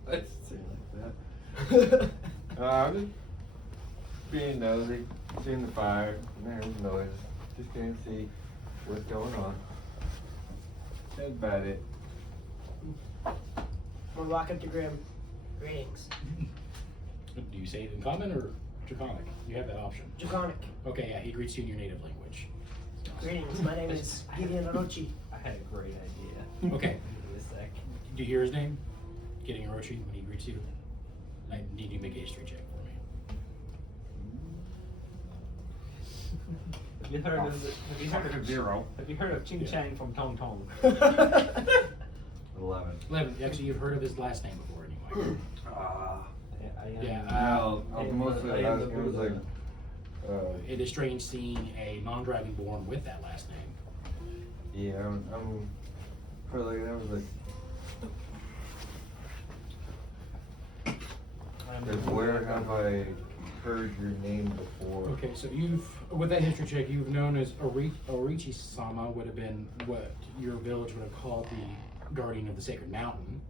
Let's say it like that. I'm just being nosy, seeing the fire, hearing the noise, just can't see what's going on. That's about it. I'm gonna walk up to Grim. Greetings. Do you say it in common or Draconic? You have that option. Draconic. Okay, yeah, he greets you in your native language. Greetings. My name is Gideon Orochi. I had a great idea. Okay. Give me a sec. Do you hear his name? Gideon Orochi when he greets you? I need you to make a history check for me. Have you heard of Zero. Have you heard of Ching Chang from Tong Tong? 11. 11. Actually, you've heard of his last name before anyway. Yeah, Well, mostly I the am last the name was like, it is strange seeing a non-dragonborn with that last name. yeah, I'm probably like, that was like, like, where have I heard your name before? Okay, so with that history check, you've known as Orichi-sama would have been what your village would have called the guardian of the sacred mountain,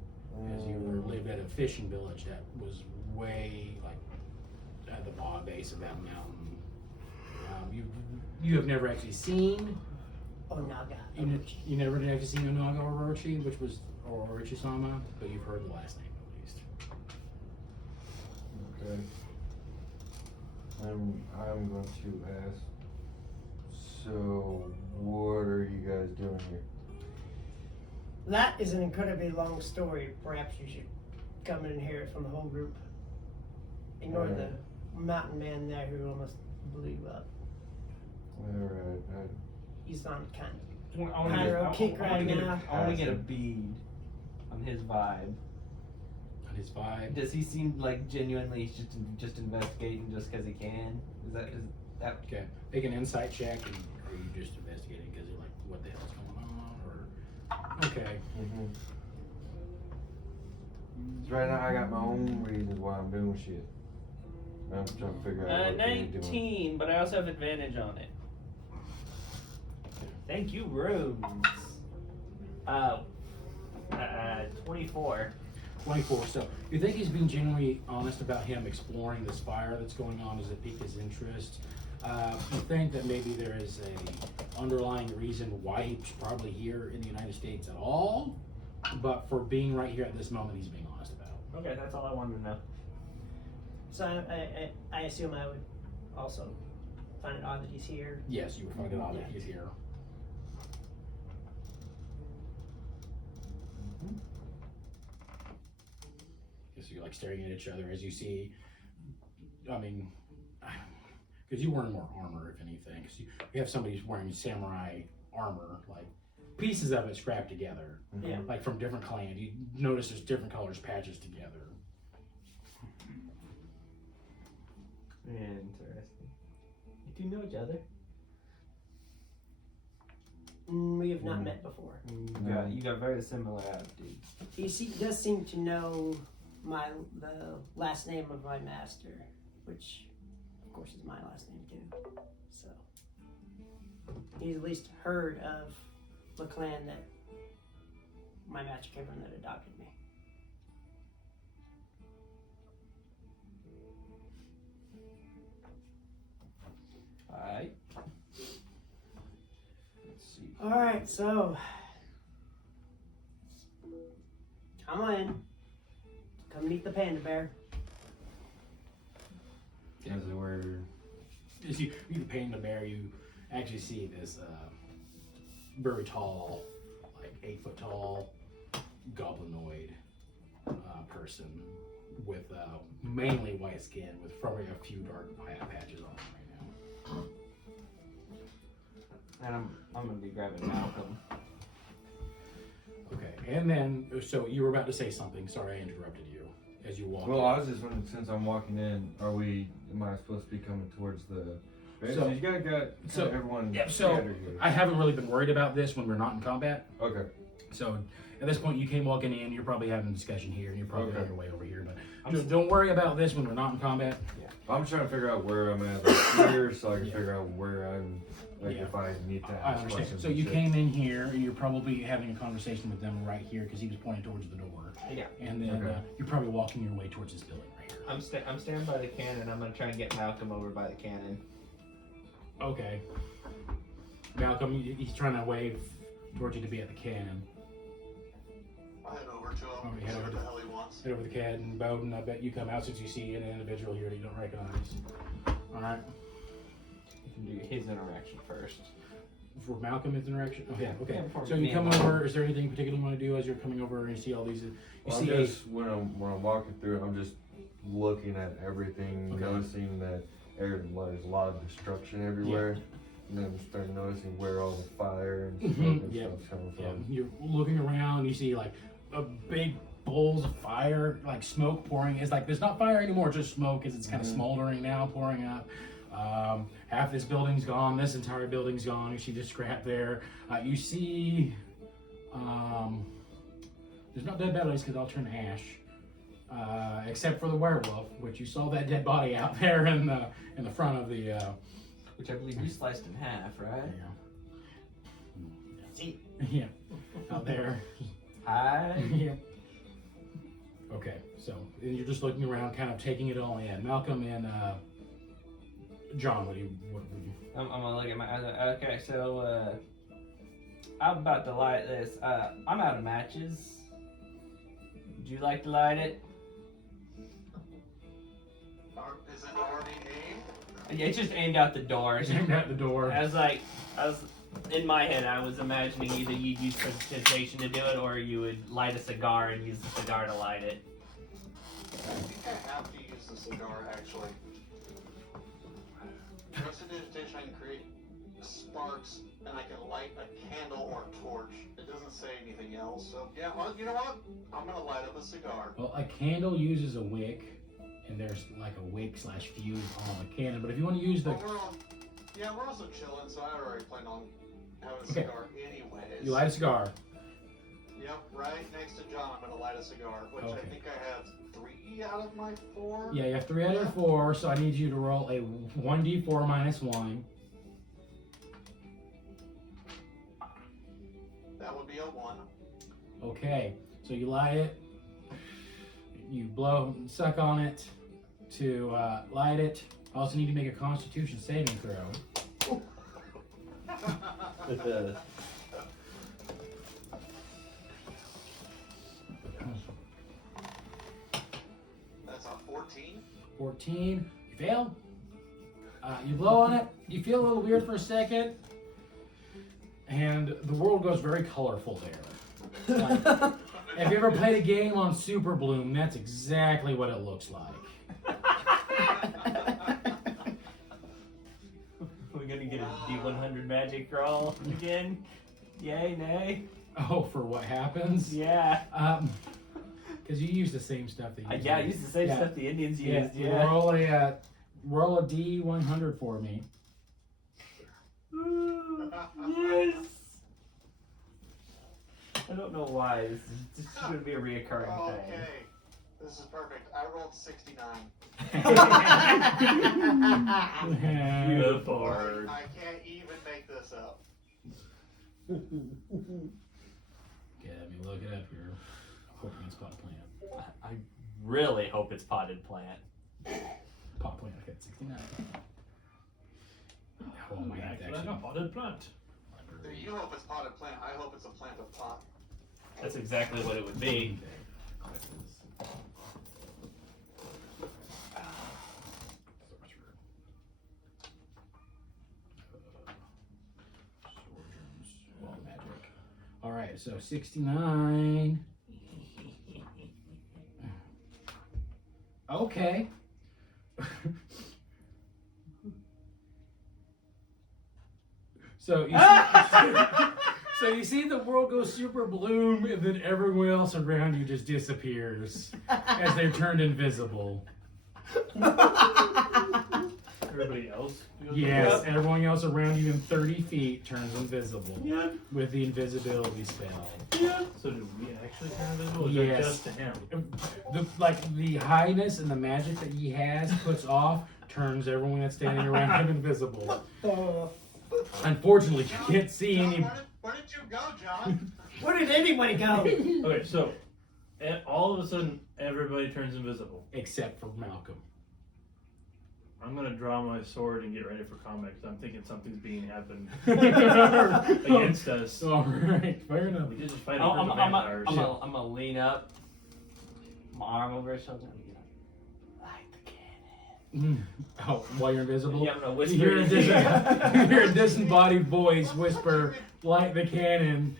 as you lived at a fishing village that was way like at the base of that mountain. You have never actually seen. Onaga. You never actually seen Onaga Orochi, which was Orichi-sama, but you've heard the last name at least. Okay. I'm going to ask, so what are you guys doing here? That is an incredibly long story. Perhaps you should come in and hear it from the whole group. Ignore Alright. the mountain man there who almost blew you up. Alright. He's on kind I of wanna get- pyro kick I wanna right get a- now. I want to get a bead on his vibe. On his vibe. Does he seem like genuinely he's just investigating just because he can? Is that Okay. Make an insight check, and are you just investigating because you're like, what the hell's going on? Or okay. So right now I got my own reasons why I'm doing shit. I'm trying to figure out what they're doing. 19, but I also have advantage on it. Thank you, runes. 24. 24. So you think he's being genuinely honest about him exploring this fire that's going on? Does it pique his interest? You think that maybe there is a underlying reason why he's probably here in the United States at all, but for being right here at this moment, he's being honest about it. Okay, that's all I wanted to know. So I assume I would also find it odd that he's here. Yes, you would find it odd that he's here. So you're like staring at each other as you see, I mean, because you wearing more armor, if anything. Because you have somebody who's wearing samurai armor, like pieces of it scrapped together. Yeah. Like from different clans. You notice there's different colors patches together. Interesting. You two know each other? We have not met before. You got very similar attitudes. He does seem to know the last name of my master, which of course is my last name too. So he's at least heard of the clan that my master came from that adopted me. Alright. Let's see. Alright, so come on. Come meet the panda bear. As it were. As you paint the bear, you actually see this very tall, like 8 foot tall, goblinoid person with mainly white skin, with probably a few dark patches on him right now. And I'm gonna be grabbing Malcolm. Okay, and then so you were about to say something. Sorry, I interrupted you as you walked. Well, I was just wondering, since I'm walking in, am I supposed to be coming towards the? So- you got so- everyone Yeah, so scattered here. I haven't really been worried about this when we're not in combat. Okay. So at this point, you came walking in. You're probably having a discussion here, and you're probably Okay. on your way over here. But don't worry about this when we're not in combat. I'm trying to figure out where I'm at here, so I can Yeah. figure out where I'm. Like Yeah. if I need to I ask understand. questions. So and you shit. came in here, and you're probably having a conversation with them right here because he was pointing towards the door. Yeah. And then Okay. you're probably walking your way towards this building right here. I'm standing by the cannon. I'm gonna try and get Malcolm over by the cannon. Okay. Malcolm, he's trying to wave towards you to be at the cannon. I head over to him, Oh, you see head over what to- the hell he wants. Head over the cannon, Boden. I bet you come out since you see an individual here that you don't recognize. All right. You can do his interaction first. For Malcolm, it's interaction. Oh, yeah. Okay. Yeah, before So me you come and over. Is there anything particular you want to do as you're coming over and you see all these? You Well, see I'm just when I'm walking through, I'm just looking at everything, Okay. noticing that there's a lot of destruction everywhere, and then start noticing where all the fire and smoke and Yeah. stuff's coming Yeah, from. you're looking around, you see like a big bowls of fire, like smoke pouring. It's like there's not fire anymore, just smoke as it's kind of smoldering now, pouring up. Half this building's gone, this entire building's gone. You see the scrap there. You see, there's no dead bodies because I'll turn to ash. Except for the werewolf, which you saw that dead body out there in the front of the. Which I believe you sliced in half, right? See, Yeah, out there. Hi. Yeah. Okay, so and you're just looking around, kind of taking it all in. Malcolm and John, what would you? I'm gonna look at my. Okay, so I'm about to light this. I'm out of matches. Would you like to light it? Is it already aimed? Yeah, it's just aimed out the door. He's aimed at the door. I was in my head, I was imagining either you'd use precipitation to do it, or you would light a cigar and use the cigar to light it. I think I have to use the cigar, actually. What's the digitation I can create? sparks, and I can light a candle or torch. It doesn't say anything else. So yeah, well, you know what? I'm gonna light up a cigar. Well, a candle uses a wick, and there's like a wick / fuse on the cannon. But if you want to use the, Well, we're also chilling, so I already planned on having a Okay. cigar anyways. you light a cigar. Yep, right next to John, I'm gonna light a cigar, which Okay. I think I have 3 out of my 4. Yeah, you have 3 out of 4, so I need you to roll a 1d4 minus 1. That would be a 1. Okay, so you light it, you suck on it to light it. Also need to make a Constitution saving throw. That's a 14. 14, you fail. You blow on it, you feel a little weird for a second, and the world goes very colorful there. Like, have you ever played a game on Super Bloom? That's exactly what it looks like. We're gonna get a D100 magic roll again. Yay, nay? Oh, for what happens? Yeah. Because you use the same stuff that you Yeah, I used the same Yeah. stuff the Indians Yeah, used. you Yeah. roll a D100 for me. Yes. I don't know why. This is going to be a reoccurring Okay, thing. this is perfect. I rolled 69. Beautiful. I can't even make this up. Okay, let me look it up here. Hoping it's pot plant. I really hope it's potted plant. Pot plant, okay, 69. Oh, my God, Act like a potted plant. You hope it's potted plant. I hope it's a plant of pot. That's exactly what it would be. All right, so 69. Okay. So you see, so you see the world goes super bloom, and then everyone else around you just disappears as they're turned invisible. Everybody else? goes Yes, up? everyone else around you in 30 feet turns invisible Yeah. with the invisibility spell. Yeah. So do we actually turn invisible? Or is Yes. it just to him? The highness and the magic that he has puts off turns everyone that's standing around him invisible. Unfortunately, you can't see John, any. where did you go, John? Where did anybody go? Okay, so all of a sudden everybody turns invisible. Except for Malcolm. I'm gonna draw my sword and get ready for combat because I'm thinking something's being happened Against against us. Alright, fair enough. We did just fight a I'm group of vampires. gonna lean up, my arm over his shoulder, and be like, light the cannon. Oh, while you're invisible? Yeah, I'm gonna whisper. You hear a disembodied voice whisper, light the cannon,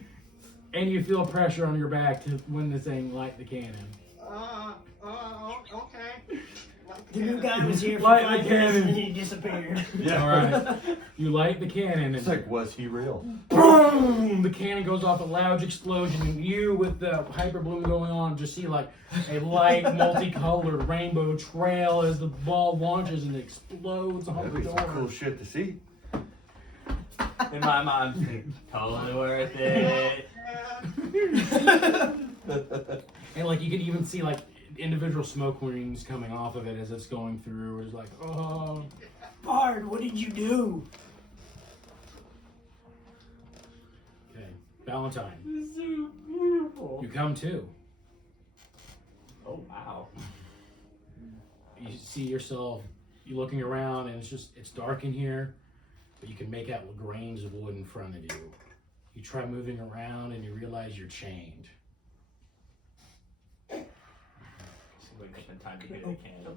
and you feel pressure on your back to when the saying, light the cannon. Okay. The new guy was here for Light 5 the minutes and cannon. he disappeared. Yeah. Alright. You light the cannon, It's and like, was he real? boom! The cannon goes off, a loud explosion, and you, with the hyper bloom going on, just see like a light, multicolored rainbow trail as the ball launches and explodes on That'd the be some cool door. shit to see. In my mind, I'm thinking, totally worth it. And like you can even see like individual smoke rings coming off of it as it's going through. It's like, oh. Bard, what did you do? Okay, Valentine, This is so beautiful. you come to. Oh, wow. You see yourself, you're looking around, and it's dark in here, but you can make out grains of wood in front of you. You try moving around, and you realize you're chained. Wake up in time to get a candle.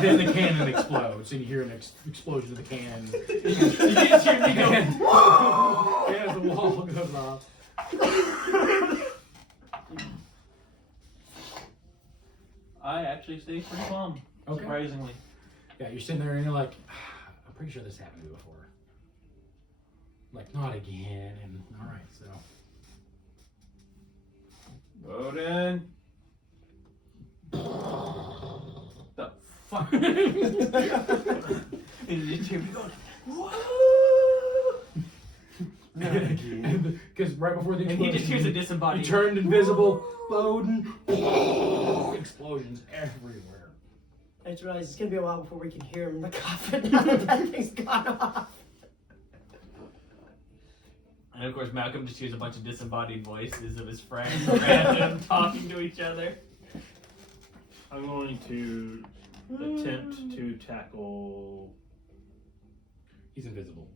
Then the cannon explodes, and you hear an explosion of the cannon. Yeah, the wall goes off. I actually stay pretty calm, Okay. surprisingly. Yeah, you're sitting there, and you're like, I'm pretty sure this happened to me before. like, not again. And all right, so Boden. The fuck? And you just hear me going, because right before the and he just hears a explosion, he disembodied. turned invisible. Boden. Explosions everywhere. I just realized it's gonna be a while before we can hear him in the coffin now that that thing's gone off. And of course, Malcolm just hears a bunch of disembodied voices of his friends random talking to each other. I'm going to attempt to tackle. He's invisible.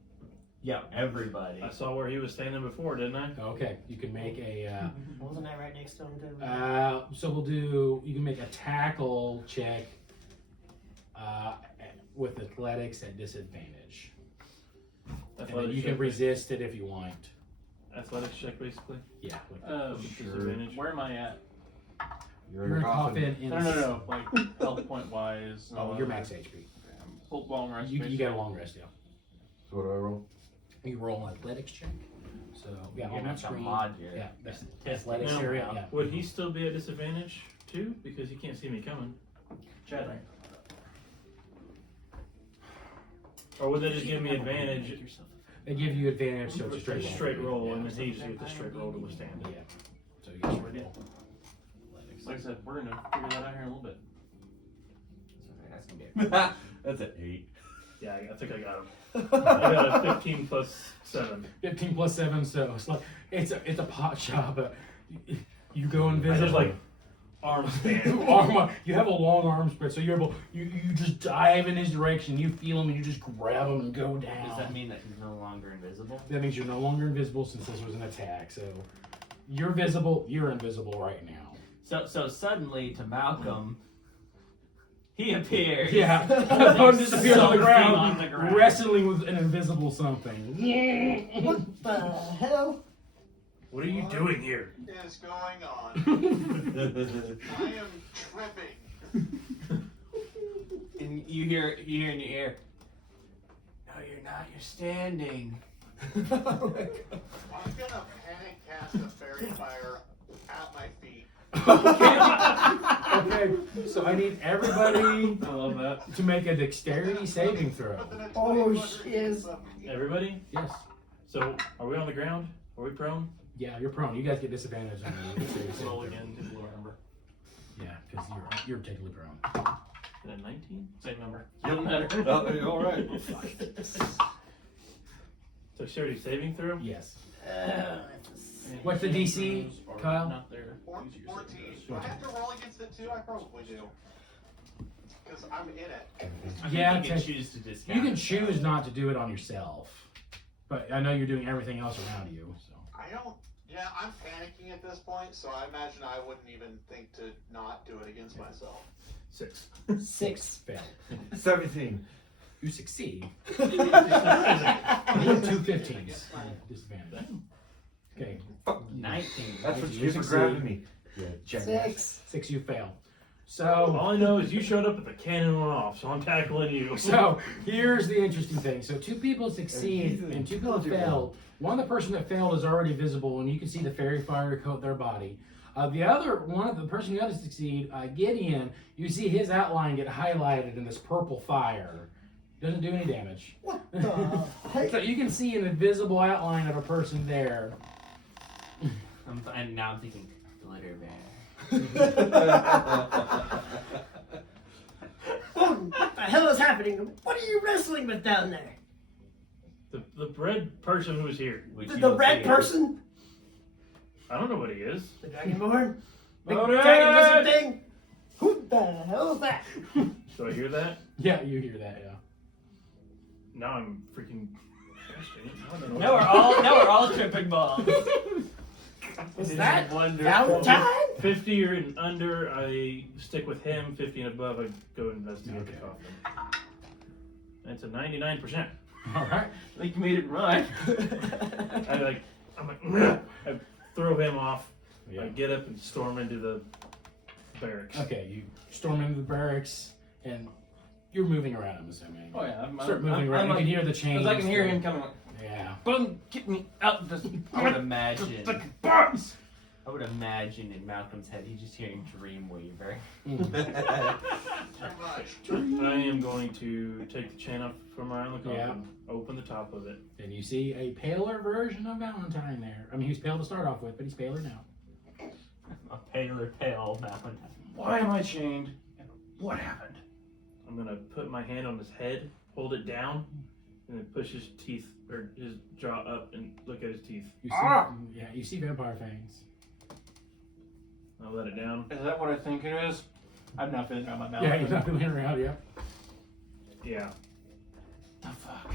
Yeah, everybody. I saw where he was standing before, didn't I? Okay, you can make a. Wasn't I right next to him too? So we'll do. You can make a tackle check with athletics at disadvantage. And then Athletics you can check. resist it if you want. Athletics check, basically. Yeah. With Sure. Disadvantage. Where am I at? you're in a coffin. In No. Like health point wise. Oh, you're max HP. Full long rest. You got a long rest, yeah. So what do I roll? You roll an athletics check. So yeah, You're on not that the screen. mod here. Yeah, that's Test athletics Now, area. Yeah. Would he still be at disadvantage too? Because he can't see me coming. Chad. Or would they just give me advantage? They give you advantage, so it's a straight roll. Straight roll, Yeah. and then he just gets the straight roll to withstand. Yeah. So you get straight roll. Like I said, we're gonna figure that out here in a little bit. That's gonna be That's an 8. Yeah, I think I got him. I got a 15 plus 7. 15 plus 7, so it's like it's a pot shop, but you go I invisible. just like arm span. You have a long arm spread, so you're able. You just dive in his direction. You feel him, and you just grab him and go down. Does that mean that he's no longer invisible? That means you're no longer invisible since this was an attack. So you're visible. You're invisible right now. So suddenly to Malcolm, he appears. Yeah, There's Boden disappears on the something ground, wrestling with an invisible something. What the hell? What are you doing here? What is going on? I am tripping. And you hear in your ear, "No, you're not. You're standing." I'm gonna panic cast a fairy fire at my feet. Okay, so I need everybody I love that. to make a dexterity saving throw. But then a Oh, 20 shiz. Everybody? Yes. So, are we on the ground? Are we prone? Yeah, you're prone. You guys get disadvantage on the dexterity saving Roll throw. again to the lower number. Yeah, because you're technically prone. Is that 19? Same number. Doesn't matter. Oh, all right. So, charity saving throw? Yes. Any What's the DC, throws are Kyle? Not there. 14. Use your saving Do I throws. have to roll against it too? I probably do. Because I'm in it. Yeah, you can tech- choose to discount. You can it. choose not to do it on yourself, but I know you're doing everything else around you. So I don't. Yeah, I'm panicking at this point, so I imagine I wouldn't even think to not do it against myself. 6. 6. fail. 17. You succeed. You have 2 15s. Disadvantage. Okay. 19. That's what You you're succeed. grabbing me. Yeah, jackass. 6. 6 you fail. So All I know is you showed up at the cannon went off, so I'm tackling you. here's the interesting thing. So 2 people succeed and 2 people failed. One of the person that failed is already visible, and you can see the fairy fire coat their body. The person who doesn't succeed, Gideon, you see his outline get highlighted in this purple fire. Doesn't do any damage. What the heck? So you can see an invisible outline of a person there. And now I'm thinking, glitter bear. Boden, what the hell is happening? What are you wrestling with down there? The red person who was here. Which The, you the don't red see. person? I don't know what he is. The Dragonborn? Big Boden! dragon lizard thing? Who the hell is that? Do I hear that? Yeah, you hear that, yeah. Now I'm freaking. I don't know. Now we're all tripping balls. Is that wonderful. Valentine? 50 or and under, I stick with him. 50 and above, I go investigate the Okay. coffin. That's a 99%. All right. I think you made it right. I'm like, I throw him off. Yeah. I get up and storm into the barracks. Okay, you storm into the barracks, and You're moving around, I'm assuming. Oh yeah, Start moving around. You can hear the chains. Because I can hear him coming. Like, Yeah. Boden, get me out this. I would imagine. Fucking box. I would imagine in Malcolm's head, he's just hearing Dreamweaver. Pretty much. I am going to take the chain off from around the coffin, Yeah. open the top of it. And you see a paler version of Valentine there. I mean, he was pale to start off with, but he's paler now. A pale Valentine. Why am I chained? And what happened? I'm gonna put my hand on his head, hold it down, and then push his teeth or his jaw up and look at his teeth. You see, yeah, you see vampire fangs. I'll let it down. Is that what I think it is? I'm not feeling around my mouth. Yeah, he's not feeling around, yeah. Yeah. The fuck?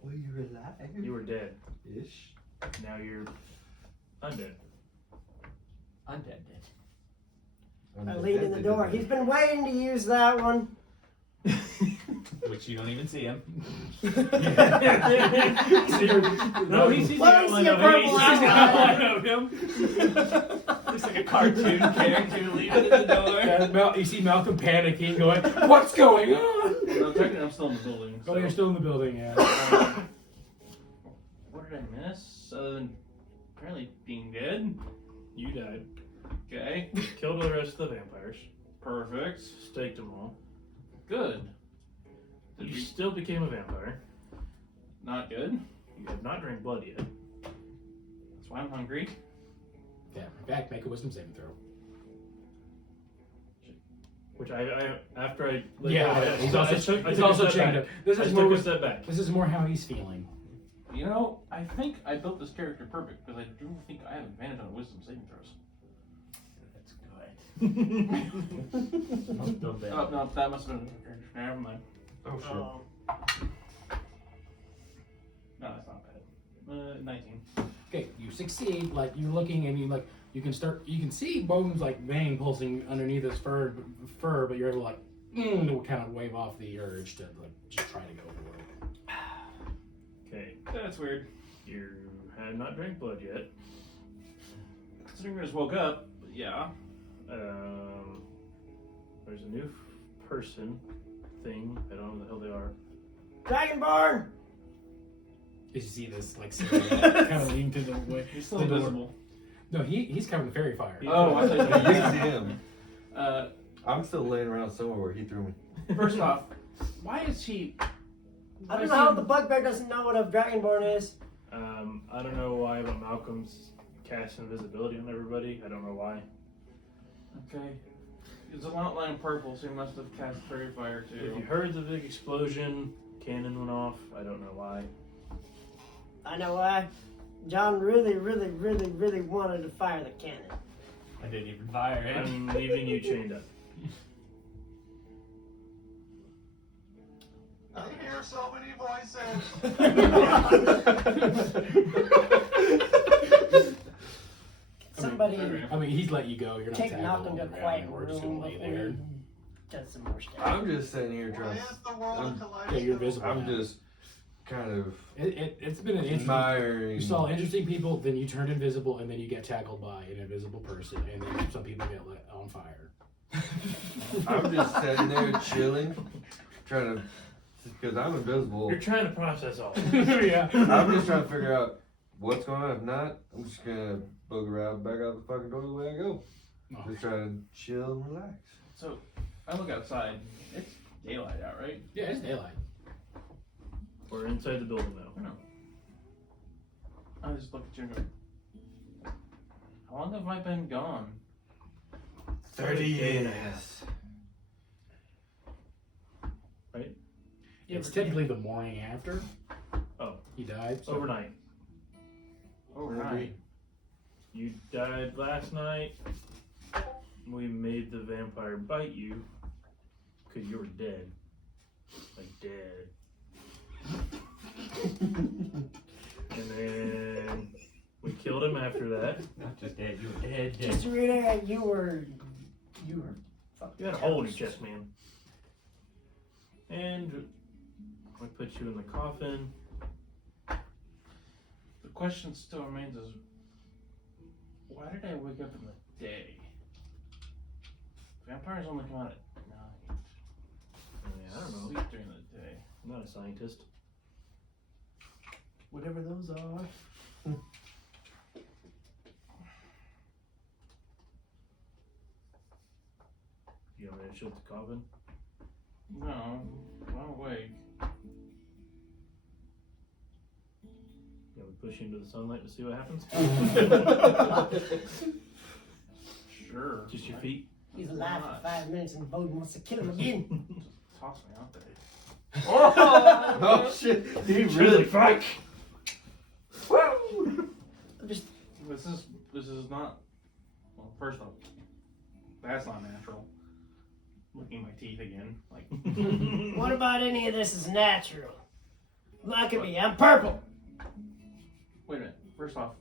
Well, you're alive. You were dead. Ish. Now you're undead. Undead. I lean in the door. He's been waiting to use that one. Which you don't even see him. No, he sees the Well, you outline see a of purple him. Looks like a cartoon character leaving the door. And you see Malcolm panicking, going, "What's going on?" No, technically I'm still in the building. Oh, you're still in the building, yeah. What did I miss? Other than apparently being dead. You died. Okay. Killed all the rest of the vampires. Perfect. Staked them all. Good. Did You we still became a vampire. not good? You have not drank blood yet. That's why I'm hungry. Yeah, in fact, make a wisdom saving throw. Which I after I Yeah, he's also I he's took also a step chained back. up. This I is took more a step back. this is more how he's feeling. You know, I think I built this character perfect because I do think I have advantage on wisdom saving throws. That's good. Still dead. Oh no, that must have been a character. Never mind. Oh shit. No, that's not bad. 19. Okay, you succeed. Like you're looking and you can see Boden's like vein pulsing underneath his fur, but you're able to to kind of wave off the urge to like just try to go for it. Okay. That's weird. You had not drank blood yet. Considering I just woke up, but yeah. There's a new person thing. I don't know what the hell they are. Dragonborn! You see this like silhouette kind of lean to the way. He's still the door. invisible. No, he's covered in fairy fire. Oh, I thought You you see him. I'm still laying around somewhere where he threw me. First off, why is he? I don't know how the bugbear doesn't know what a dragonborn is. I don't know why, but Malcolm's cast invisibility on everybody. I don't know why. Okay. It's an outline purple, so he must have cast fairy fire If too. you heard the big explosion, cannon went off. I don't know why. I know why. John really wanted to fire the cannon. I didn't even fire it. I'm leaving you chained up. I hear so many voices. Somebody I mean, he's let you go. You're not take tagging Malcolm to a along quiet around. We're just gonna room lay before he there. does some more stuff. I'm just sitting here Why trying. is the world a I'm- kaleidoscope? Yeah, you're visible. I'm now. just kind of It's been an interesting. admiring. You saw interesting people, then you turned invisible, and then you get tackled by an invisible person, and then some people get lit on fire. I'm just sitting there chilling, trying to, because I'm invisible. You're trying to process all. Yeah. I'm just trying to figure out what's going on. If not, I'm just gonna booger out back out the fucking door the way I go. Oh. Just trying to chill and relax. So, I look outside. It's daylight out, right? Yeah, it's daylight. We're inside the building now. I know. I just look at you and go, how long have I been gone? 30 years. It's technically the morning after. Oh. He died. So. Overnight. Overnight. You died last night. We made the vampire bite you because you were dead. Like dead. And then we killed him after that. Not just dead, you were dead. Just to reiterate, you were fucking You had a hole in your chest, man. And we put you in the coffin. The question still remains is, why did I wake up in the day? Vampires only come out at night. I don't know. sleep during the day. I'm not a scientist. Whatever those are. You want me to shut the coffin? No, I'm awake. You want me to push you into the sunlight to see what happens? Sure. Just your feet? He's alive for 5 minutes and Boden wants to kill him again. Toss me out there. Oh shit! He really fuck. I'm just This is not. Well, first off, that's not natural. Looking at my teeth again, like. what about any of this is natural? Look at me, I'm purple. Wait a minute. First off,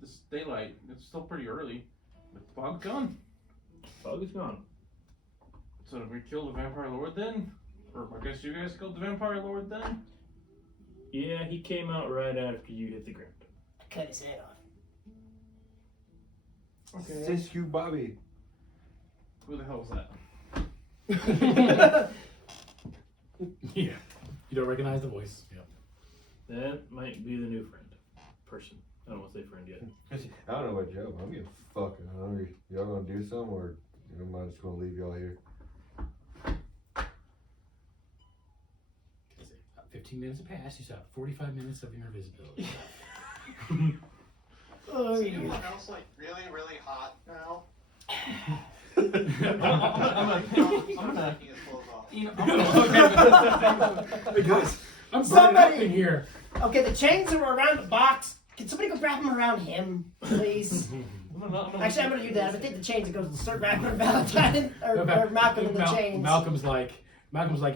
this daylight. It's still pretty early. The fog's gone. Fog is gone. So did we kill the vampire lord then? Or I guess you guys killed the vampire lord then? Yeah, he came out right after you hit the ground. I cut his head off. Okay. Sis you, Bobby. Who the hell was that? Yeah. You don't recognize the voice. Yep. That might be the new friend. Person. I don't want to say friend yet. I don't know about Joe, but I'm getting fucking hungry. Y'all gonna do something, or am I just gonna leave y'all here? 15 minutes have passed. You still have 45 minutes of your invisibility. Oh, Is yeah. anyone else like really, really hot now? I'm gonna. Taking his clothes off. You know, Hey guys, I'm burning Somebody- up in here. Okay, the chains are around the box. Can somebody go wrap them around him, please? Actually, I'm gonna do that. I'm gonna take the chains and go start wrapping Valentine or Malcolm in the chains. Malcolm's like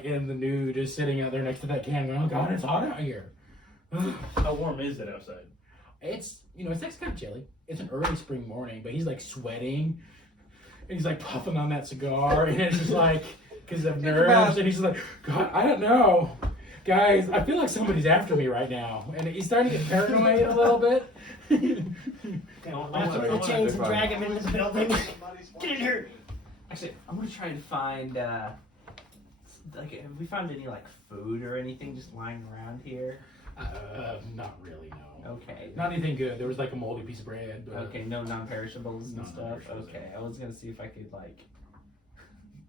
in the nude, just sitting out there next to that can going, oh god, it's hot out here. How warm is it outside? It's, it's kind of chilly. It's an early spring morning, but he's like sweating. And he's like puffing on that cigar, and it's just like, because of nerves, and he's like, God, I don't know. Guys, I feel like somebody's after me right now. And he's starting to get paranoid a little bit. Okay, we'll wrap him in the chains and drag him into the building. Get in here. Actually, I'm gonna try to find have we found any like food or anything just lying around here? Not really, no. Okay. Not anything good. There was like a moldy piece of bread. But Okay, no non-perishables and stuff. Non-perishables, Okay, I was gonna see if I could like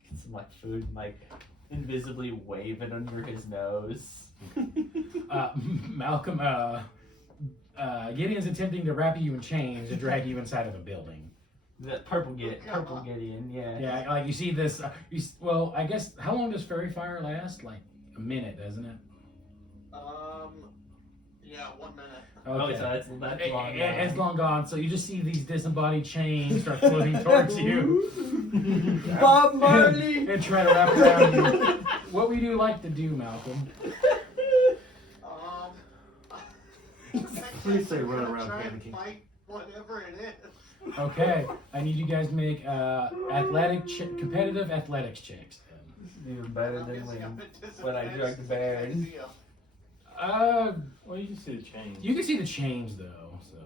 get some like food and like invisibly wave it under his nose. Malcolm, Gideon's attempting to wrap you in chains and drag you inside of a building. The purple Gideon, yeah. Yeah, like you see this. Well, I guess how long does fairy fire last? Like a minute, doesn't it? Yeah, 1 minute. Oh, so that's long. It's long gone. So you just see these disembodied chains start floating towards you. Bob Marley. And try to wrap around you. What would you like to do, Malcolm? Please say run around try and panicking. fight whatever it is. Okay, I need you guys to make competitive athletics checks. Even better than when I drugged the bear. Well, you can see the chains. You can see the chains though. So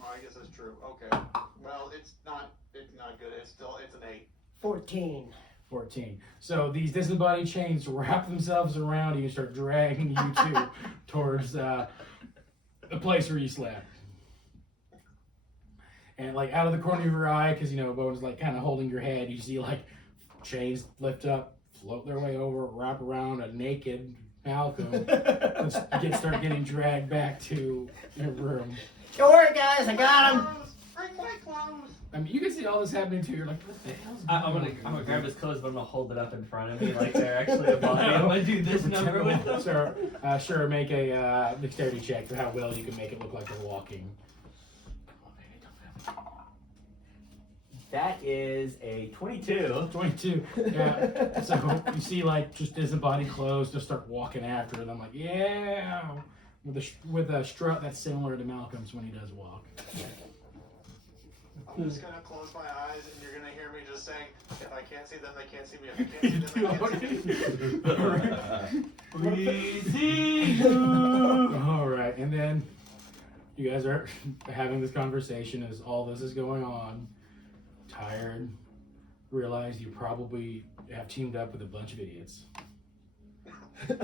Oh, I guess that's true. Okay. Well, it's not good. It's an 8. 14. 14. So these disembodied chains wrap themselves around you and start dragging you two towards the place where you slept. And like out of the corner of your eye, because Boden's like kind of holding your head, you see like chains lift up, float their way over, wrap around a naked Malcolm, and start getting dragged back to your room. Don't worry, guys, I got him. Bring my clothes. I mean, you can see all this happening too. You're like, what the hell's I'm going gonna grab his clothes, but I'm gonna hold it up in front of me like they're actually a body. I'm gonna do this number with them. Sure, make a dexterity check for how well you can make it look like they're walking. That is a 22. 22. Yeah. So you see like just disembodied clothes just start walking after it. I'm like, yeah, with a strut that's similar to Malcolm's when he does walk. I'm just gonna close my eyes, and you're gonna hear me just saying, "If I can't see them, they can't see me. If I can't see them, they can't see me." We see you. All right, and then you guys are having this conversation as all this is going on. Tired, realize you probably have teamed up with a bunch of idiots. They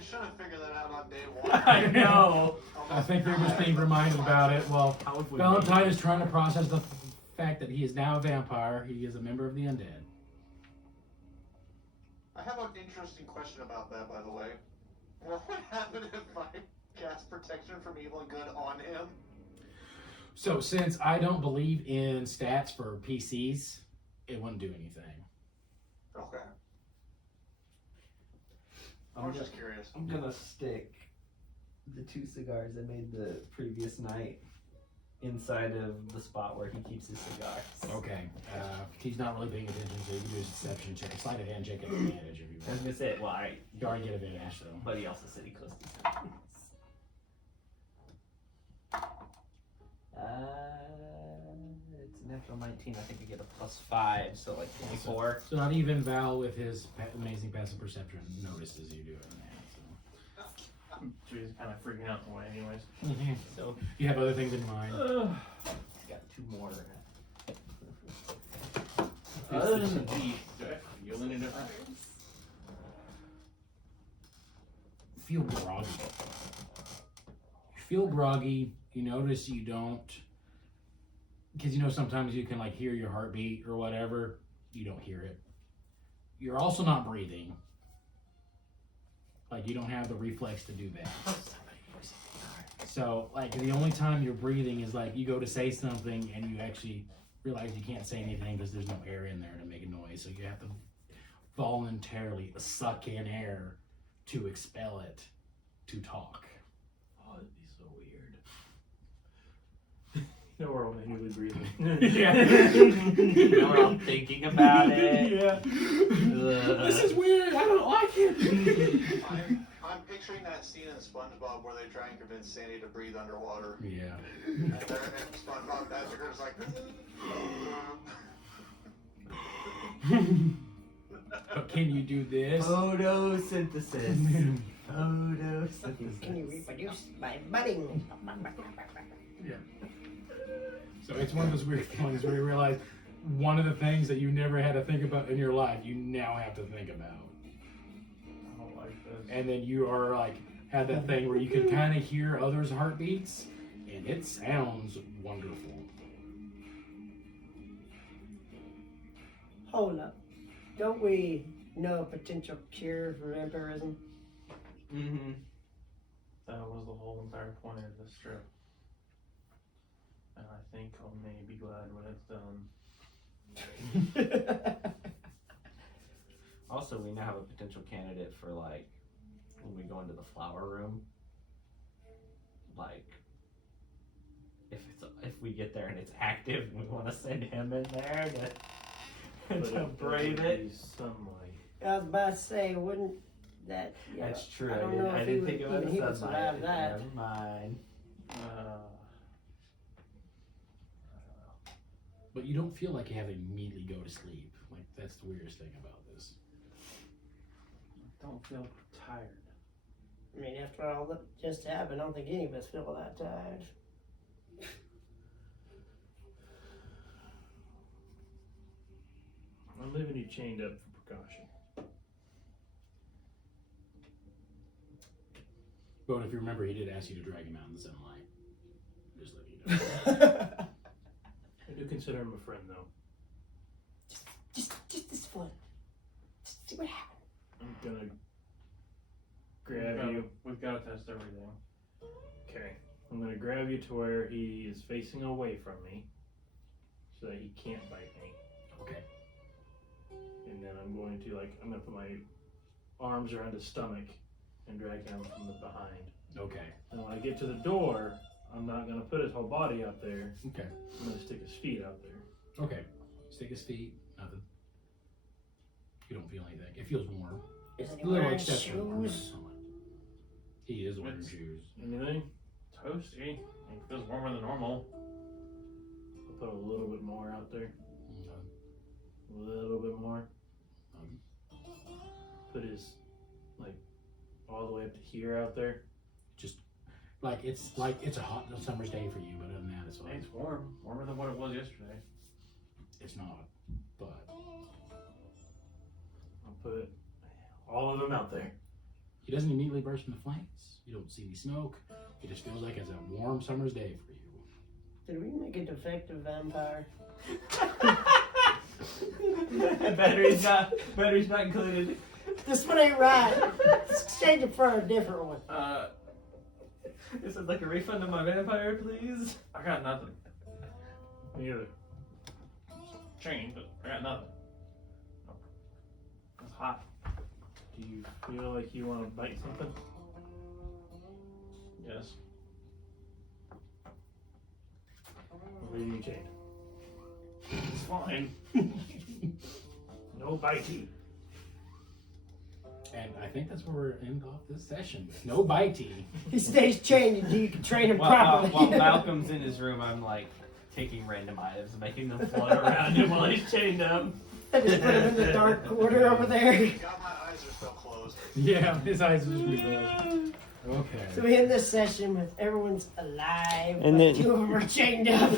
should have figured that out on day one. I know. I think they're just being reminded about it. Well, How have we Valentine is trying to process the fact that he is now a vampire. He is a member of the undead. I have an interesting question about that, by the way. What would happen if I cast protection from evil and good on him? So since I don't believe in stats for PCs, it wouldn't do anything. Okay. I I'm was just just curious. I'm gonna stick the 2 cigars I made the previous night inside of the spot where he keeps his cigars. Okay. He's not really paying attention, so you can do his deception check. A sleight of hand check at advantage if you I was want. gonna say, well, alright. You already get advantage, though. But he also said he closed his eyes. It's a natural 19. I think we get a +5, so like 24. So not even Val with his amazing passive perception notices you do it. She's kind of freaking out in a way, anyways. So You have other things in mind. got 2 more. Other than the G, do I feel any different? Feel groggy. You feel groggy. You notice you don't, because you know sometimes you can like hear your heartbeat or whatever. You don't hear it. You're also not breathing. Like you don't have the reflex to do that. So like the only time you're breathing is like you go to say something and you actually realize you can't say anything because there's no air in there to make a noise. So you have to voluntarily suck in air to expel it to talk. Oh, it'd be so weird. You know, we're all manually breathing. Now we're all thinking about it. Yeah. This is weird. I don't like it. I'm picturing that scene in SpongeBob where they try and convince Sandy to breathe underwater. Yeah. And they're and SpongeBob Badger's like, But can you do this? Photosynthesis. Can you reproduce by budding? So it's one of those weird feelings where you realize one of the things that you never had to think about in your life, you now have to think about. I don't like this. And then you are like, have that thing where you can kind of hear others' heartbeats, and it sounds wonderful. Hold up. Don't we know a potential cure for vampirism? Mm-hmm. That was the whole entire point of this trip. And I think I'll maybe be glad when it's done. Also, we now have a potential candidate for like when we go into the flower room. Like, if we get there and it's active, we want to send him in there to brave it. Sunlight. I was about to say, wouldn't that? Yeah, That's true. I I don't didn't, know I if didn't he think would, about even he would the sunlight. survive that. Never mind. But you don't feel like you have to immediately go to sleep. Like, that's the weirdest thing about this. I don't feel tired. I mean, after all that just happened, I don't think any of us feel that tired. I'm leaving you chained up for precaution. But if you remember, he did ask you to drag him out in the sunlight. Just letting you know. I do consider him a friend, though. Just this one. Just see what happens. I'm gonna grab you. We've got to test everything. Okay. I'm gonna grab you to where he is facing away from me, so that he can't bite me. Okay. And then I'm going to I'm gonna put my arms around his stomach and drag him from the behind. Okay. And when I get to the door, I'm not gonna put his whole body out there. Okay. I'm gonna stick his feet out there. Okay. Stick his feet. Nothing. You don't feel anything. It feels warm. Is he A little wearing exceptional warm in the shoes? sunlight. He is wearing It's- shoes. Anything? Toasty. It feels warmer than normal. I'll put a little bit more out there. Okay. A little bit more. Okay. Put his all the way up to here out there. Just like it's a hot summer's day for you, but other than that, it's fine. It's warm. Warmer than what it was yesterday. It's not. but I'll put all of them out there. he doesn't immediately burst into flames. You don't see any smoke. It just feels like it's a warm summer's day for you. Did we make a defective vampire? battery's not included. This one ain't right. Let's exchange it for a different one. This is like a refund of my vampire, please. I got nothing. Me either. Chain, but I got nothing. It's hot. Do you feel like you want to bite something? Yes. Or leave you chained? It's fine. No bitey. And I think that's where we're end off this session. No bitey. He stays chained until you can train him While properly. Malcolm's in his room, I'm like taking random items, making them float around him while he's chained up. I just put him in the dark corner over there. God, my eyes are still closed. Yeah, his eyes are just closed. Okay. So we end this session with everyone's alive, And but then- 2 of them are chained up.